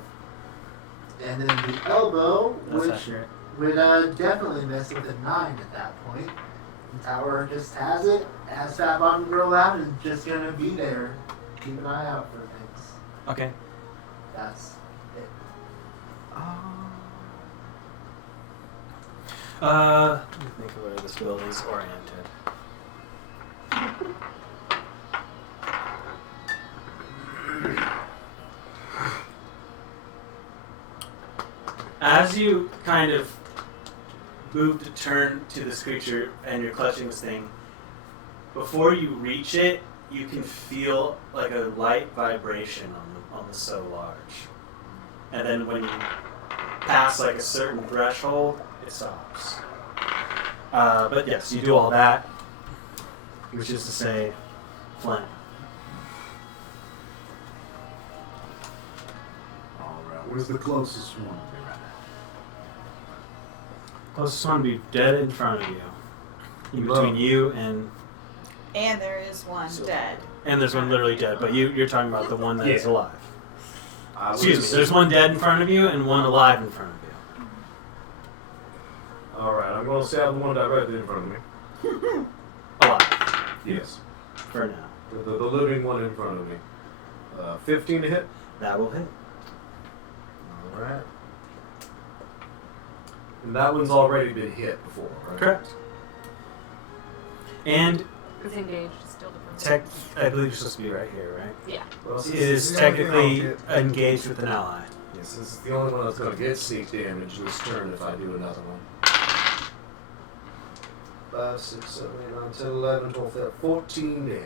And then the elbow, That's which accurate. would definitely miss with a 9 at that point. The tower just has it, has Fat Bottom Girl out, and is just gonna be there. Keep an eye out for things. Okay. That's it. Let me think of where this building's oriented. As you kind of move to turn to this creature and you're clutching this thing, before you reach it, you can feel like a light vibration on the so large. And then when you pass like a certain threshold, it stops. But yes, you do all that, which is to say, Flint. Alright, where's the closest one? Closest one would be dead in front of you. In between you and And there is one dead. there's one literally dead, but you're talking about the one that is Yeah. alive. Excuse me, there's one dead in front of you and one alive in front of you. Alright, I'm going to stab the one directly in front of me. Alive, Yes. for now. The living one in front of me. 15 to hit. That will hit. Alright. And that one's already been hit before, right? Correct. And It's engaged. It's Steel Defender. I believe you're supposed to be right here, right? Yeah. Well, It is technically engaged with an ally. Yes, this is the only one that's going to get seek damage this turn if I do another one. 5, 6, 7, 8, 9, 10, 11, 12, 13, 14 damage.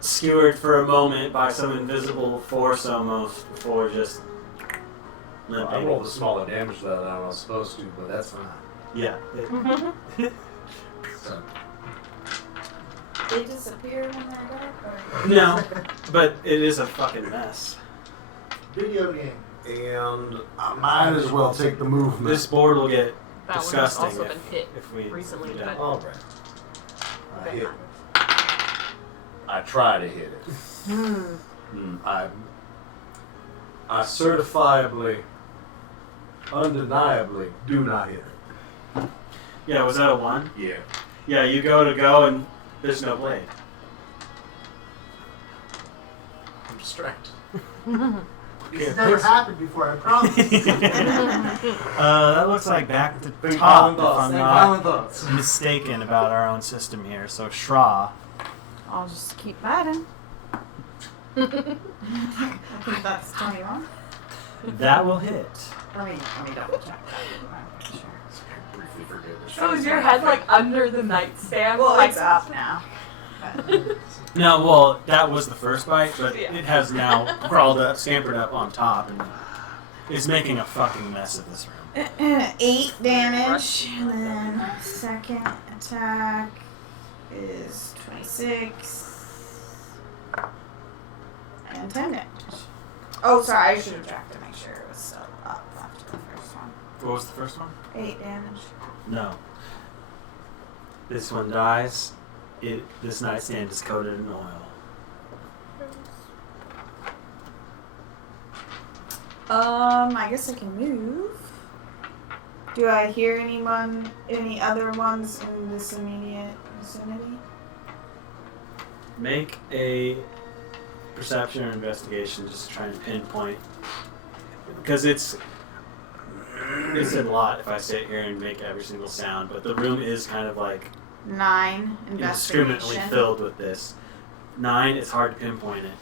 Skewered for a moment by some invisible force almost before just limping. I rolled a smaller damage than I was supposed to, but that's fine. Yeah. So, They disappear when they're dark? Or? No, but it is a fucking mess. Video game. And I might as well take the movement. This board will get That one has disgusting also been hit if we recently, do that. but- all right. I Okay. hit. I try to hit it. I certifiably, undeniably do not hit it. Yeah, was that a 1? Yeah. Yeah, you go and there's no blade. I'm distracted. This has never happened before, I promise. That looks like back to Think top, violent if thoughts. I'm Think not violent thoughts. mistaken about our own system here. So Shra, I'll just keep fighting. I think that's 21. that will hit. Let me double check that. I'm pretty sure. Briefly forget this. So is your head like under the nightstand? Well, like it's up now. No, well, that was the first bite, but Yeah. it has now crawled up, scampered up on top, and is making a fucking mess of this room. 8 damage, and then second attack is 26, and 10 damage. Oh, sorry, I should have checked to make sure it was still up after the first one. What was the first one? 8 damage. No. This one dies. This nightstand is coated in oil. I guess I can move. Do I hear any other ones in this immediate vicinity? Make a perception or investigation, just to try and pinpoint, because it's a lot if I sit here and make every single sound. But the room is kind of like 9 indiscriminately investigation. filled with this. 9, it's hard to pinpoint it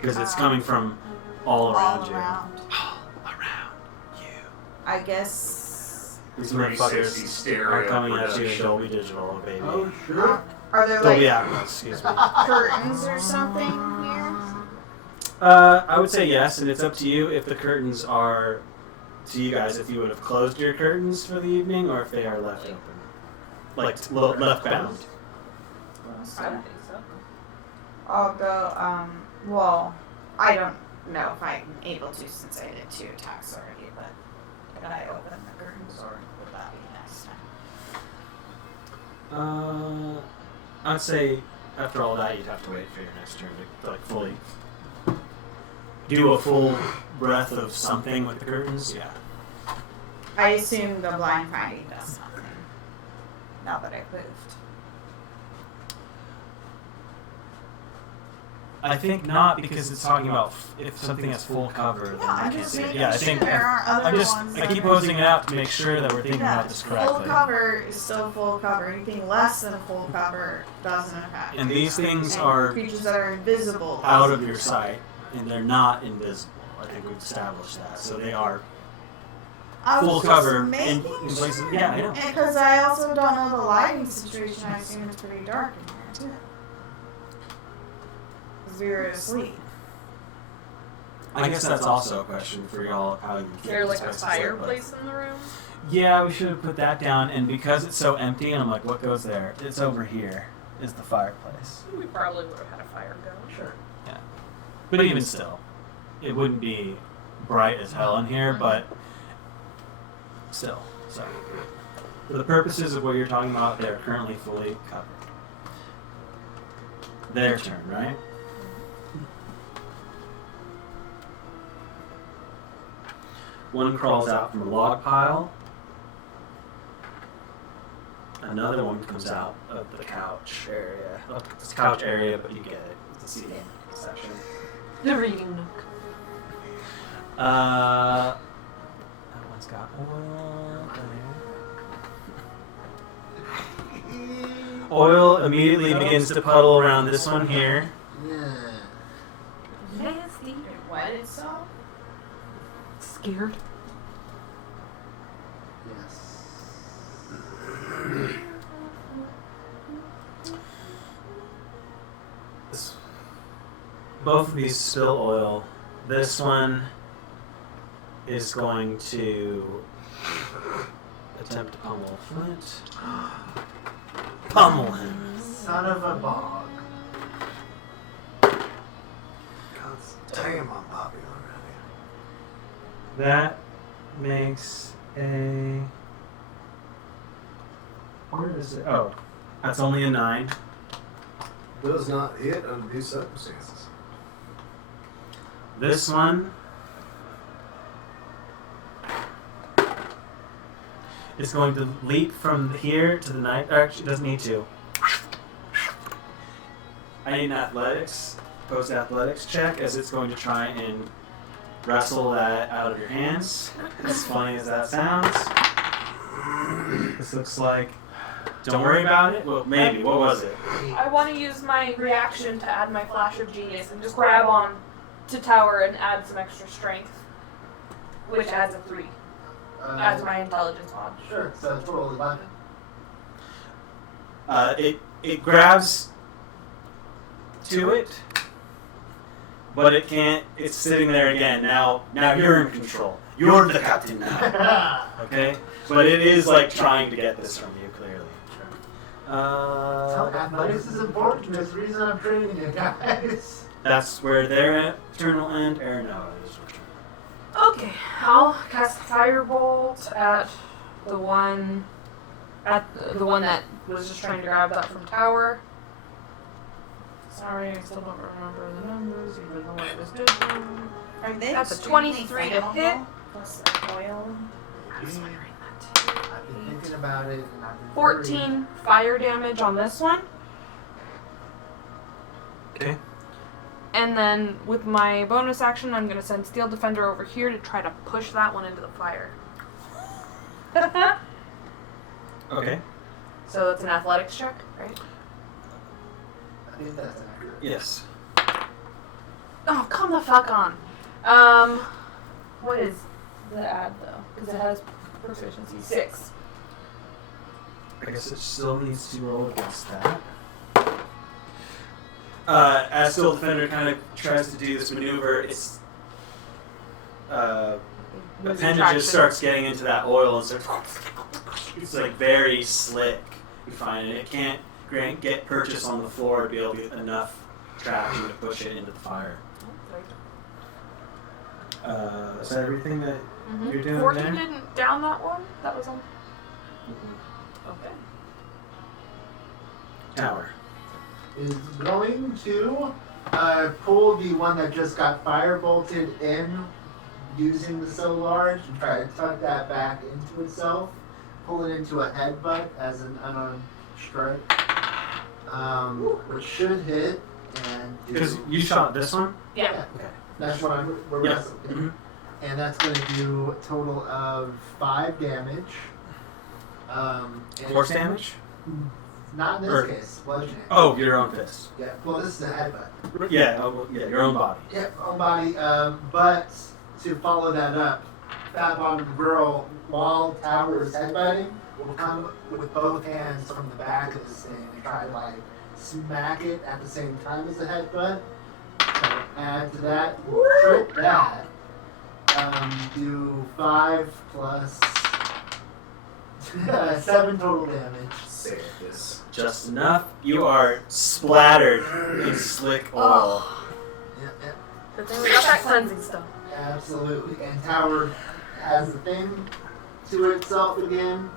because it's coming from all around you. All around you. I guess. These 360 motherfuckers stereo are coming at you, production. Dolby Digital, baby. Oh, sure. Are there Dolby like Atmos, excuse me. curtains or something here? I would say yes, and it's up to you if the curtains are, to you guys, if you would have closed your curtains for the evening or if they are left open. Like left bound. I don't think so. I'll go, well, I don't know if I'm able to since I did 2 attacks already, but could I open the curtains or would that be next time? I'd say after all that, you'd have to wait for your next turn to like fully do a full breath of something with the curtains. Yeah. I assume the blind finding does something now that I've moved. I think not, because it's talking about if something has full cover, then I I'm can't just see it. making Yeah, I sure think there aren't other I'm just ones I that keep are- posing it out to make sure that we're thinking about this full correctly. cover is still full cover. Anything less than a full cover doesn't affect. And these things And are creatures that are invisible. out of your sight, and they're not invisible. I think we've established that. So they are I was full just cover in making places. sure. Yeah, I know. Because I also don't know the lighting situation. I assume it's pretty dark in here too. Because we were asleep. I guess that's also a question for y'all, how you Is there like a spaces like that. fireplace in the room? Yeah, we should have put that down, and because it's so empty, and I'm like, what goes there? It's over here, is the fireplace. We probably would have had a fire going. Sure. But even still, it wouldn't be bright as hell in here, but still. So, for the purposes of what you're talking about, they're currently fully covered. Their turn, right? One crawls out from a log pile. Another one comes out of the couch area. It's couch area, but you get it. It's a seating section. The reading nook. That one's got oil there. Oil immediately begins to puddle around this one here. Yeah. Nasty. It wet itself. Scared. Yes. Both of these spill oil. This one is going to attempt to pummel Flint. Pummel him. Son of a bog. God damn, I'm popping already. That makes a... Where is it? Oh, that's only a 9. Does not hit under these circumstances. This one is going to leap from here to the knife. Actually, it doesn't need to. I need an post-athletics check, as it's going to try and wrestle that out of your hands. As funny as that sounds. This looks like... Don't worry about it. Well, maybe. What was it? I want to use my reaction to add my flash of genius and just grab on to tower and add some extra strength, which adds a 3. Adds my intelligence mod. Sure, so total 11. It grabs to it, but it can't. It's sitting there again. Now you're in control. You're the captain now. Okay, but it is like trying to get this from you clearly. Athletics is important. There's a reason I'm training you guys. That's where their turn will end. Or no, it is your turn. Okay, I'll cast Firebolt at the one that was just trying to grab that from tower. Sorry, I still don't remember the numbers, even though I was doing. Are they That's a extremely 23 to flammable? hit. Plus oil. I was wondering that too. I've been thinking about it. And I've been 14 fire damage on this one. Okay. And then with my bonus action, I'm going to send Steel Defender over here to try to push that one into the fire. Okay. So that's an athletics check, right? I think that's accurate. Yes. Oh, come the fuck on. What is the add though? Because it has proficiency 6. I guess it still needs to roll against that. As Steel Defender kind of tries to do this maneuver, its appendage starts getting into that oil and starts. It's like very slick. You find it. It can't get purchase on the floor to be able to get enough traction to push it into the fire. Is that everything that you're doing 14 there? didn't down that one? That was on. Mhm. Okay. Tower. Is going to pull the one that just got fire bolted in using the so large and try to tuck that back into itself. Pull it into a headbutt as an unarmed strike. Which should hit and do. Because you shot this one? Yeah. Okay. That's what we're Yeah. wrestling. Mhm. And that's going to do a total of 5 damage. And Force damage? Not in this case, bludgeoning. Oh, your own fist. Yeah, well, this is a headbutt. Yeah, yeah, your own body. Yep, own body. But to follow that up, Fat Bottom Girl, while Tower is headbutting, will come with both hands from the back of this thing and try to like smack it at the same time as the headbutt. So add to that, crit that. Do 5 plus 7 total damage. Save this. Just enough. You are splattered in slick oil. Yep. Good thing we got that cleansing stuff. Absolutely. And Tower has the thing to itself again.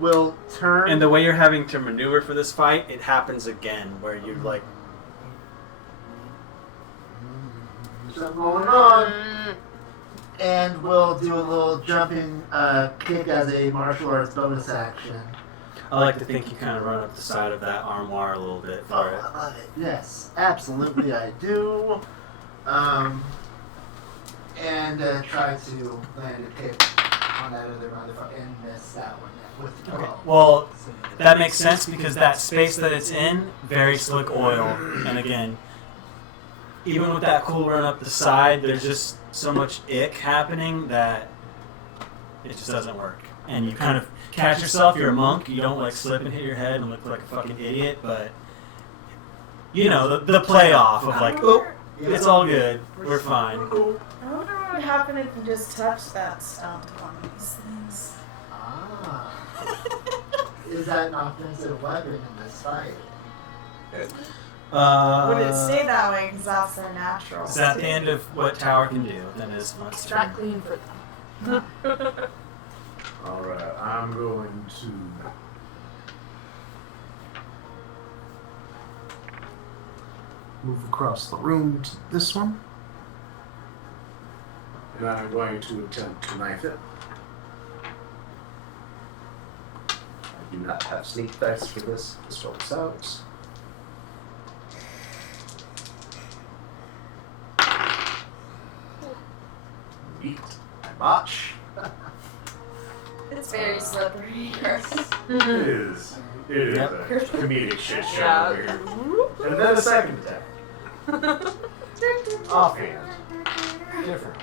Will turn. And the way you're having to maneuver for this fight, it happens again, where you're like, something going on. And we'll do a little jumping kick as a martial arts bonus action. I like to think you kind of run up the side of that armoire a little bit for it. I love it. Yes, absolutely I do. And try to land a kick on that other motherfucker and miss that one with 12. Okay. Well, that makes sense because that space that it's in, very slick oil, and again, even with that cool run up the side, there's just so much ick happening that it just doesn't work. And you kind of catch yourself. You're a monk. You don't like slip and hit your head and look like a fucking idiot, but you know the playoff of like, oh, it's all good. We're fine. I wonder what would happen if you just touched that stuff to one of these things. Ah. Is that an offensive weapon in this fight? Would it stay that way because that's their natural Is that the state? end of what Tower can do? Then it is monster. Extract clean for them. Alright, I'm going to move across the room to this one. And I'm going to attempt to knife it. I do not have sneak dice for this. This works out. Neat. I botch. It's very slippery. It is. It is Yep. a comedic shit show Yeah. over here. And then a second attack. Offhand. Different.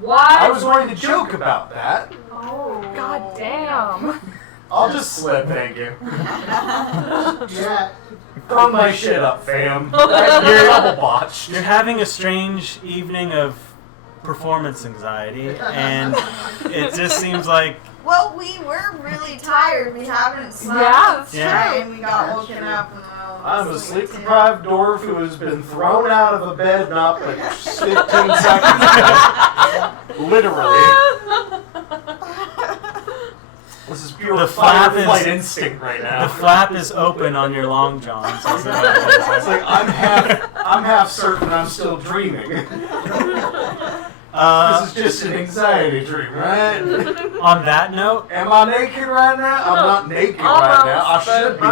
What? I was going to joke about that. Oh. God damn. I'll just slip, thank you. Yeah. Throw my shit up, fam. You're double botched. You're having a strange evening of performance anxiety, and it just seems like Well, we were really tired. We haven't slept. Yeah, that's Yeah. true. And we got woken up in the middle of I'm the a sleep, too. sleep-deprived dwarf who has been thrown out of a bed not but 15 seconds ago. Literally. This is pure The flap fight or is- flight instinct right the now. flap is open on your long johns. It's like I'm half certain I'm still dreaming. This is just an anxiety dream, right? On that note, Am I naked right now? I'm not naked right now. I should be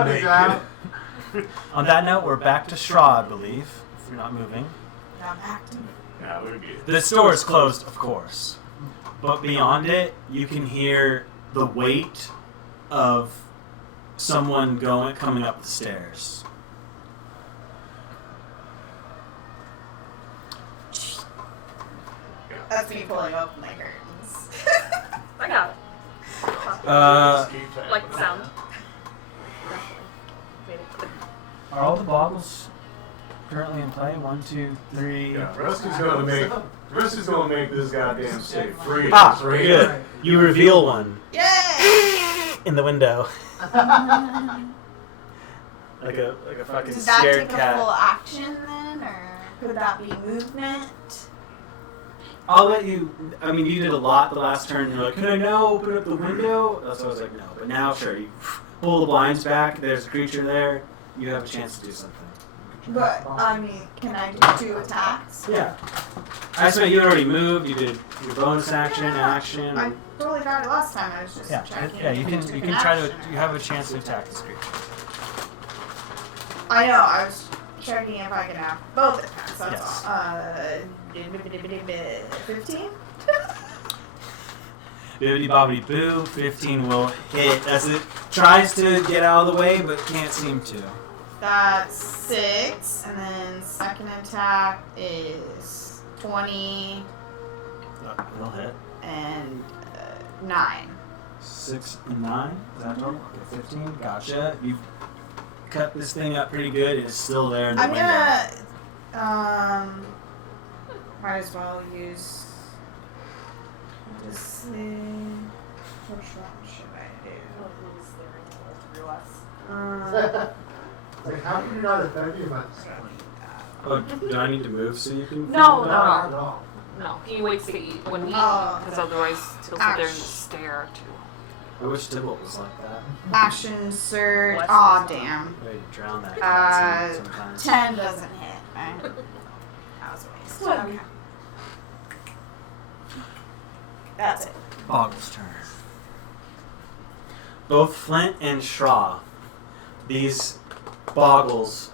Almost, naked. we're back to Straw, I believe. If you're not moving, Now back to me. Yeah, we're good. the store is closed, of course, but beyond it, you can hear the weight of someone coming up the stairs. That's me pulling open my curtains. I got it. Like the sound. Made it click. Are all the boggles currently in play? 1, 2, 3. Yeah, Rusty's gonna make this goddamn state free. Ah, It's right good. here. You reveal one Yay! in the window, like a fucking Does that scared take cat. a full action then, or could that be movement? I'll let you. I mean, you did a lot the last turn. You're like, can I now open up the window? That's why I was like, no. But now, sure, you pull the blinds back. There's a creature there. You have a chance to do something. But I mean, can I do 2 attacks? Yeah. I just meant you already moved. You did your bonus action, action. I totally got it last time. I was just Yeah, checking. yeah. You if can took you an can try to. action. You have a chance to attack this creature. I know. I was checking if I can have both attacks. That's Yes. all. 15. Bibbidi bobbidi boo. 15 will hit as it tries to get out of the way, but can't seem to. That's 6, and then second attack is 20 Will hit. and 9. 6 and 9. Is that total? Okay, 15. Gotcha. You've cut this thing up pretty good. It's still there in the I'm window. gonna might as well use. Just see. Which one should I do? Like, how can you not effective at this point? Oh, do I need to move so you can? No, figure it no, out? Not at all. No, he waits to eat when we, Oh, because okay. otherwise he'll sit there and Ouch. just stare too. I wish Tybalt was like that. Action surge. What's Aw, this one? damn. Way to drown that Uh, cat sometimes. 10 doesn't hit. Right? That was a waste. What? Okay. That's it. Boggles' turn. Both Flint and Shraw, these boggles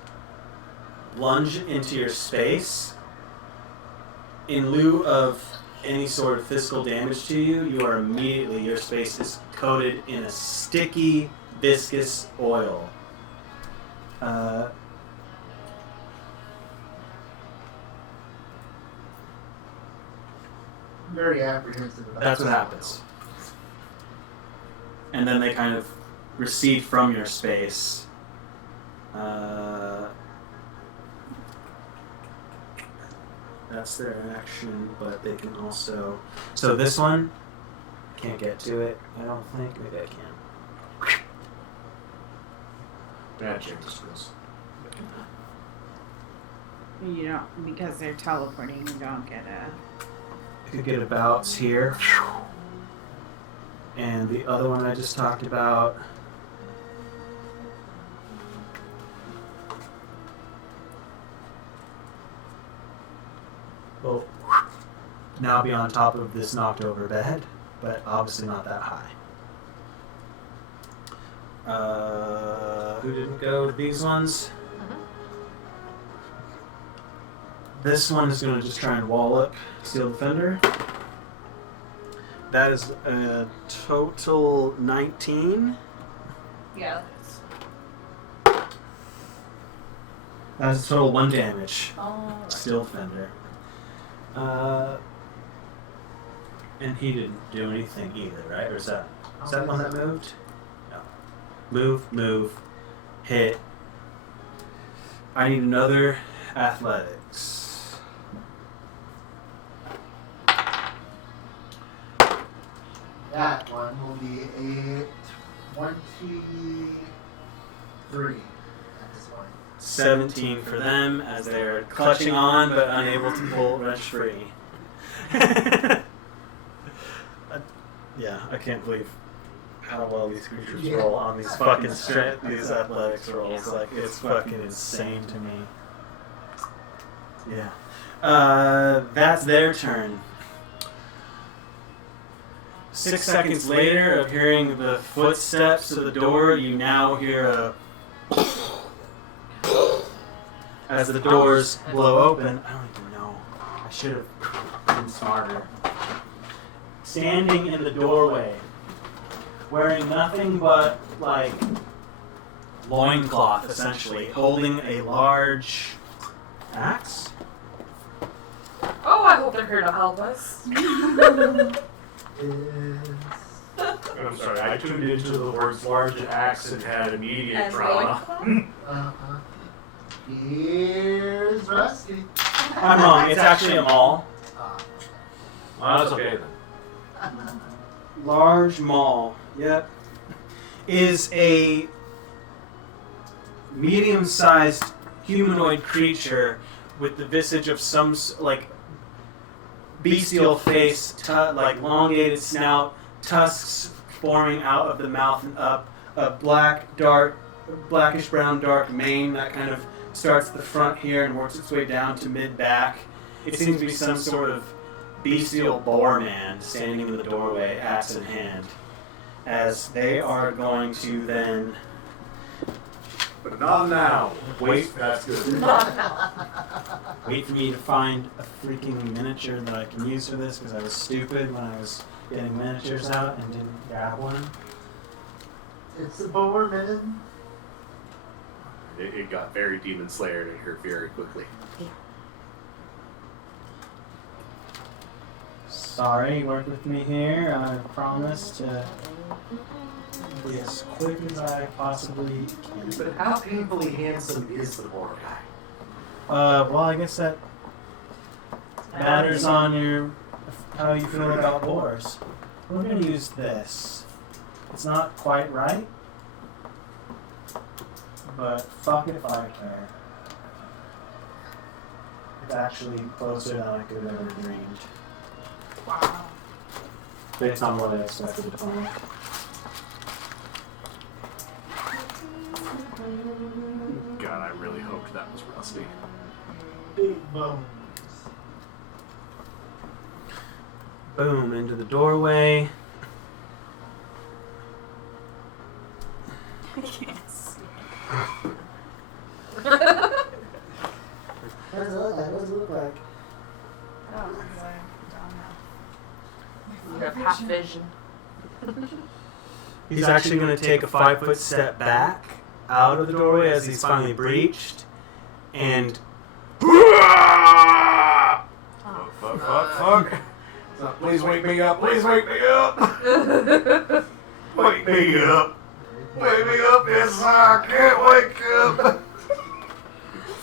lunge into your space in lieu of any sort of physical damage to you, your space is coated in a sticky, viscous oil. Very apprehensive about That's what happens. And then they kind of recede from your space. That's their action, but they can also... So this one, can't get to it, I don't think. Maybe I can. Yeah, change the skills. You don't, because they're teleporting, you don't get a... You could get a bounce here. And the other one I just talked about... will now be on top of this knocked over bed, but obviously not that high. Who didn't go to these ones? This one is going to just try and wall up Steel Defender. That is a total 19. Yeah. That is a total 1 damage. Oh. Steel Defender. And he didn't do anything either, right? Or is that one that moved? No. Move, hit. I need another athletics. That one will be a 23 at this point. 17 for them as they're clutching on but unable to pull wrench free. Yeah, I can't believe how well these creatures roll on these fucking these athletics rolls. Like, it's fucking insane to me. Yeah. That's their turn. 6 seconds later of hearing the footsteps of the door, you now hear a... as the doors blow open. I don't even know. I should have been smarter. Standing in the doorway, wearing nothing but, like, loincloth, essentially, holding a large axe? Oh, I hope they're here to help us. I'm sorry, I tuned into the words large axe and had immediate And trauma. Here's Rusty. I'm wrong, it's actually a maul. Well, that's okay then. Large maul, yep. Is a medium-sized humanoid creature with the visage of some, like, bestial face, like elongated snout, tusks forming out of the mouth and up, a blackish brown dark mane that kind of starts at the front here and works its way down to mid-back. It seems to be some sort of bestial Boarman standing in the doorway, axe in hand, as they are going to then... But not now. Wait, that's good. wait for me to find a freaking miniature that I can use for this, because I was stupid when I was getting miniatures out and didn't grab one. It's a Boarman. It got very Demon Slayer in here very quickly. Sorry, work with me here. I promise to be as quick as I possibly can. But how painfully handsome is the boar guy? Well, I guess that matters on your how you feel about boars. We're gonna use this. It's not quite right, but fuck it if I care. It's actually closer than I could have ever dreamed. Wow. Based on what I expected to find. God, I really hoped that was Rusty. Big bones. Boom, into the doorway. Yes. What does it look like? Oh. have half vision. He's actually going to take a 5-foot step back out of the doorway as he's finally breached, and Fuck. Please wake me up. Please wake me up. Wake me up. Wake me up. Yes, I can't wake up.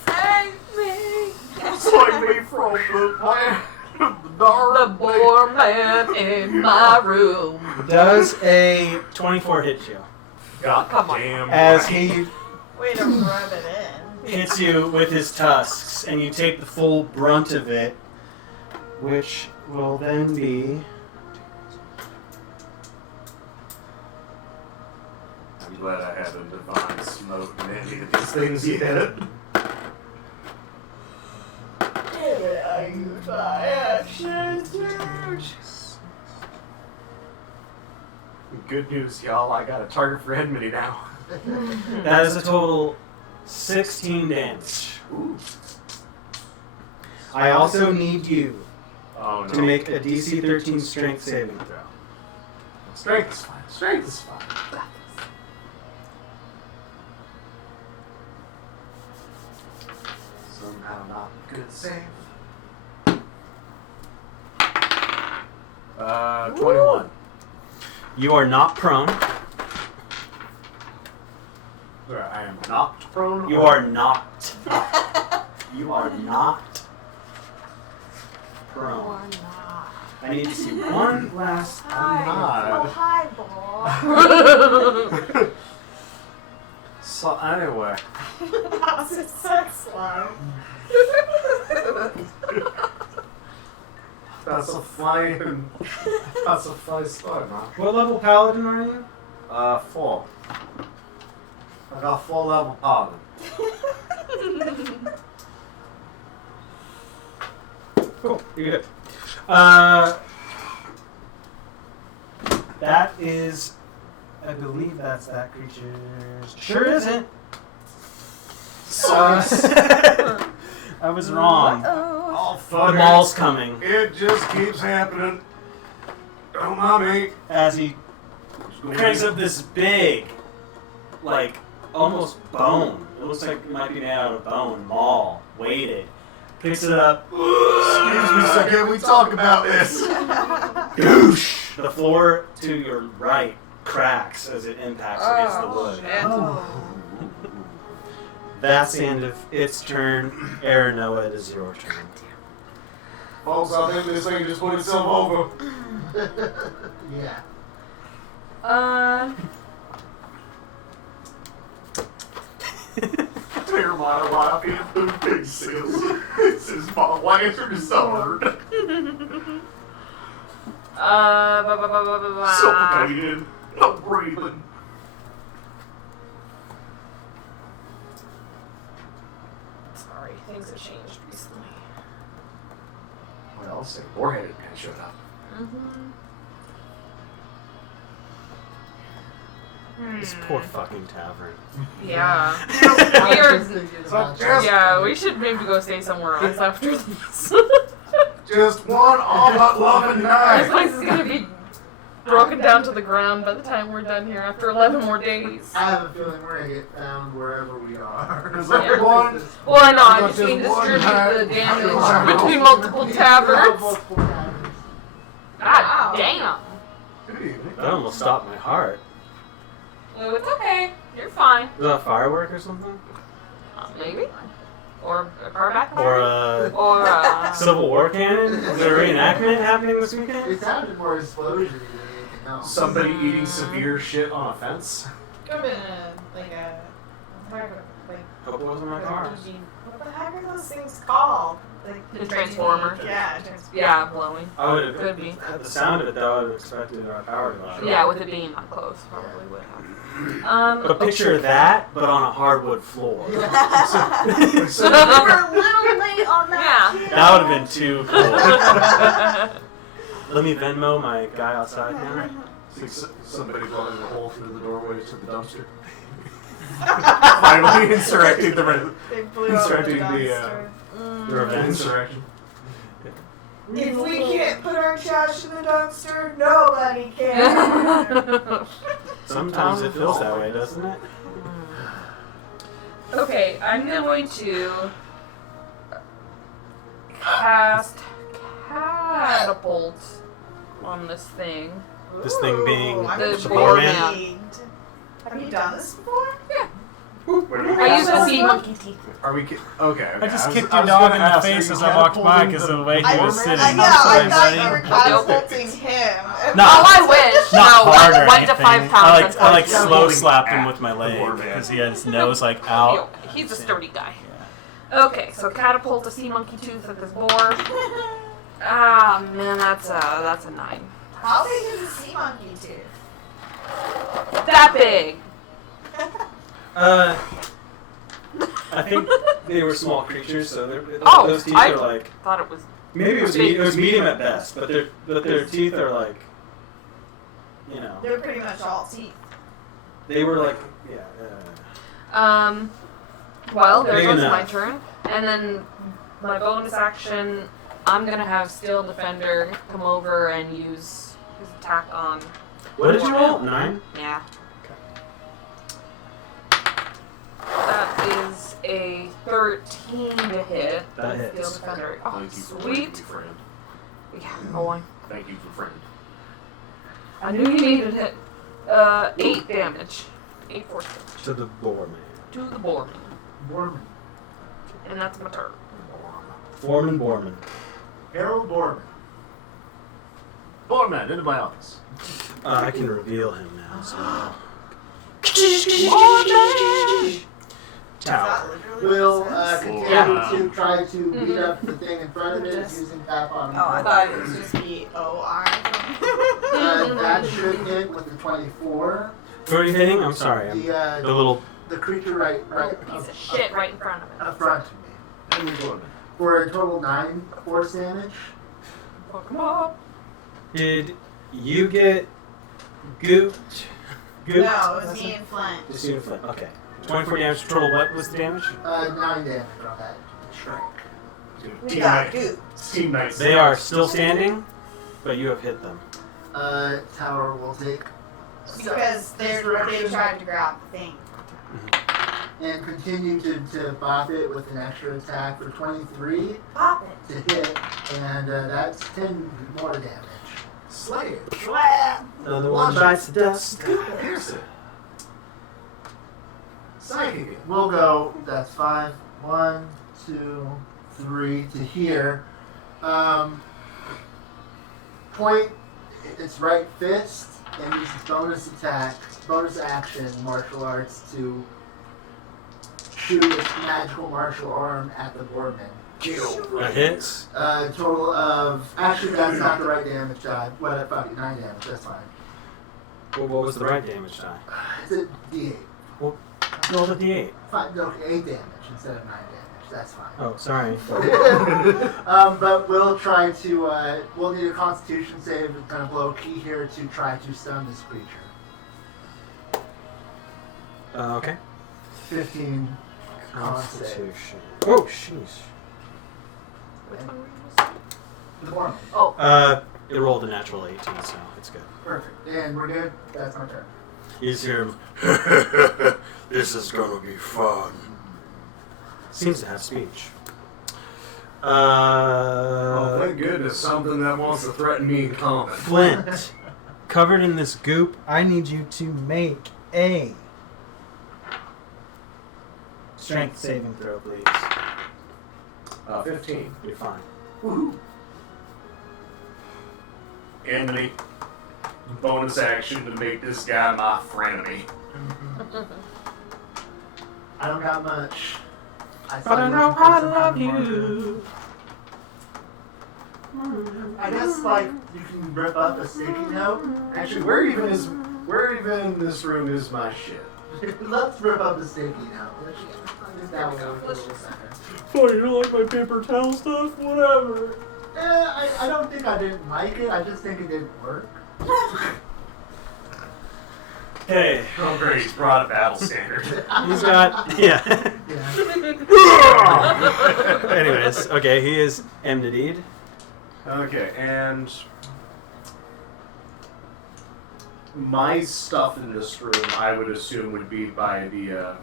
Save me. Save me from the plan of the dark. The Boarman in my room. does a 24 hit you God Come on. damn. as right. he Way to rub it in. hits you with his tusks, and you take the full brunt of it, which will then be I'm glad I haven't divine smoke in any of these things yet. I use my actions, Good news, y'all. I got a target for enmity now. that is a total 16 damage. Ooh. I also need you Oh no. to make a DC 13 strength saving throw. Strength is fine. Strength is fine. Somehow not good save. 21. You are not prone. Sorry, I am not prone. You are not. You are not prone. I need to see one last. I'm not. hi, boy. So anyway. How's it sex life? That's a fine start, man. What level paladin are you? 4. I got 4 level paladin. Cool. You're good. That is, I believe that's that creature's. Sure isn't. I was wrong. Oh, The fuck mall's coming it just keeps happening. Don't mind me. as he cranks up this big, like almost bone. It looks like it might be made out of bone. Maul, weighted. Picks it up. Excuse me, sir. Can we talk about this? Goosh! The floor to your right cracks as it impacts against the wood. That's the end of its turn. Aranoa, it is your turn. Folks, I think this thing just put itself over. Yeah. Never mind why I feel the big seals. This is my lantern is hard. Suffocated. No breathing. Sorry, things have changed recently. Well, I'll say Warheaded man showed up. This poor fucking tavern. Yeah. We should maybe go stay somewhere else after this. Just one all-but loving This night. place is gonna be broken down to the ground by the time we're done here after 11 more days. I have a feeling we're gonna get found wherever we are. Is that one? Well, I know, I Not just mean just one distribute night. the damage between multiple taverns. Multiple taverns. God damn. Good evening. That almost stopped my heart. Oh, it's okay. You're fine. Is that a firework or something? Maybe. Or a car back. Or a Or Civil War cannon? Is there a reenactment happening this It weekend? sounded more explosion than anything else. Somebody eating severe shit on a fence. Could have been like a Hope it wasn't my car. what the heck are those things called? Like The Transformer. Yeah, Transformer. yeah, blowing. I would have, Could be. at the sound of it though, I would have expected our power to go out. Yeah, with it being up close, probably would have. But picture that, but on a hardwood floor. We were a little late on that. Yeah. That would have been too cool. Let me Venmo my guy outside now. Somebody blowing a hole through the doorway to the dumpster. Finally insurrecting the They blew up the Insurrecting the, dumpster. The revenge. insurrection. If we can't put our trash in the dumpster, nobody can. Sometimes it feels that way, doesn't it? Okay, I'm going to cast catapult on this thing. This thing being Ooh, I'm the Boarman. intrigued. Have you done this before? I use the sea monkey teeth. Are we? Okay. I just was- kicked I your was dog gonna in the ask, face are as you I walked by catapulting because the of the way he I was sitting. I I'm know, I sorry, thought buddy. you were catapulting him. No. Oh, I wish. Not No, hard or 1 to 5 anything. pounds. I like Yeah. slow slapped him with my The leg Boarman. because he had his nose like out. He's a sturdy guy. Okay, so catapult a sea monkey tooth at this boar. Ah, man, that's a 9. How big is a sea monkey tooth? That big. I think they were small creatures, so Oh, those teeth I are like thought it was. maybe it was medium at best, but their teeth are like, you know, They're pretty much all teeth. they were like Well, there Big goes enough. my turn. And then my bonus action, I'm gonna have Steel Defender come over and use his attack on. What did you roll? 9. Yeah. That is a 13 to hit. That with hits. Steel Defender. Oh, Thank you for sweet. friend. Yeah, oh, Thank you for friend. I knew you needed it. 8 damage. 8 force damage. To the Boarman. To the Boarman. Boarman. And that's my turn. Foreman Boarman. Harold Boarman. Boarman, into my office. I can reveal him now. So. Is Tower. that literally Will what it says? continue Yeah. to try to beat up the thing in front of it using tap on. Oh, I thought it was just B-O-R. That should hit with the 24. Who are you hitting? I'm sorry. The The little. the creature right Piece of shit right in front of it. up front of me. And we Boarman. For a total 9 force damage. Fuck 'em up. Did you get gooped? Gooped? No, it was me and Flint. Just you and Flint. Okay. 24 damage total. What was the damage? 9 damage on that shrink. We Team got night. gooped. Team night. They are still standing, but you have hit them. Tower will take Because they tried to grab the thing. and continue to bop it with an extra attack for 23 Pop it. to hit, and that's 10 more damage. Slay it. Another one bites the dust. Pierce it. Psychic it. We'll go, that's 5. 1, 2, 3 to here. Point its right fist and uses bonus attack, bonus action, martial arts to shoot its magical martial arm at the Boarman. That hits. Total of, actually that's not the right damage die. What, I thought 9 damage, that's fine. Well, what was the right damage die? It's a D8. Roll the d8. 8 damage instead of 9 damage, that's fine. Oh, sorry. But we'll try to, we'll need a constitution save and kind of blow a key here to try to stun this creature. Okay. 15 Constitution. Oh, jeez. Which one were you just? The Boarman. Oh, It rolled a natural 18, so it's good. Perfect. And we're good? That's my turn. You just hear him. This is gonna be fun. Seems to have speech. Oh, thank goodness, something that wants to threaten me in common. Flint, covered in this goop, I need you to make a strength saving throw, please. 15. You're fine. Enemy. Bonus action to make this guy my frenemy. I don't got much. But I know I love you. I guess, like, you can rip up a sticky note. Actually, where even in this room is my shit? Let's rip up a sticky note. That will work a little better. Oh, you don't like my paper towel stuff? Whatever. I don't think I didn't like it. I just think it didn't work. Okay. Oh, great, he's brought a battle standard. He's got. Yeah. Yeah. Anyways, okay, he is enmitied. Okay, and my stuff in this room, I would assume, would be by the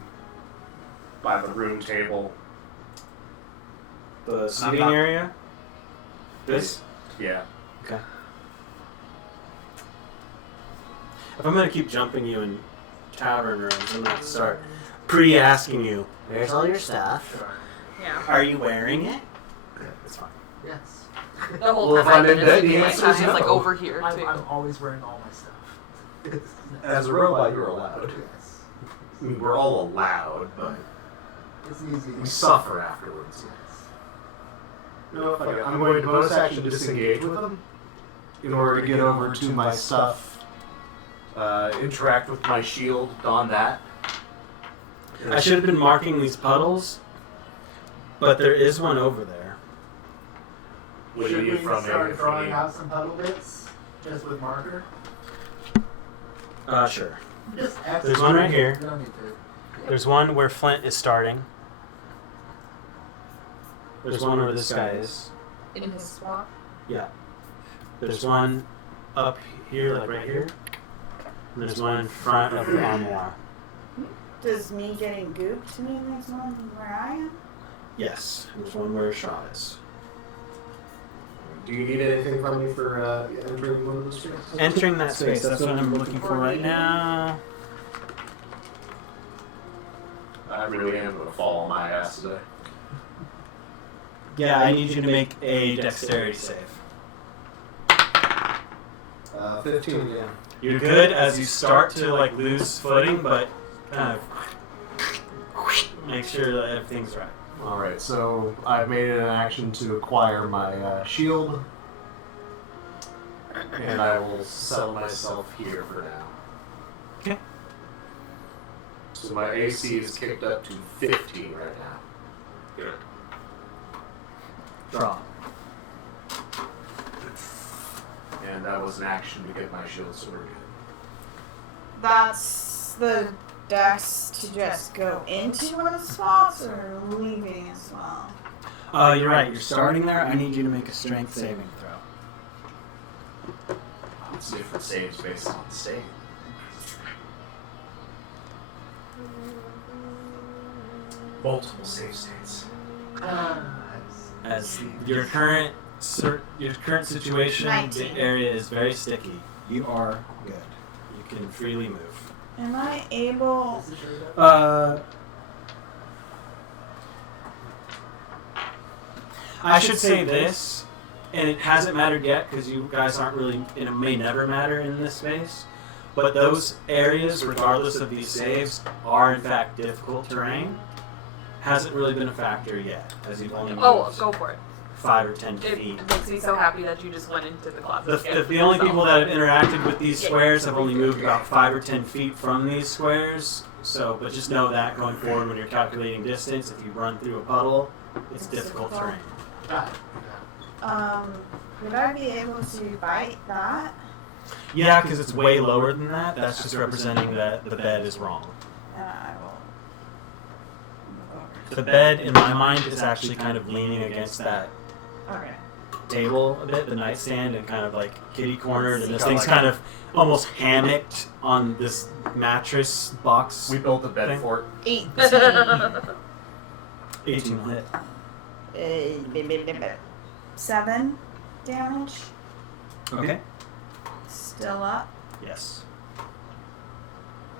room table. The seating area? This? Yeah. Okay. If I'm going to keep jumping you in tavern rooms, I'm going to start pre-asking you, where's all your stuff? Sure. Yeah. Are you wearing it? It's fine. Yes. The whole Well, if time I'm in bed, the my answer time is is like no. over here too. I'm always wearing all my stuff. As a robot, you're allowed. Yes. I mean, we're all allowed, but It's easy. we suffer afterwards. Yes. No, I'm going to bonus action to disengage with them in order to get over to my stuff, interact with my shield, don that. I should have been marking these puddles, but there is one over there. What do Should you we need from start me? drawing out some puddle bits just with marker? Sure. Just There's one right here. You don't need to. There's one where Flint is starting. There's one where this guy is. In his spot. Yeah. There's one up here, like right here. And there's one in front of the armoire. Does me getting gooped mean there's one where I am? Yes. There's one where Shaw is. Do you need anything from me for entering one of those spaces? Entering that space, that's what I'm looking for right now. I really am going to fall on my ass today. Yeah, I need you to make a dexterity save. 15, yeah. You're good as you start to like lose footing, but kind of make sure that everything's right. Alright, so I've made it an action to acquire my shield. And I will settle myself here for now. Okay. So my AC is kicked up to 15 right now. Good. Draw. And that was an action to get my shield, so we're good. That's the dex to just go into one of the spots or leaving as well? You're right. You're starting there. I need you to make a strength saving throw. It's different saves based on the state. Multiple save states. As your current situation, 19. the area is very sticky. You are good. You can freely move. Am I able? I should say this, and it hasn't mattered yet because you guys aren't really, and it may never matter in this space, but those areas, regardless of these saves, are in fact difficult terrain. Hasn't really been a factor yet, as you've only moved Oh, go for it. 5 or 10 It feet. makes me so happy that you just went into the closet. The only people that have interacted with these squares have only moved about 5 or 10 feet from these squares. So, but just know that going forward when you're calculating distance, if you run through a puddle, it's difficult terrain. Got it. Would I be able to bite that? Yeah, because it's way lower than that. That's just representing that the bed is wrong. And I will move over. The bed, in my mind, is actually kind of leaning against that Okay. table a bit, the nightstand, and kind of like kitty cornered, and this thing's kind of almost hammocked on this mattress box. We built the bed Thing. fort. 18. 18 will hit. 7 damage. Okay. Still up. Yes.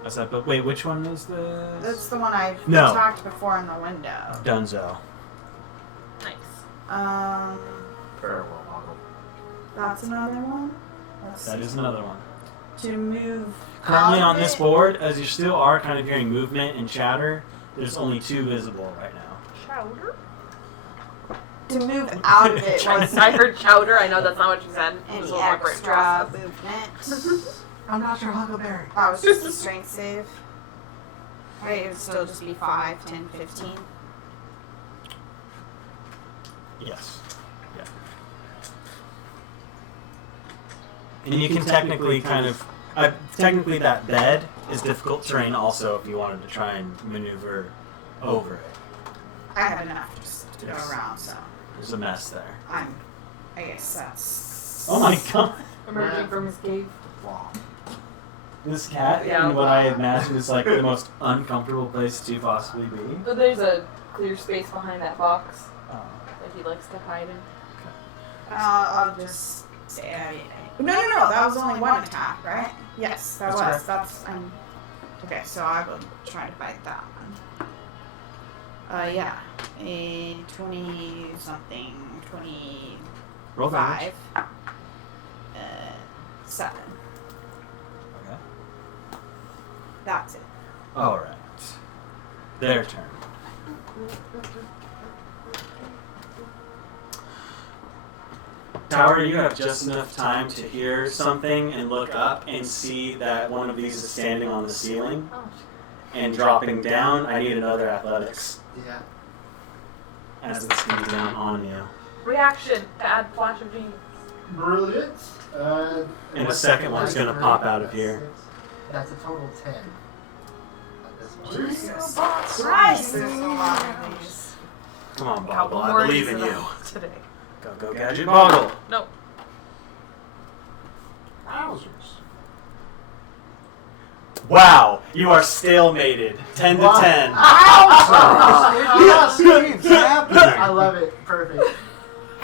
That's that. But wait, which one is this? That's the one I No. talked before in the window. Dunzo. Nice. Farewell, Boggle. That's another one. Let's That see. is another one. To move. Currently out on of this it. board, as you still are kind of hearing movement and chatter, there's only 2 visible right now. Chowder? To move out of it was I heard chowder. I know that's not what you said. It was any a little bit extra rough. movement. I'm not your Huckleberry. That was just a strength save. Right, it would still just be 5, 10, 15. Yes. Yeah. And you can technically kind of... technically that bed is difficult terrain also if you wanted to try and maneuver over it. I have enough just to Yes. go around, so There's a mess there. I'm I guess that's. Oh my god. Emerging from his cave. This cat Yeah. in what I imagine is like the most uncomfortable place to possibly be. But there's a clear space behind that box Oh. that he likes to hide in. I'll just say. No. That was only one attack, right? Yes, that That's was. correct. That's. Okay, so I will try to fight that one. Yeah. A 20 something. 25. Roll damage. 7. Okay. That's it. Alright. Their turn. Tower, you have just enough time to hear something and look up and see that one of these is standing on the ceiling Oh, and dropping down. I need another athletics Yeah. as this comes down on you. reaction to add flash of genius. Brilliant. And the second one's gonna pop out of here. That's a total 10. At this point. Jesus Christ, Christ, there's a lot of these. Come on, Couple Boggle, I more believe in of you. them today. Go, Gadget Boggle. No. Wowzers. Wow, you are stalemated. 10 to 10. Yes, it's happening. I love it. Perfect.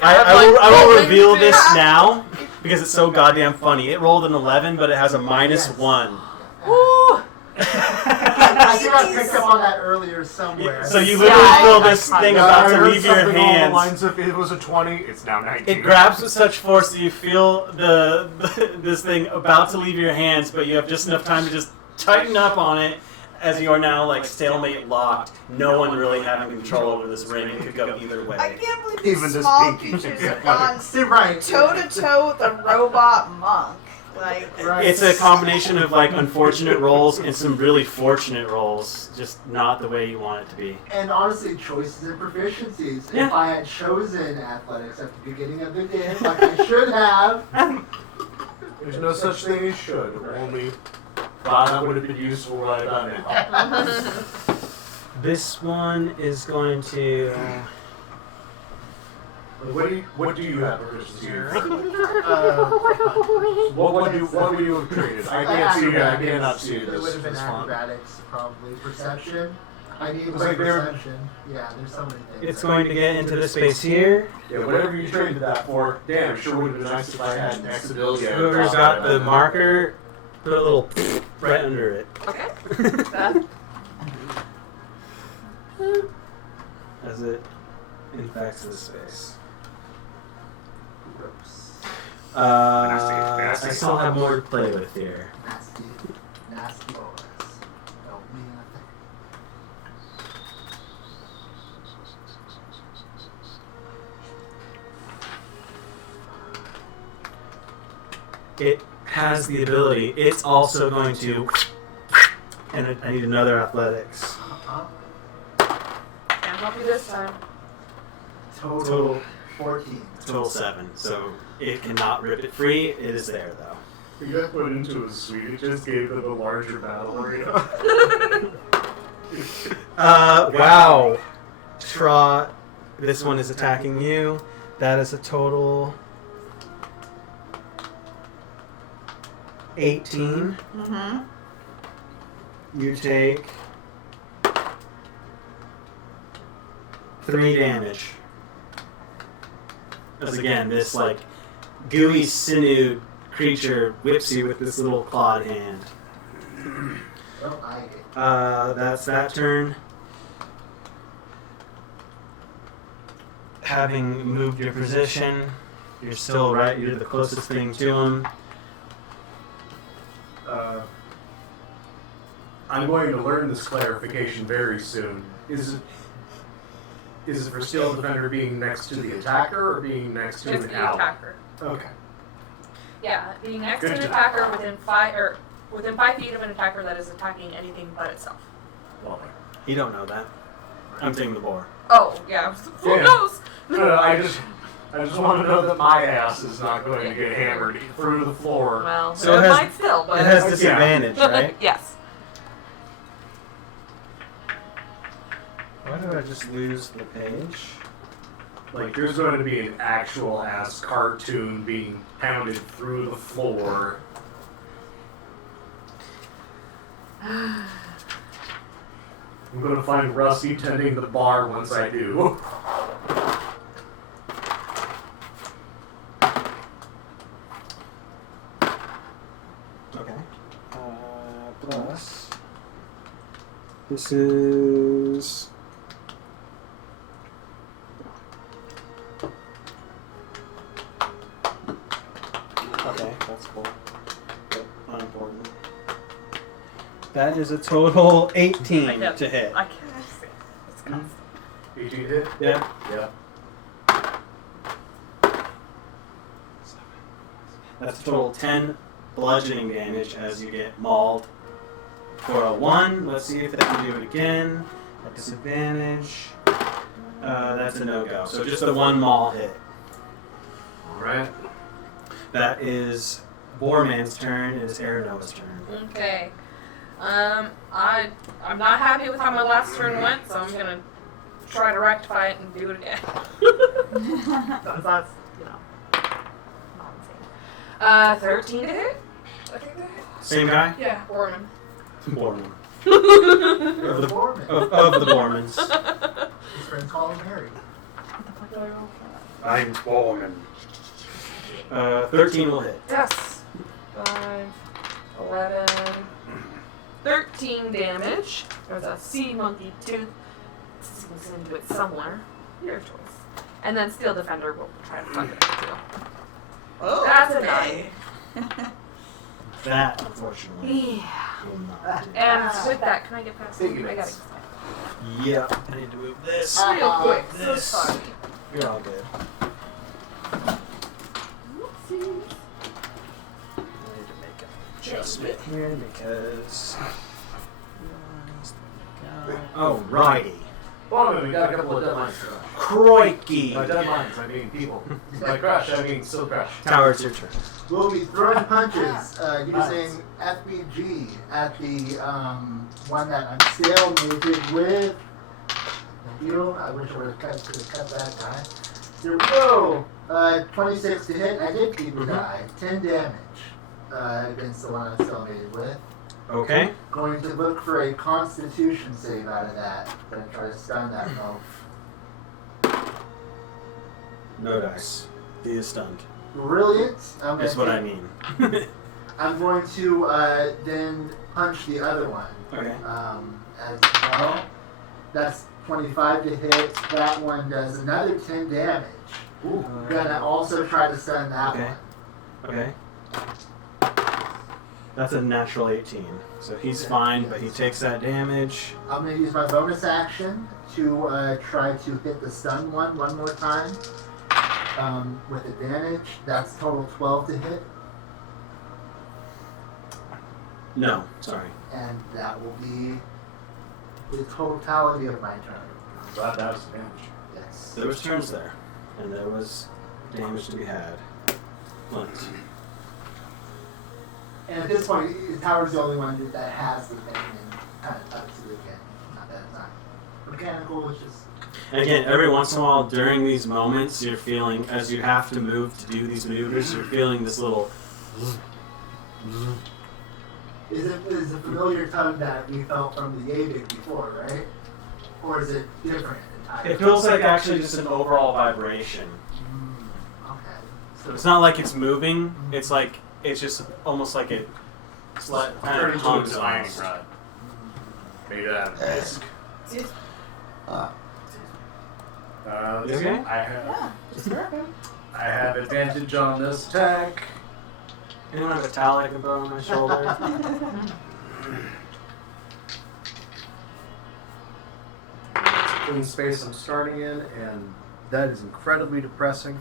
I will reveal this now because it's so goddamn funny. It rolled an 11, but it has a -1. Woo! I think I picked up on that earlier somewhere. So you literally feel this thing Yeah, about I to heard leave your something along the hands. lines of, it was a 20, it's now 19. It grabs with such force that you feel this thing about to leave your hands, but you have just enough time to just tighten up on it as you are now like stalemate locked. No one really having control over this ring. It could go either I way. can't believe Even these this small pinky creatures can have get gone See, right. toe to toe with a robot monk. Like, Right. It's a combination of like unfortunate rolls and some really fortunate rolls. Just not the way you want it to be. And honestly, choices and proficiencies. Yeah. If I had chosen athletics at the beginning of the game, like I should have, There's no such thing as should, only thought that would have been useful right about now. This one is going to. What do you have proficiency in? uh, What would you have traded? I can't see you. I cannot see It would this. have been This font. acrobatics, probably perception. I need It's my like they're- perception. Yeah, there's so many things. It's going to get into this space here. Yeah, whatever you traded that for, damn, sure would have been nice if I had X ability. Whoever's got the marker, put a little right under it. Okay. That. As it infects the space. Gross. I still have more to play with here. Nasty, nasty boys. Don't mean nothing. It has the ability. It's also going to. And I need another athletics. Can't help you this time. Total 14. Total 7. So it cannot rip it free. It is there though. You got put into a suite. It just gave them a larger battle area. Wow. Trot. This one is attacking you. That is a total 18. Mm-hmm. You take 3 damage. As again, this like gooey sinewed creature whips you with this little clawed hand. Don't like it. That's that turn. Having moved your position, you're still right. You're the closest thing to him. I'm going to learn this clarification very soon. Is it for Steel Defender being next to the attacker or being next to It's an the ally? attacker. Okay. Yeah, being next Good to an job. attacker within 5 feet of an attacker that is attacking anything but itself. Well, You don't know that. I'm taking the boar. Oh, yeah. Who Yeah. knows? no, I just want to know that my ass is not going to get hammered through the floor. Well, So it it has- might still, but It has disadvantage, right? yes. Why did I just lose the page? Like, there's going to be an actual ass cartoon being pounded through the floor. I'm going to find Rusty tending the bar once I do. Okay. Plus. This is. Okay, that's cool. But unimportant. That is a total 18 I know. to hit. I can't see. It's constant. 18 hit? Yeah. Yeah. That's a total 10 bludgeoning damage as you get mauled. For a 1, let's see if they can do it again. At disadvantage. That's a no-go. So just a 1 maul hit. Alright. That is Boarman's turn. It is Aranoa's turn. Okay. I'm not happy with how my last turn went, so I'm gonna try to rectify it and do it again. That's, you know, not insane. 13 to hit? I think that hit. Same guy? Yeah, Boarman. Boarman. You're the Boarman. Of the Boarmans. His friends call him Harry. What the fuck do I roll for I'm Boarman. 13 will hit. Yes. 5, 11, 13 damage. There's a sea monkey tooth. Sneaks into it somewhere. Your choice. And then Steel Defender will try to fuck it up too. Oh, That's a okay. 9. That, unfortunately, Yeah. will not do. And with that, can I get past Take you? I minutes. gotta Yep. I need to move this. real quick. So This. sorry. You're all good. Whoopsies. I need to make an adjustment here because. Alrighty. Boarman, we got a couple of deadlines for us. Crikey. By deadlines, I mean people. By crush, I mean still crush. Tower, it's your turn. We'll be throwing punches using FBG at the one that I'm stalemated with. Thank you. I wish I could have cut that guy. Here we go. 26 to hit. I did keep the die. 10 damage against the one I'm stalemated with. Okay. Going to look for a Constitution save out of that. Gonna try to stun that elf. No dice. He is stunned. Brilliant. That's what I mean. I'm going to then punch the other one Okay. as well. That's 25 to hit. That one does another 10 damage. Ooh. Gonna also try to stun that Okay. one. Okay. That's a natural 18. So he's fine, but he takes that damage. I'm gonna use my bonus action to try to hit the stun one more time with advantage. That's total 12 to hit, No, sorry. and that will be the totality of my turn. Glad that was damage. Yes. There was turns there, and there was damage to be had. Flint. And at this point, Tower's the only one that has the thing and kind of up to it again. Not that it's not mechanical, it's just. And again, every once in a while during these moments, you're feeling, as you have to move to do these maneuvers, you're feeling this little. Is it a familiar tone that we felt from the Yavik before, right? Or is it different entirely? It feels like actually just an overall vibration. Okay. So it's not like it's moving, it's like, it's just almost like it. It's like kind Turn of into a hums divining almost. rod. Maybe that disc. Let's see. Okay. I have advantage on this attack. Anyone have a towel I can put on my shoulder? Clean space I'm starting in, and that is incredibly depressing.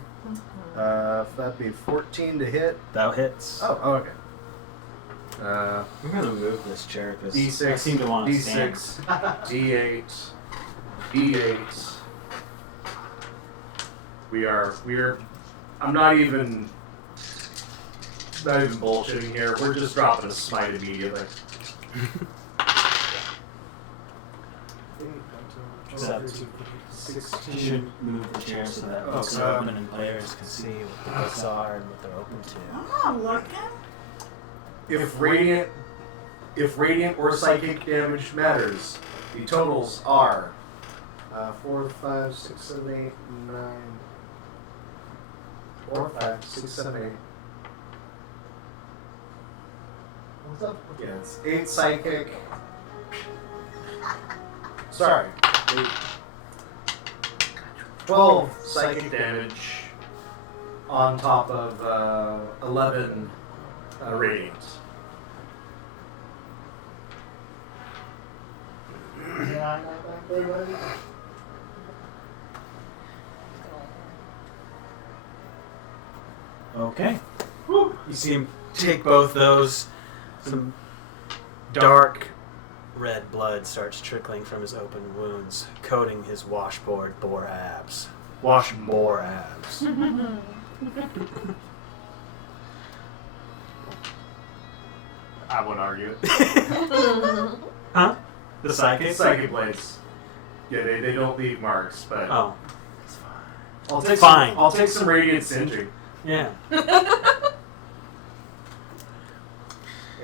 That'd be 14 to hit. That hits. Oh, okay. I'm gonna move this chair because I D6, seem to want to D6, D8, D8. We are. I'm not even bullshitting here. We're just dropping a smite immediately. Seven. 16, You should move the chair so that books are open and players can see what the books are and what they're open to. I'm not looking. If radiant or psychic damage matters, the totals are 4, 5, 6, 7, 8, 9. 4, 5, 6, 7, 8. What's up? Yeah, it's 8 psychic. Sorry. 12 psychic damage on top of 11 radiant. Yeah, I got back there, buddy. Okay. You see him take both those. Some dark red blood starts trickling from his open wounds, coating his washboard bore abs. Washboard abs. I would argue it. Huh? The psychic? Psychic blades. Yeah, they don't leave marks, but Oh. I'll take Fine. I'll take some radiant singeing. Yeah.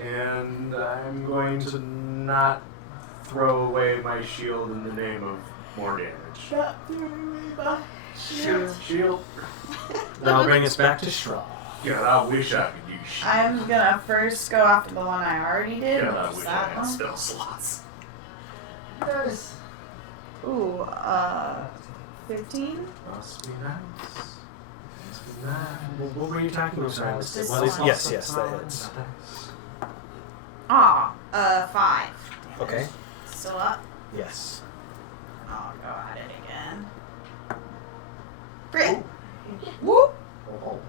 And I'm going to not throw away my shield in the name of more damage. Got through me by Shield. That'll bring us back to Straw. God, I wish I could use shit. I'm gonna first go after the one I already did. God, I which is wish I that had one. spell slots. Nice. Ooh, 15? Must be nice. Must be nice. What were you talking about? Sorry, I missed it. This What is- one. Yes, that hits. Ah, 5. Okay. Still up? Yes. I'll go at it again. Crit! Whoop! Oh.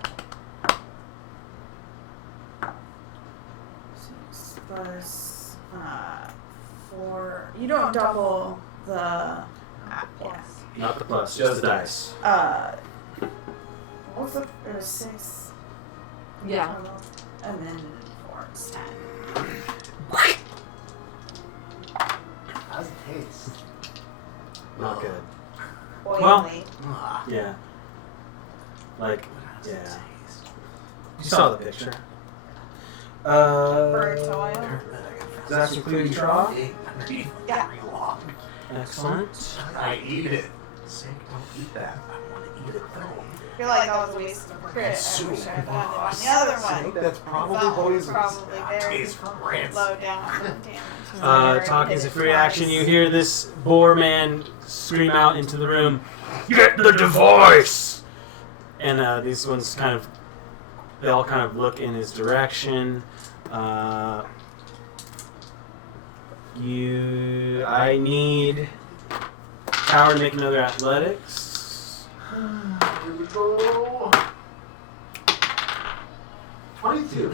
6 plus 4. You don't double the. Yeah. Not the plus, just the dice. What was the. It was 6. Yeah. total, and then 4 is 10. How's it taste? Not good. Oily. Well- Yeah. Like, yeah. You saw the picture. Bird oil. Does that include straw? Yeah. Excellent. I eat it. Sake, don't eat that. I want to eat it though. I feel like that was a waste of crit. I wish I had done it on the other one. That's probably That one was poisonous. probably very Tastes rancid. low down on damage. Talking as a free action, you hear this boar man scream out into the room, "Get the device!" And these ones they all kind of look in his direction. I need Tower to make another athletics. Here we go. 22.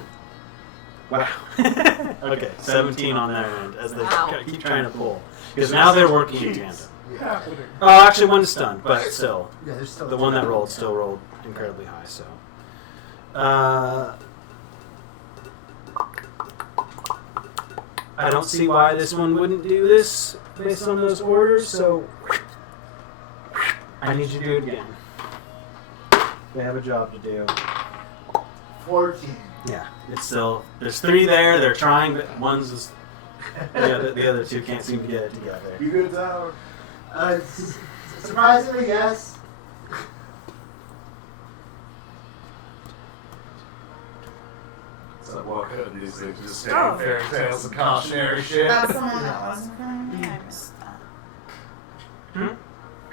Wow. Okay, 17 on their end as they Wow. keep trying to pull. Because now they're working in tandem. Yeah. Oh, actually one's stunned, but still. Yeah, there's still The one that rolled still rolled incredibly high, so. I don't see why this one wouldn't do this based on those orders, so I need you to do it again. They have a job to do. 14. Yeah, it's still, there's 3 there, they're trying, but one's just, the other 2 can't seem to get it together. You good, Tower? Surprisingly, yes. So I walk out and these things just say Oh. fairy tales and cautionary shit. That's the one that was in front of me. I missed that. Hmm?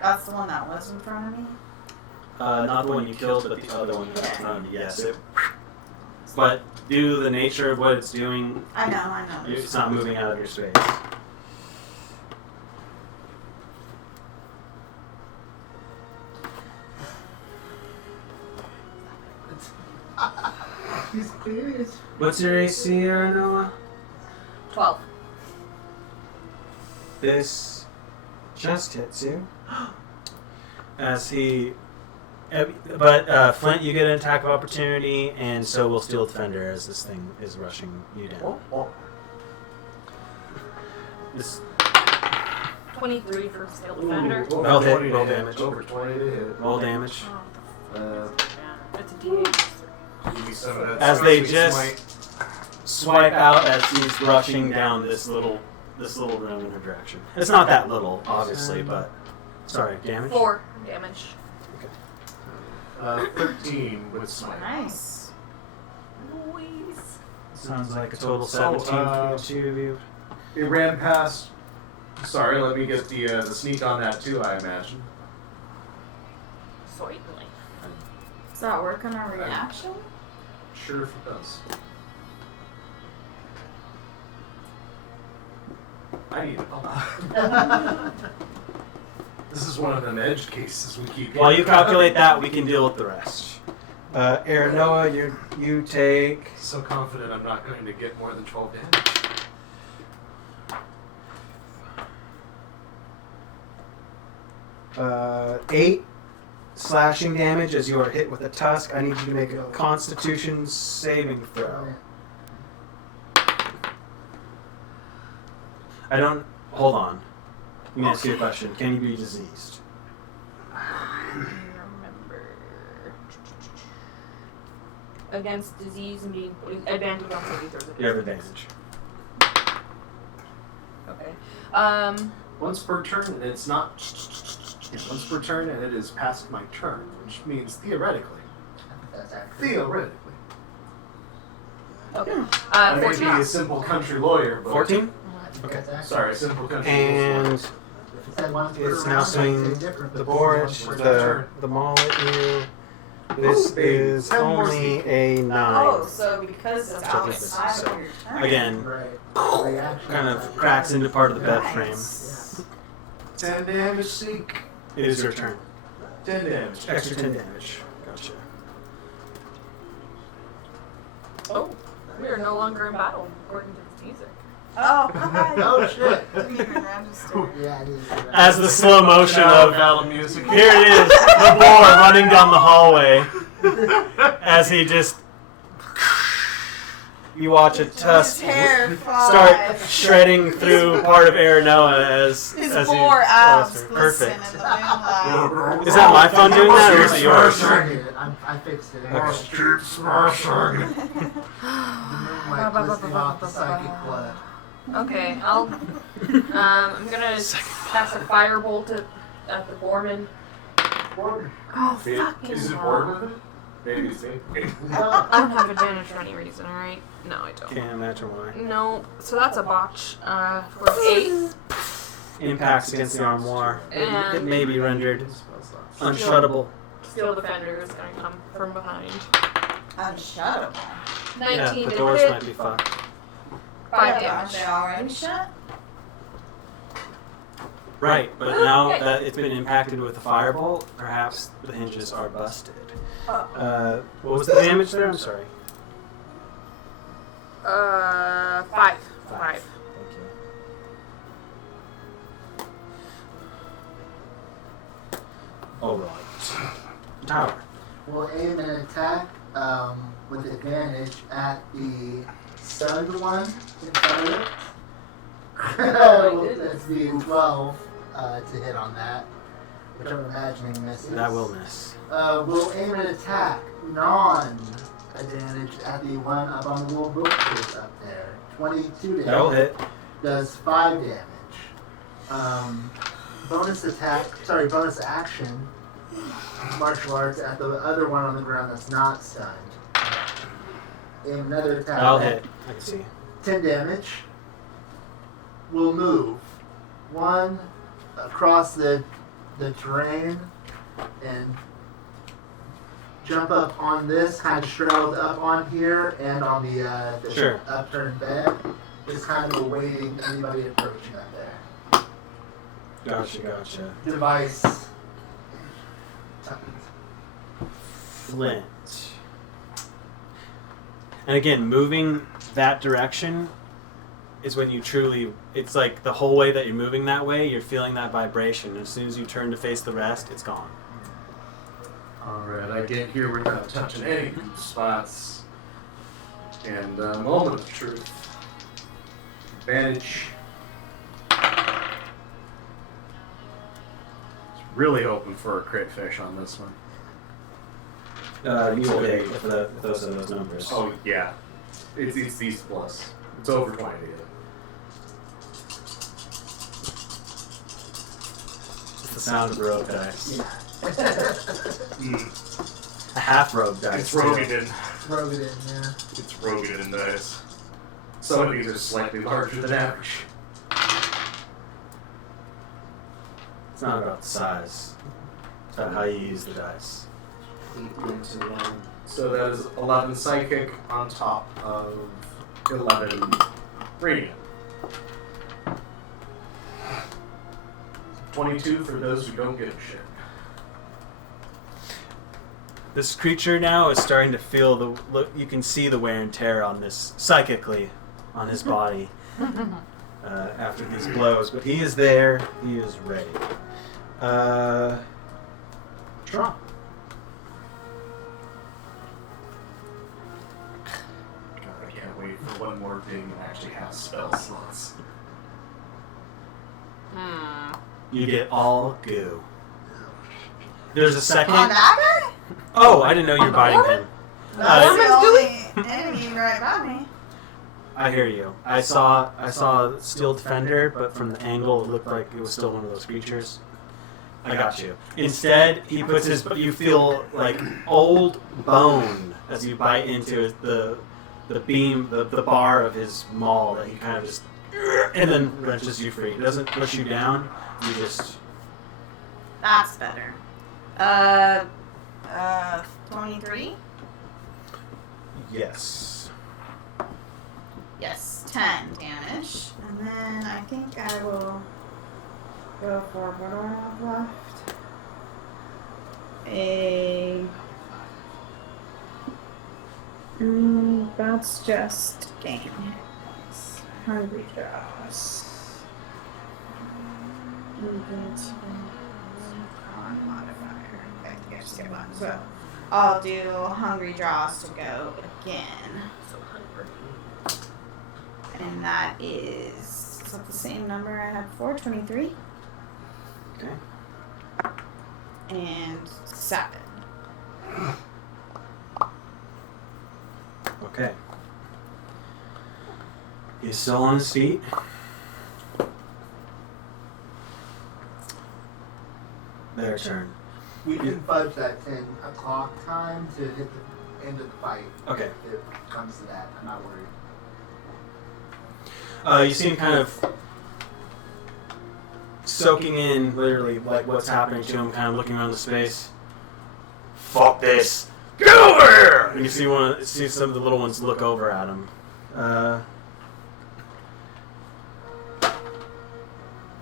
That's the one that was in front of me. Not the one you killed, but the other one that's in front of you, yes. But due to the nature of what it's doing, I know. it's not moving out of your space. He's pleased. What's your AC, Noah? 12. This just hits you. As he. But Flint, you get an attack of opportunity, and so will Steel Defender as this thing is rushing you down. Oh. This 23 for skill defender. Ooh, Roll hit, 20 to roll hit. damage. Over 20 to hit. Roll damage. It's a D8. Give me some of that As they sweet just smite. swipe out as he's rushing down this little room in her direction. It's not that little, obviously, but sorry, damage. 4 damage. 13 with smite. Nice. Boys. Sounds like a total 17 for the two of you. It ran past. Sorry, let me get the sneak on that too. I imagine. Certainly. Does that work on our reaction? Sure, if it does. I need it. This is one of them edge cases we keep. While you calculate that, we can deal with the rest. Noah, you take So confident I'm not going to get more than 12 damage. uh, 8 slashing damage as you are hit with a tusk. I need you to make a Constitution saving throw. I don't. Hold on. Let me ask you a question. Can you be diseased? Remember. Against disease and being advantage on saving throws. You have advantage. Okay. Once per turn, and it's not. Once per turn, and it is past my turn, which means theoretically. That's actually. Theoretically. Okay. I may 14. be a simple country lawyer, but. 14? I think Okay. that's actually. Sorry, simple country And If it said once per it's now round, swinging I'd say different, the but board, this is once per the turn. maul at you. This Ooh, baby. is 10 more only speed. a 9. Oh, so because it's So this is- outside so, of your turn. Again, Right. Reaction kind of time. cracks into part of the bed Nice. frame. 10 damage, seek. It is your turn. 10 damage. Extra 10 damage. Gotcha. Oh, we are no longer in battle according to this music. Oh, Oh shit. didn't even register. Yeah, I did. As the slow motion of battle music. here it is, the boar running down the hallway as he just. You watch a His tusk hair start flies. shredding through part of Aranoa as His as boar he abs closes. glisten Perfect. in the moonlight. Is that my phone doing that or is it yours? I fixed it. Must keep smashing. Moonlight glistening off the psychic blood. Okay, I'm gonna cast a firebolt at the Boarman. Oh, fucking Is it hell. bored with it? Maybe it's me. I don't have advantage for any reason, alright? No, I don't. Can't imagine why. No, so that's a botch for 8. Impacts against the armoire. It And may be rendered unshuttable. Steel Defender is gonna come from behind. Unshuttable. 19 Yeah, the to doors hit, might be fucked. 5 Aren't damage. they already shut? Right, but now that it's been impacted with a firebolt, perhaps the hinges are busted. What was the damage there? I'm sorry. 5. 5. Thank you. Alright. Tower. We'll aim an attack with advantage at the stunned one in front of it. That's the 12 to hit on that, which I'm imagining misses. That will miss. We'll aim an attack, non-advantage, at the one up on the little bookcase up there. 22 damage. That will hit. Does 5 damage. Bonus action, martial arts at the other one on the ground that's not stunned. Aim another attack. I'll at hit. I can see. 10 damage. We'll move 1 across the terrain and jump up on this, kind of straddled up on here and on the Sure. upturned bed. Just kind of awaiting anybody approaching up there. Gotcha. Device. Flint. And again, moving that direction is when you truly, it's like the whole way that you're moving that way, you're feeling that vibration. As soon as you turn to face the rest, it's gone. Alright, I get here without touching any good spots. And moment of truth. Advantage. really hoping for a crit fish on this one. You will get if those are those numbers. Oh yeah, it's these plus. It's over 20 to get. It's the sound of rogue dice. Yeah. A half rogue dice. It's too. Rogadin. Rogan, yeah. It's Rogadin dice. Some of these are slightly larger than average. It's not about the size. It's about how you use the dice. So that is 11 psychic on top of 11 radiant. 22 for those who don't give a shit. This creature now is starting to feel the look. You can see the wear and tear on this psychically on his body after these blows, but he is there. He is ready. Draw. God, I can't wait for one more thing that actually has spell slots. You get all goo. There's a second. On that guy? Oh, I didn't know you were biting him. That's the only enemy right by me. I hear you. I saw Steel Defender, but from the angle it looked like it was still one of those creatures. I got you. Instead, he puts his. You feel like old bone as you bite into the beam, the bar of his maul that he kind of just, and then wrenches you free. It doesn't push you down. You just. That's better. 23? Yes. Yes, 10 damage. And then I think I will go for what do I have left? That's just game hits. Hungry Jaws. Con modifier. Okay, I just get one. So I'll do Hungry Jaws to go again. And that is that the same number I had before? 23? Okay. And 7. Okay. He's still on his feet. Their turn. We can fudge that 10 o'clock time to hit the end of the fight. Okay. If it comes to that, I'm not worried. You see him kind of soaking in, literally, like what's happening to him, kind of looking around the space. Fuck this! Get over here! And you see some of the little ones look over at him.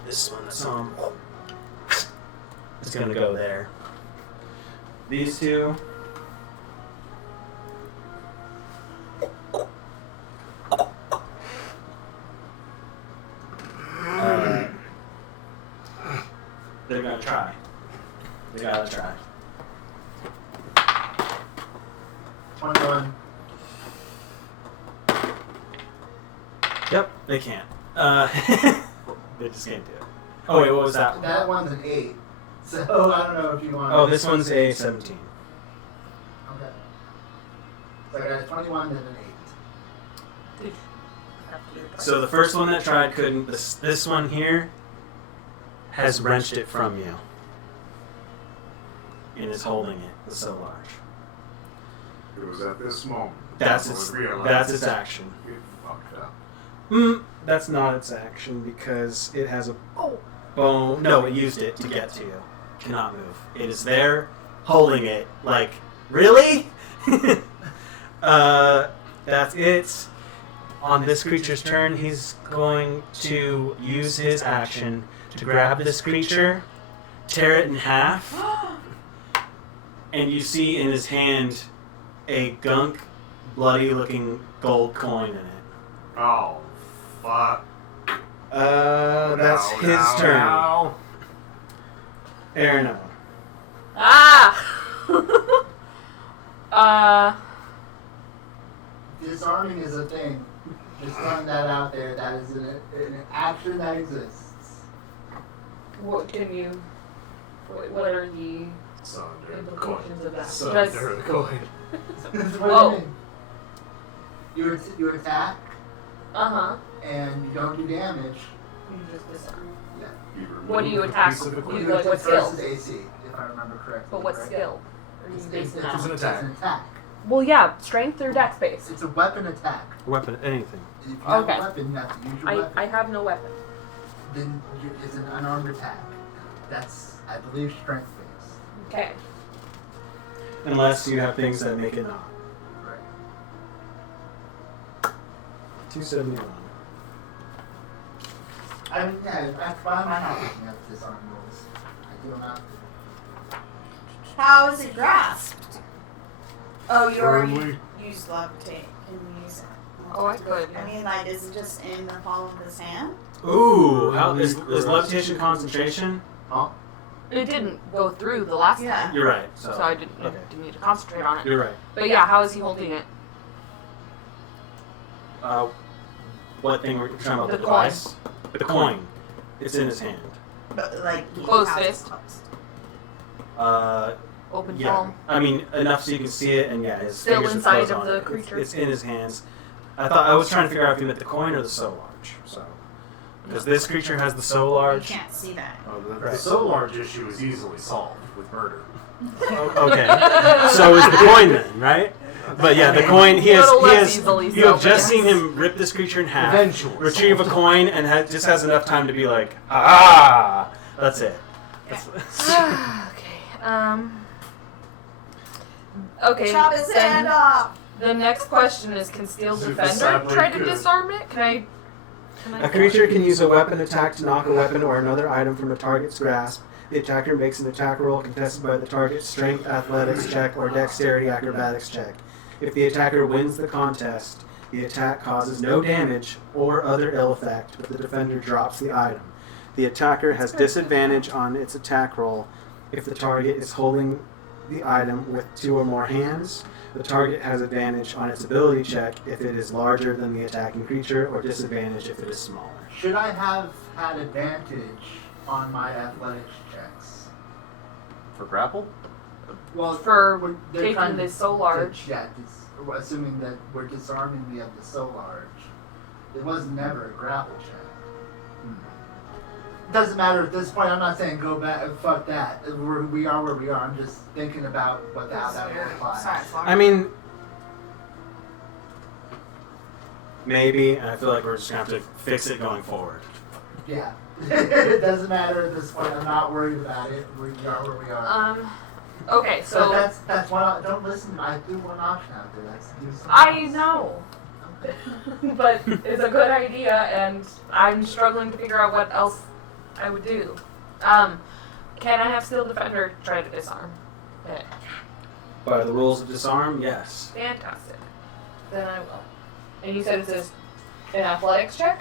This one that's on. It's gonna go there. These two. They're gonna try. They gotta try. 21. Yep, they can't. They just can't do it. Oh wait, what was that one? That one's an 8. So I don't know if you want. Oh, this one's a 17. Okay. So I got 21 and an 8. So the first one that tried couldn't. This one here has wrenched it from you and is holding it. It's so large. It was at this moment. That's I its. realized That's its action. it fucked up. That's not its action because it has a bone. No, it used it to get to you. Cannot move. It is there, holding it. Like, really? That's it. On this creature's turn, he's going to use his action to grab this creature, tear it in half, and you see in his hand a gunk, bloody-looking gold coin in it. Oh, fuck. That's his turn. Aaron. Disarming is a thing. Just throwing that out there. That is an action that exists. What can you? Wait, what are the So under the coin. implications of that? So Just- under the coin. What Oh. do you mean? You attack Uh-huh. and you don't do damage. You just disarm. Yeah. What do you remove a attack? piece of You equipment. like what skill? Versus AC, if I remember correctly. But what right? skill? Are you basing that It's an on? attack. It's an attack. Well, yeah, strength or dex based. It's a weapon attack. Weapon, anything. If you have Okay. a weapon, you have to use your I weapon. have no weapon. Then it's an unarmed attack. That's, I believe, strength based. Okay. Unless you have things that make it not. Right. 271. I mean, yeah, why am I not looking at disarm rules? I do not. How is it grasped? Oh, you already Firmly. used levitate. Can you use it? Oh, I could. I mean, like, is it just in the palm of his hand? Ooh, how is levitation concentration? Huh? It didn't go through the last Yeah. time, You're right. So, so I didn't okay. need to concentrate on it. You're right. But yeah, how is he holding it? What thing were you talking about? The The device? The coin. It's in his hand. But, like, he Closed has it fist. closed. Open Yeah. palm. I mean, enough so you can see it, and yeah, his Still fingers are inside closed of on the it. creature. It's in his hands. I was trying to figure out if he meant the coin or the so large. So, because this creature has the so You large. can't see that. Oh, the Right. so large issue is easily solved with murder. Okay. So is the coin then, right? But yeah, the coin. He has. Little He less has. easily You have so, just yes. seen him rip this creature in half, Eventually. retrieve a coin, and just has enough time to be like, ah, that's it. That's, Okay. Okay. Chop his then hand off. The next question is: can Steel See if Defender the cyber try to could. disarm it? Can I? A creature can use a weapon attack to knock a weapon or another item from a target's grasp. The attacker makes an attack roll contested by the target's strength, athletics check, or dexterity acrobatics check. If the attacker wins the contest, the attack causes no damage or other ill effect, but the defender drops the item. The attacker has disadvantage on its attack roll if the target is holding the item with 2 or more hands. The target has advantage on its ability check if it is larger than the attacking creature, or disadvantage if it is smaller. Should I have had advantage on my athletics checks? For grapple? Well, For they're taking trying this so large. Yeah, assuming that we're disarming me of the so large. It was never a grapple check. Doesn't matter at this point. I'm not saying go back. Fuck that. We are where we are. I'm just thinking about how that would apply. Sorry, it's long. I mean, maybe, and I feel like we're just gonna have to fix it going forward. Yeah. It doesn't matter at this point. I'm not worried about it. We are where we are. Okay, So so that's one. Don't listen. I do one option out there. That's do something I else. know, Okay. but it's a good idea, and I'm struggling to figure out what else I would do. Can I have Steel Defender try to disarm it? By the rules of disarm, yes. Fantastic. Then I will. And you said it's an athletics check?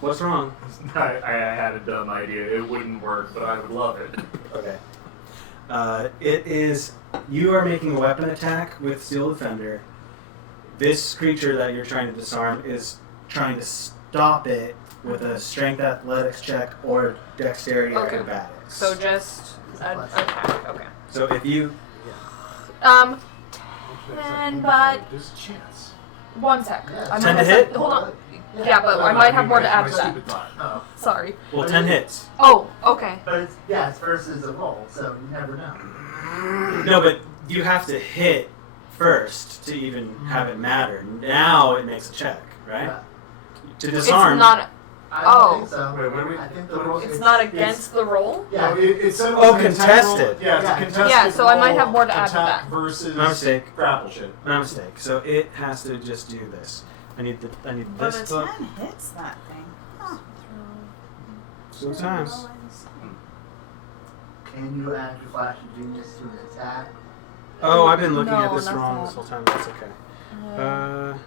What's wrong? I had a dumb idea. It wouldn't work, but I would love it. Okay. It is. You are making a weapon attack with Steel Defender. This creature that you're trying to disarm is trying to stop it with a strength athletics check or dexterity Okay. acrobatics. So just an attack. Okay. So if you. 10, but There's a chance. 1 sec. Yeah. I might 10 to have hit? some- Hold on. Yeah, but I might have more to add My to that. stupid thought. Oh, Sorry. Well, 10 hits. Oh, okay. but it's versus a roll, so you never know. No, but you have to hit first to even have it matter. Now it makes a check, right? Yeah. To It's disarm. not. I Oh. don't think so. Wait, what do we- I think the what- roll. It's not against the roll. Yeah. No, it said it Oh, was an attack roll. contested. Yeah, it's Yeah. a contested Yeah, so I might roll, have more to add to attack that. versus My mistake. grapple shit. My mistake. So it has to just do this. I need But this a book. 10 hits that thing. Huh. Sometimes. Can you add your flash of genius to an attack? Oh, I've been looking at No, this that's wrong not. this whole time. That's okay.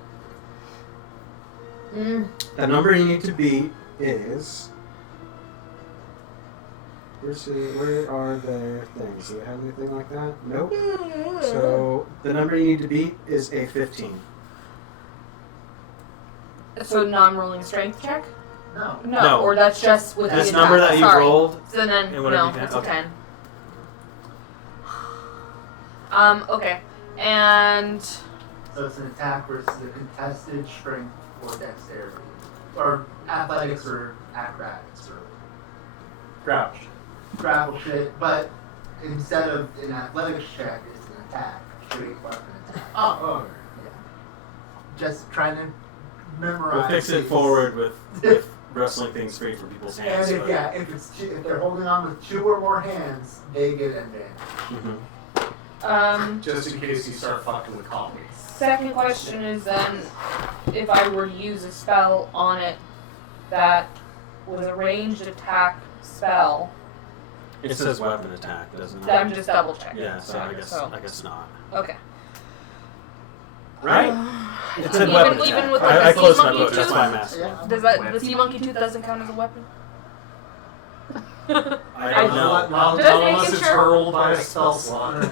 Mm. The number you need to beat is. Where are the things? Do you have anything like that? Nope. So the number you need to beat is a 15. So now I'm rolling a strength check. No. No. Or that's just with This the number attack. that you Sorry. rolled. So then, And whatever no, you can- it's a okay. 10. Okay. And So it's an attack versus a contested strength or dexterity. Or athletics or acrobatics or Crouch. grapple shit, but instead of an athletics check, it's an attack. Straight weapon attack. Oh. Yeah. Just trying to memorize. We'll fix it these. forward with wrestling things free from people's hands. And if they're holding on with 2 or more hands, they get advantage. Mm-hmm. Just in case you start fucking with coffee. second question is then, if I were to use a spell on it that was a ranged attack spell, It says weapon attack, doesn't it? I'm just double checking. Yeah, so I guess not. Okay. Right? It said Even- weapon even attack. with, like, I the closed sea my monkey book. That's too? why I'm asking. Yeah. Does that the sea monkey tooth doesn't count as a weapon? I don't know. Not Just unless making it's sure. hurled by a spell slot.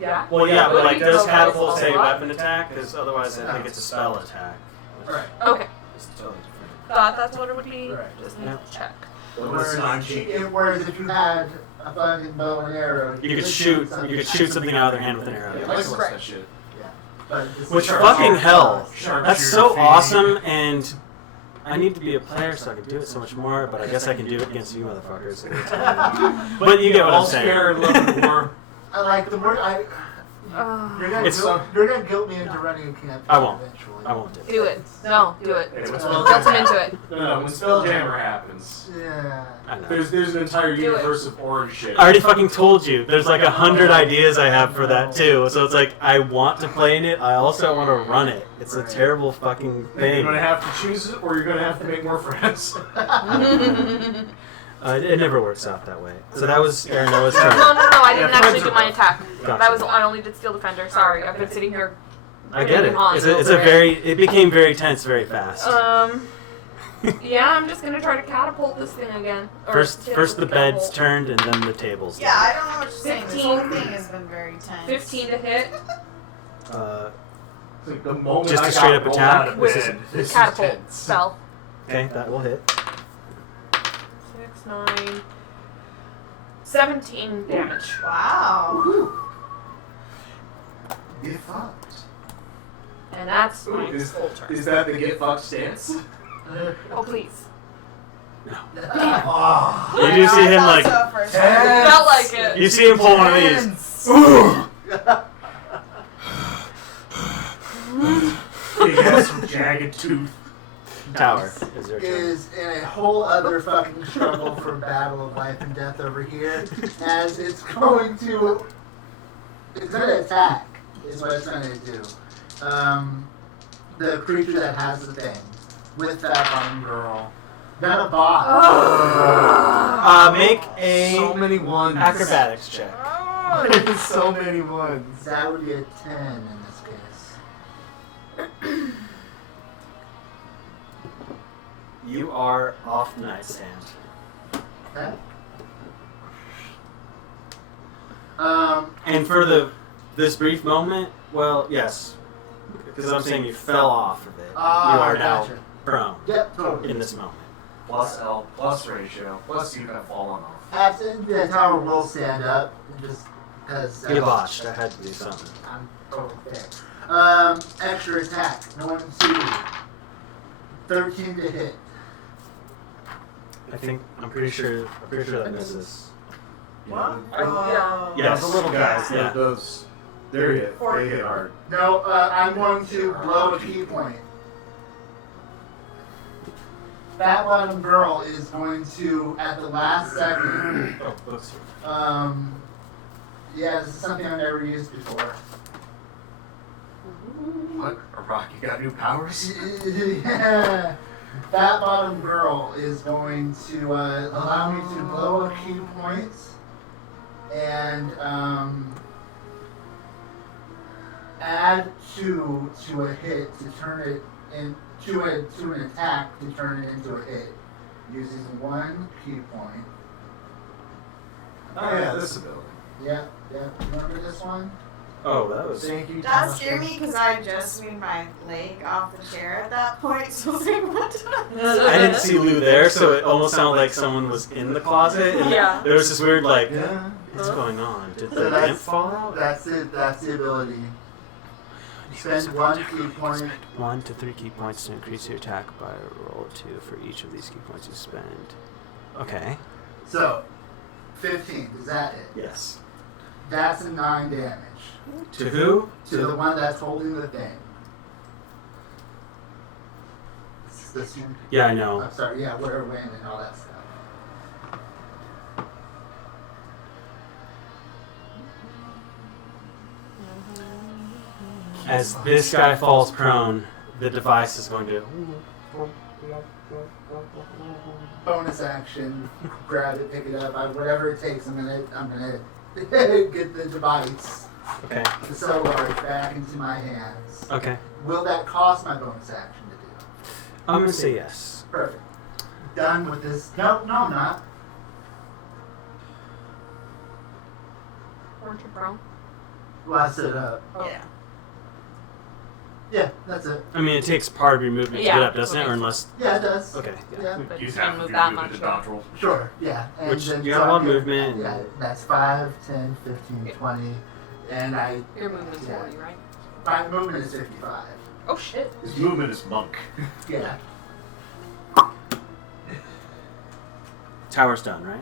Yeah. Well, yeah, but like, does Okay, catapult so say what? weapon attack? Because otherwise, I think it's a spell attack. Which Right. Okay. is totally different. Thought that's what it would be. Right. Just need Yeah. to check. Whereas if you had a fucking bow and arrow, You could shoot something out of their hand with an arrow. Yeah, Yeah. like Right. that shit. But this Which is- fucking hell. Sharpshooter That's so feed. awesome, and I need to be a player so I can do it so much more, but I guess I can do it against you motherfuckers. But you get what I'm All's fair saying. in love and war. I like the word. You're gonna It's- guilt me into running a campaign I won't. eventually. I won't do it. Do it. No, do it. Hey, when Guilt Spelljammer him into it. No, when Spelljammer happens, Yeah. I know. there's an entire Do it. universe of orange shit. I already fucking told you. There's like 100 ideas I have for that too. So it's like I want to play in it. I also want to run it. It's a terrible fucking You're thing. gonna have to choose it, or you're gonna have to make more friends. It never works out that way. So that was Aaron Noah's No, turn. I didn't Yeah, actually friends do are my rough. attack. Gotcha. That was I only did Steel Defender. Sorry, I've been sitting here. I get it. It's a very. It became very tense very fast. Yeah, I'm just gonna try to catapult this thing again. Or First hit the with bed's catapult. turned and then the tables. Yeah, I don't know what you're saying. This 15. whole thing has been very tense. 15 to hit. It's like the moment Just I a straight got up rolled attack? out of With bed, this is Catapult tense. spell. Okay, that will hit. 6, 9, 17 damage. Wow. Get fucked. And that's Ooh, my is, full turn. is that the get fucked stance? Oh, please. Oh. You do see him like. Felt like it. You see him pull one of these. Ooh! Big ass with jagged tooth. Tower is your turn. Is in a whole other fucking struggle for battle of life and death over here, as it's going to attack, is what it's going to do. The creature that has the thing, with that bottom girl. Got a bot. Make a So many ones. acrobatics check. So many ones. That would be a 10 in this case. You are off the nightstand. Okay. And for this brief moment, well, yes, because I'm saying you fell off of it. You are now gotcha. prone Yep, totally. in this moment. Plus L, plus ratio, plus you have fallen off. Absolutely, the tower will stand up, just because. You botched. I had to do something. I'm totally fair. Extra attack. 1, 2. 13 to hit. I'm pretty sure that misses. What? Yeah. Yes. The little guys, Yeah. those, they're hit. They hit hard. No, I'm going to blow a key point. That bottom girl is going to, at the last second, Oh, books. yeah, this is something I've never used before. What? A rock, you got new powers? Yeah. That bottom girl is going to allow me to blow a key point and add 2 to a hit to turn it into an attack to turn it into a hit using 1 key point. Oh yeah, this ability. Yeah. Remember this one? Oh, that was. Thank you. That scared me because I just swing my leg off the chair at that point. So I was like, what? I didn't see Lou there, so it almost sounded like someone was in the closet. And Yeah. there was this weird, like, Yeah. what's going on? Did So the that's- lamp fall out? That's it. That's the ability. Spend 1 key point. 1 to 3 key points to increase your attack by a roll 2 for each of these key points you spend. Okay. So, 15. Is that it? Yes. That's a 9 damage. To who? To the one that's holding the thing. It's this one. Yeah, I know. I'm sorry, yeah, where when and all that stuff. As this guy falls prone, the device is going to. Bonus action, grab it, pick it up, whatever it takes. I'm gonna get the device, Okay. the so large, back into my hands. Okay. Will that cost my bonus action to do? I'm gonna say yes. Perfect. Done with this. No, I'm not. Weren't you prone? Well, I said Yeah. yeah, that's it. I mean, it takes part of your movement to Yeah. get up, doesn't it? Or unless. Yeah, it does. Okay. Yeah. Yeah. But Use you half can of move your that movement much. to dodge roll. Sure, yeah. And Which then you so have a lot of I'm good. movement. Yeah, that's 5, 10, 15, 20. And Your movement's Yeah. 40, right? my movement is 55. Oh shit. His movement is monk. Yeah. Tower's done, right?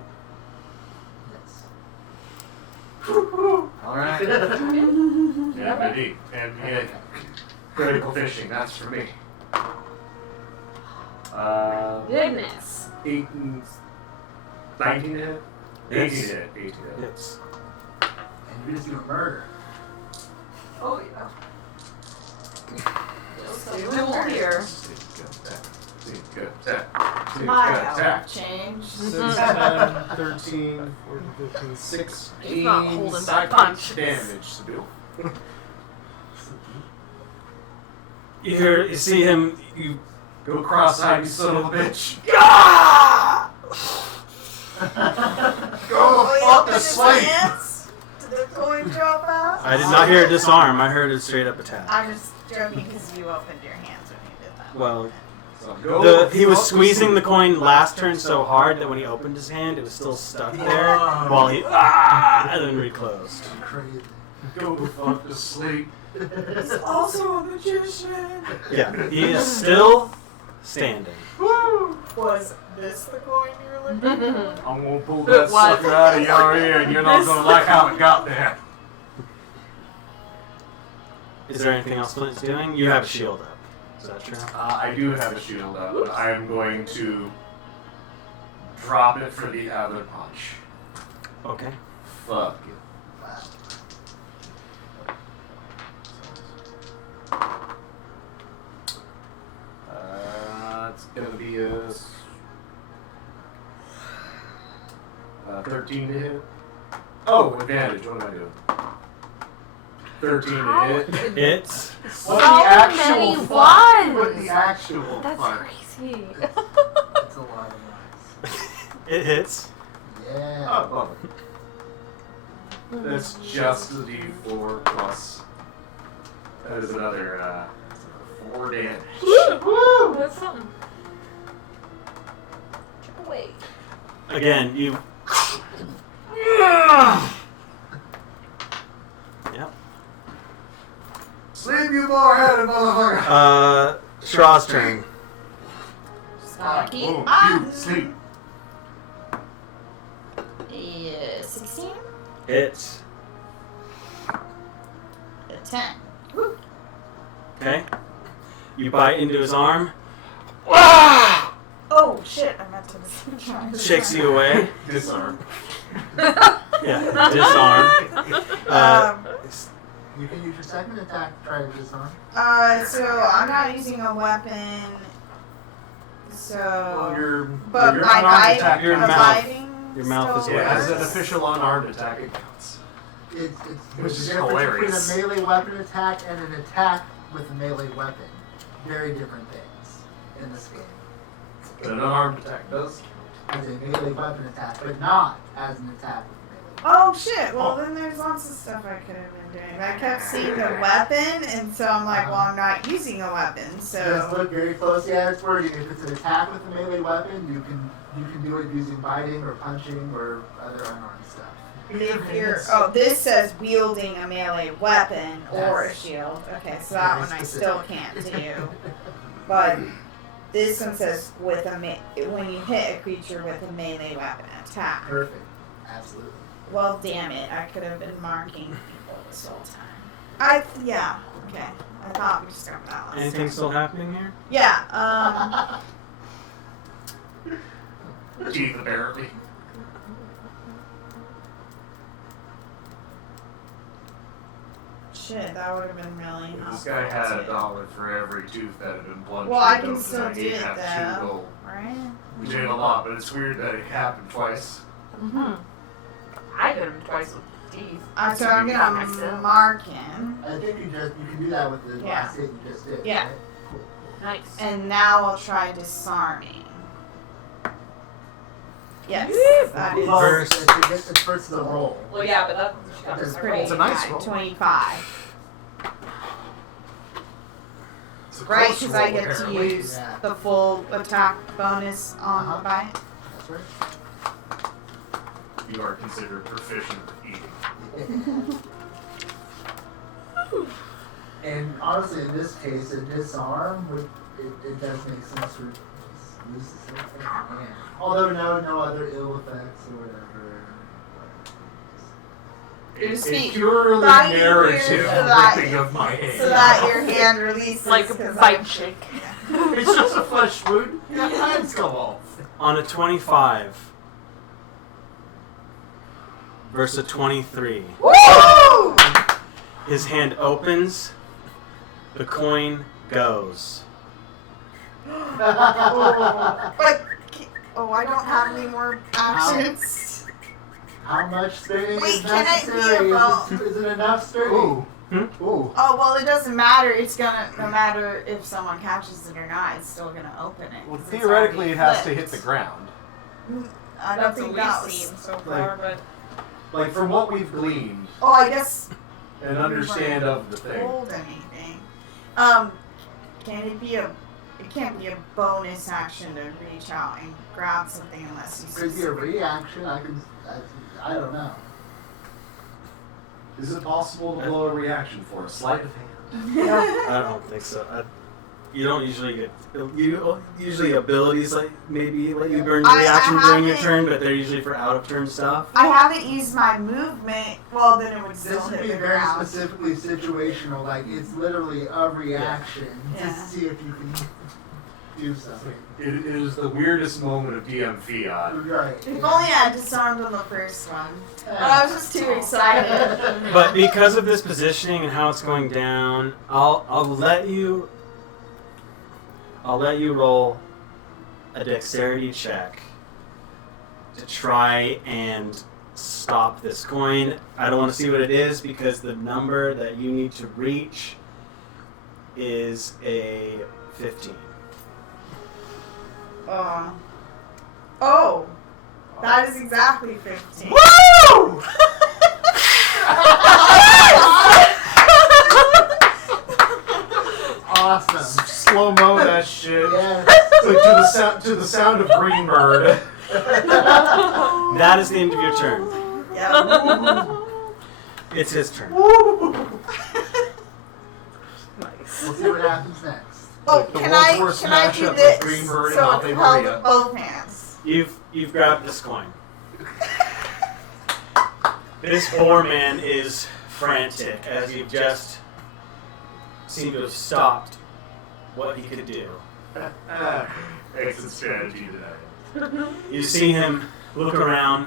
Yes. Alright. Yeah, indeed. And yeah, critical fishing, that's for me. Goodness. 8 and 19 to hit? 18 to hit. 18 to hit. Yes. And you're just gonna murder. Oh yeah. Duel here. Good attack. My Good attack. outfit changed. 6, 10, 13, 14, 15, 16. He's not holding back Psychic punches. damage, Sabil. You see him. You. Go cross-eyed, you son of a bitch. Go Open the his slate. hands. Did the coin drop out? I did not hear a disarm. I heard a straight up attack. I'm just joking because you opened your hands when you did that. Well, So go he was fuck squeezing the yourself. coin last turn so hard that when he opened his hand, it was still stuck there while he and then reclosed. Crazy. Go fuck to sleep. He's also a magician. Yeah, he is still standing. Was this the coin you were looking for? I'm gonna pull It that was. sucker out of your ear and you're not gonna like how it got there. Is there anything else Flint's doing? You have a shield up. Is that true? I do have a shield up, but I am going to drop it for the other punch. Okay. Fuck it. It's gonna be a 13 to hit. Oh, advantage. What am I doing? 13 to hit. It's. What So the actual many fuck? ones. What the actual That's fuck? crazy. That's a lot of lies. It hits. Yeah. Oh, love it. That's just the D4 plus. That is another 4 damage. Woo! That's something. Chip away. Again, you. Yep. Sleep, you bald-headed motherfucker! Shraw's turn. Sparky. Oh, you sleep. Yeah, 16? Hits. A 10. Okay. You bite into his arm. Oh shit, I meant to try. Shakes you away. Disarm. Yeah. Disarm. You can use your second attack to try to disarm. So I'm not using a weapon. So. Well, your but your my unarmed bite, attack. your my mouth- biting your mouth is still Yeah, as an works? official unarmed attack, it counts. It's Which is the difference hilarious. between a melee weapon attack and an attack with a melee weapon. Very different things in this game. But an unarmed attack does. As a melee weapon attack, but not as an attack with a melee weapon. Oh shit, well then there's lots of stuff I could have been doing. I kept seeing the weapon, and so I'm like, well, I'm not using a weapon, Just so... look very closely at its wording. If it's an attack with a melee weapon, you can do it using biting or punching or other unarmed stuff. If you're... Oh, this says wielding a melee weapon or a shield. Okay, so that one I still can't do. But this one says with when you hit a creature with a melee weapon attack. Perfect. Absolutely. Well, damn it. I could have been marking people this whole time. Yeah. Okay. I thought we just got that last Anything time. still happening here? Yeah, Teeth, apparently. shit, that would have been really If this helpful. guy had too. $1 for every tooth that had been plunged Well, I into can him, still then do he'd it, have 2 though. gold. Right? Which ain't a lot, but it's weird that it happened twice. Mm-hmm. I hit him twice with teeth. So I'm gonna Myself. mark him. I think you can do that with the Yeah. last hit you just did. Yeah. Right? Cool. Nice. And now I'll try disarming. Yes, that is Well, First- it's first the roll. Well, yeah, but that's It's pretty It's a nice high, roll. 25. It's a Right, close because roll, I get to apparently. use Yeah. the full attack bonus on Uh-huh. the bite. That's right. You are considered proficient at eating. And honestly, in this case, a disarm it does make sense for just use the same thing. Yeah. Although no other ill effects or whatever. Just A speak purely right here narrative so that- ripping of my hand. So that your hand releases. like a 'cause bite shake. It's just a flesh wound. Your hands come off. On a 25 versus a 23, Woo! his hand opens, the coin goes. But, I don't have any more actions. How much straining Wait, is can I be necessary? about- Is it enough straining? Ooh. Ooh. Oh, well, it doesn't matter. It's gonna, no matter if someone catches it or not, it's still gonna open it. Well, 'cause it's theoretically, already it has to flipped. hit the ground. I don't That's think what that we've was. seen so far, but Like, from what we've gleaned Oh, I guess and understand of the thing. told anything. Can it be a? It can't be a bonus action to reach out and grab something unless you. Could be a reaction. I don't know. Is it possible to blow a reaction for a sleight of hand? I don't think so. You don't usually get usually abilities like maybe let you burn your I reaction during your haven't- turn, but they're usually for out of turn stuff. I haven't used my movement. Well, then it would This still would hit be the very ground. specifically situational. Like it's literally a reaction Yeah. just to see if you can do something. It is the weirdest moment of DM fiat. Right. If only I had disarmed on the first one. But I was just too excited. But because of this positioning and how it's going down, I'll let you roll a dexterity check to try and stop this coin. I don't want to see what it is because the number that you need to reach is a 15. Oh, that is exactly 15. Woo! Awesome. Slow mo that shit. Yes. It's like to the sound of Green Bird. That is the end of your turn. Yep. It's his turn. We'll see what happens next. Oh, The can Wordsworth I do mashup of this? Green Bird and So Ave it's held Maria. with both hands. You've grabbed this coin. This Boarman is frantic as you've just seemed to have stopped what he could do. Exit strategy today. You see him look around,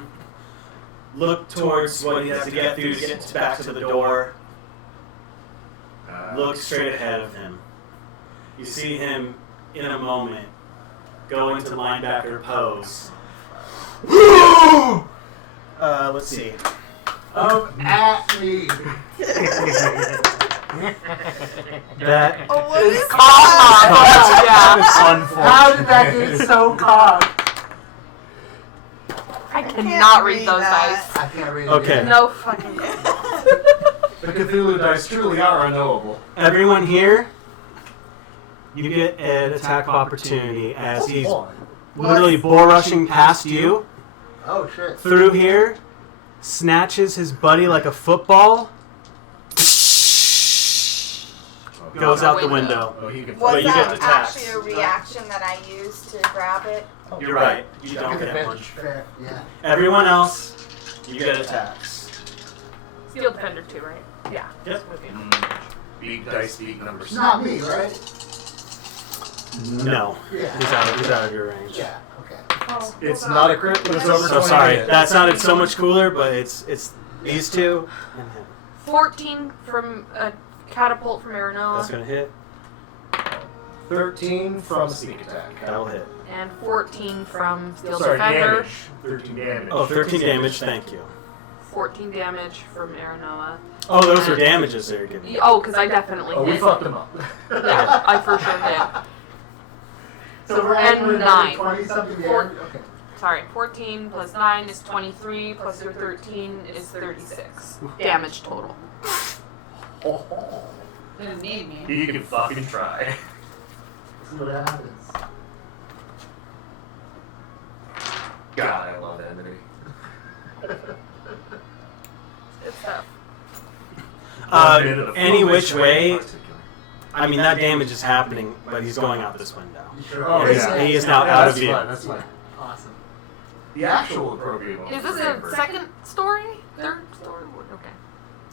look towards what he has to get through to get back to the door, look straight ahead of him. You see him in a moment go into linebacker pose. Let's see. At me. That Oh, what is It's unfortunate. How did that get so cocked? I can't cannot read read those that. I can't read it. Okay. either. dice. No fucking. The Cthulhu dice truly are unknowable. Everyone here, you get an attack of opportunity as he's literally bull rushing past you Oh shit. through here, snatches his buddy like a football, goes out the window. Oh, he can Was But you that get the tax. actually a reaction that I used to grab it? You're right. You don't get advantage. one. Fair. Yeah. Everyone else, you get attacks. Steel Defender 2, right? Yeah. Yep. Big dice, big numbers. It's not me, right? No. Yeah. He's out of your range. Yeah. Okay. Oh, It's hold not on. a crit, but it's over So 20 sorry. hit. That sounded so much cooler, but it's these two and him. 14 from a catapult from Aranoa. That's gonna hit. 13 from sneak attack. That'll hit. And 14 from Steel Sorry, Defender. damage. 13 damage. Oh, 13 damage. Thank you. 14 damage from Aranoa. Oh, those are damages they're giving. you. Oh, because I definitely Oh, we hit. fucked him up. Yeah, I for sure did. So we're And at 9. 20 something Four- damage. Okay. Sorry, 14 plus 9 is 23, plus your 13 is 36. Damage total. Didn't need me. You can fucking try. See what happens. God, I love that enemy. It's tough. Any which way, I mean, that damage is happening, but he's going out this window. You sure? Oh, He's- yeah. He is now out of That's view. fine, that's fine. Awesome. The actual appropriate one. Is this a second story? Third story? Okay.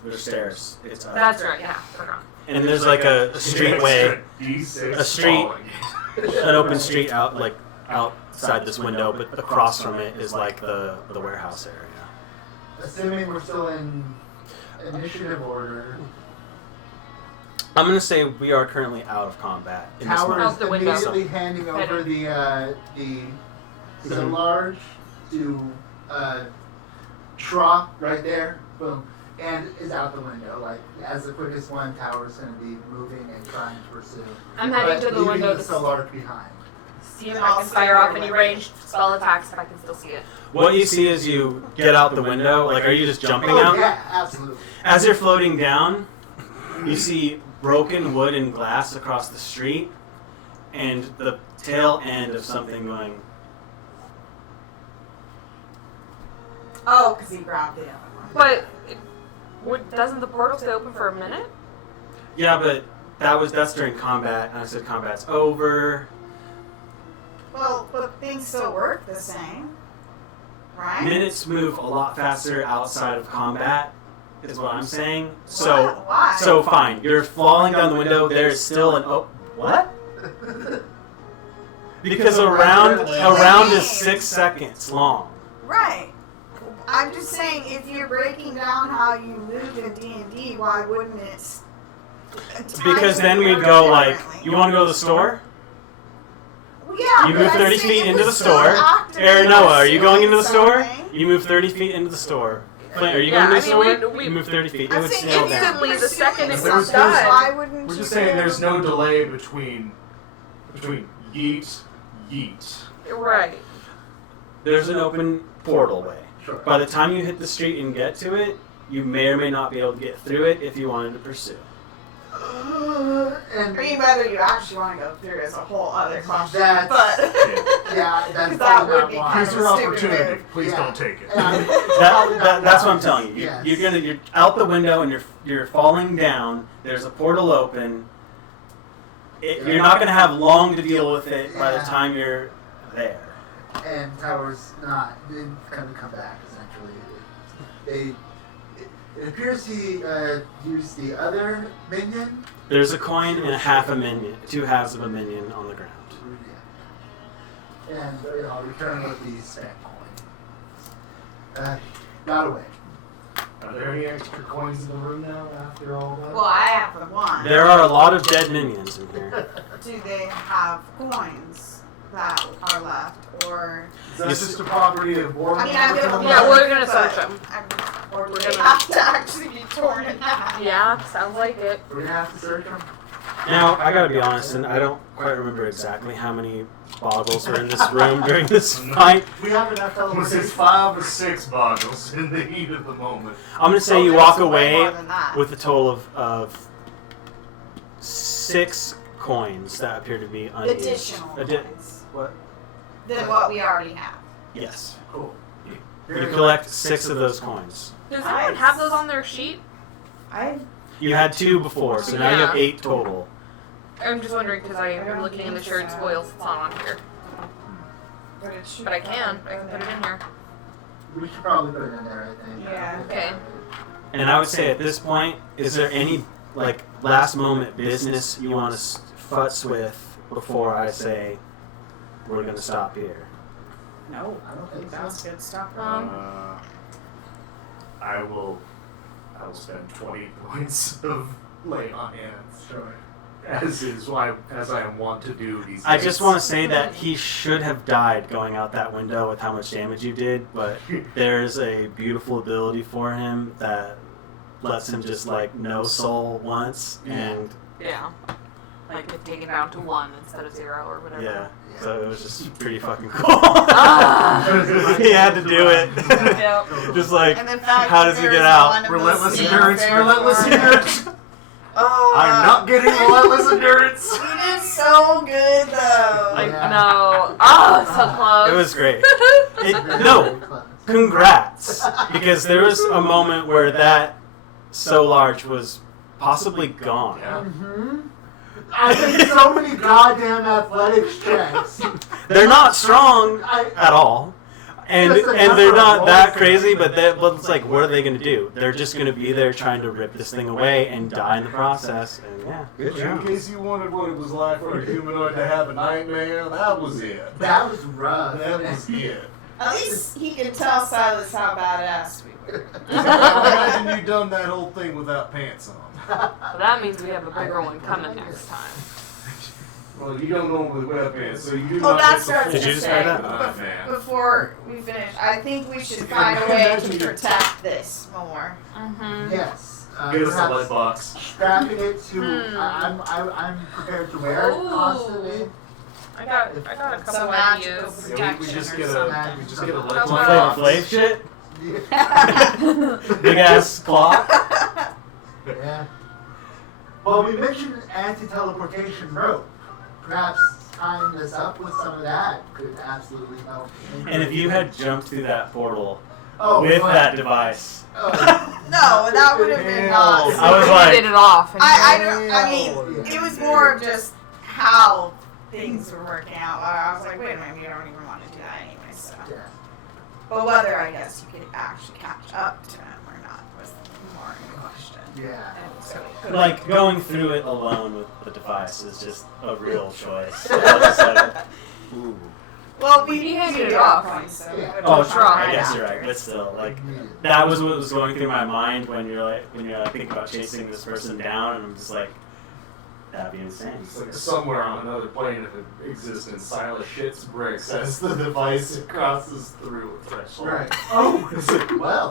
There's stairs. It's up. That's right, yeah. Forgot. And there's like a streetway, D6 a street- falling. an open street out like outside this window, but across from it is like the warehouse area. Assuming we're still in initiative order, I'm gonna say we are currently out of combat in this Tower moment. is Out the window. immediately handing over the so large to Tra right there, boom, and is out the window. Like as the quickest one, Tower's going to be moving and trying to pursue. I'm heading to the leaving window the to Solarge behind. see if I can fire off any ranged spell attacks if I can still see it. What you see as you get out the window, like, are you just jumping Oh out? yeah, absolutely. As you're floating down, you see broken wood and glass across the street, and the tail end of something going. Oh, because he grabbed the other one. But doesn't the portal stay open for a minute? Yeah, but that's during combat, and I said combat's over. Well, but things still work the same, right? Minutes move a lot faster outside of combat, is what I'm saying. So, Why? so fine. You're falling down the window. There's still an what? Because a round is 6 seconds long. Right. I'm just saying, if you're breaking down how you move in D&D, why wouldn't it? Because then we'd go like, you want to go to the store? Well, yeah, You but move I'm 30 saying feet if into we the still store. activate Noah, are you going into the something- store? You move 30 feet into the store. Clint, are you Yeah, going to the I mean, store? we- You move 30 feet. It I'm would saying snail down. instantly the second it's There's- done, there's- why wouldn't We're you just saying do- there's no delay between yeet. Right. There's an open portal way. Sure. By the time you hit the street and get to it, you may or may not be able to get through it if you wanted to pursue. And I mean, whether you actually want to go through is a whole other question. That's- But yeah, that's that probably would not be why. kind Here's of your a stupid opportunity. move. Please Yeah. don't take it. And it's probably not That's what why. I'm telling you. Yes. You're out the window and you're falling down. There's a portal open. You're not going to have long to deal with it by the Yeah. time you're there. And Tower's didn't come back essentially. It appears he used the other minion. There's a coin and a half a minion, 2 halves of a minion on the ground. And I'll return with the spent coin. Got away. Are there any extra coins in the room now after all that? well, I have the one. There are a lot of dead minions in here. Do they have coins that are left, or? Is that just a property of Boarman? I mean, I'm gonna Yeah, we're gonna but search them. Or do We're they gonna- have to actually be torn in half? Yeah, sounds like it. We're gonna have to search them. Now, I gotta be honest, and I don't quite remember exactly how many Boggles were in this room during this fight. We have enough Was it teleportation. 5 or 6 Boggles in the heat of the moment? I'm gonna say you There's walk way away more than that. with a total of 6 coins that appear to be unused. Additional Addi- ones what? than what we already have. Yes. Cool. You collect 6 of those coins. Does anyone have those on their sheet? You had 2 before, so now you have 8 total. I'm just wondering because I'm looking in the shared spoils. It's not on here. But I can put it in here. We should probably put it in there, I think. Yeah. Okay. And I would say at this point, is there any like last moment business you want to futz with before I say we're gonna stop here? No, I don't think that was good stuff. I will spend 20 points of lay on hands. Sure. As I am wont to do these days. I just want to say that he should have died going out that window with how much damage you did, but there's a beautiful ability for him that lets him just like no soul once, and Yeah. Like to take it down to 1 instead of 0 or whatever. yeah, so it was just pretty fucking cool. Ah. He had to do it. Yep. Just like, And the fact how that does he there's get out? one of those Relentless scenes endurance, there relentless for- endurance. Oh, I'm not getting relentless endurance. You did so good though. Like, Yeah. no. Oh, it's so close. It was great. Very, No, very close. congrats, because there was a moment where that so large was possibly gone. Yeah. I did so many goddamn athletics checks. They're not strong I, at all, and Just a and they're number not of that rolls. crazy. But it's like, what are they gonna do? They're just gonna be there trying to rip this thing away and die in the process. And yeah, good In job. case you wondered what it was like for a humanoid to have a nightmare, that was it. that was rough. That was it. At least he could tell Silas how badass we were. Imagine you done that whole thing without pants on. So that means we have a bigger one coming next time. Well, you don't normally wear pants, so you do Oh, not that's get what I the was Did you gonna just say. say that? Ah, man. Before we finish, I think we should find a way to protect this more. Mm-hmm. Yes. Get us a Perhaps lead box. strapping it to. I'm prepared to wear it Ooh. constantly. I got a couple Some magical ideas. Yeah, we just protection get or a something. we just get a lead Some Some box. Flavor Flav shit, Yeah. big ass clock. Yeah. Well, we mentioned anti-teleportation rope. Perhaps tying this up with some of that could absolutely help. And if you had jumped through that portal Oh, with fuck. that device, Oh, No, that would have been awesome. I was like- did it off. And I mean, it was more of just how things were working out. I was like, wait a minute, we don't even want to do that anyway. So, yeah. but whether I guess you could actually catch up to him or not was more in question. Yeah. And so it could like going through it alone with the device is just a real choice. I was just like, ooh. well, He we handed it got off. points, so Yeah. it Oh, was true. right I guess you're after. right, but still, like Immediately. that was what was going through my mind when you're thinking about chasing this person down, and I'm just like, that'd be insane. It's like somewhere on another plane of existence, Silas shits bricks as the device crosses through a threshold. Right. Oh, well.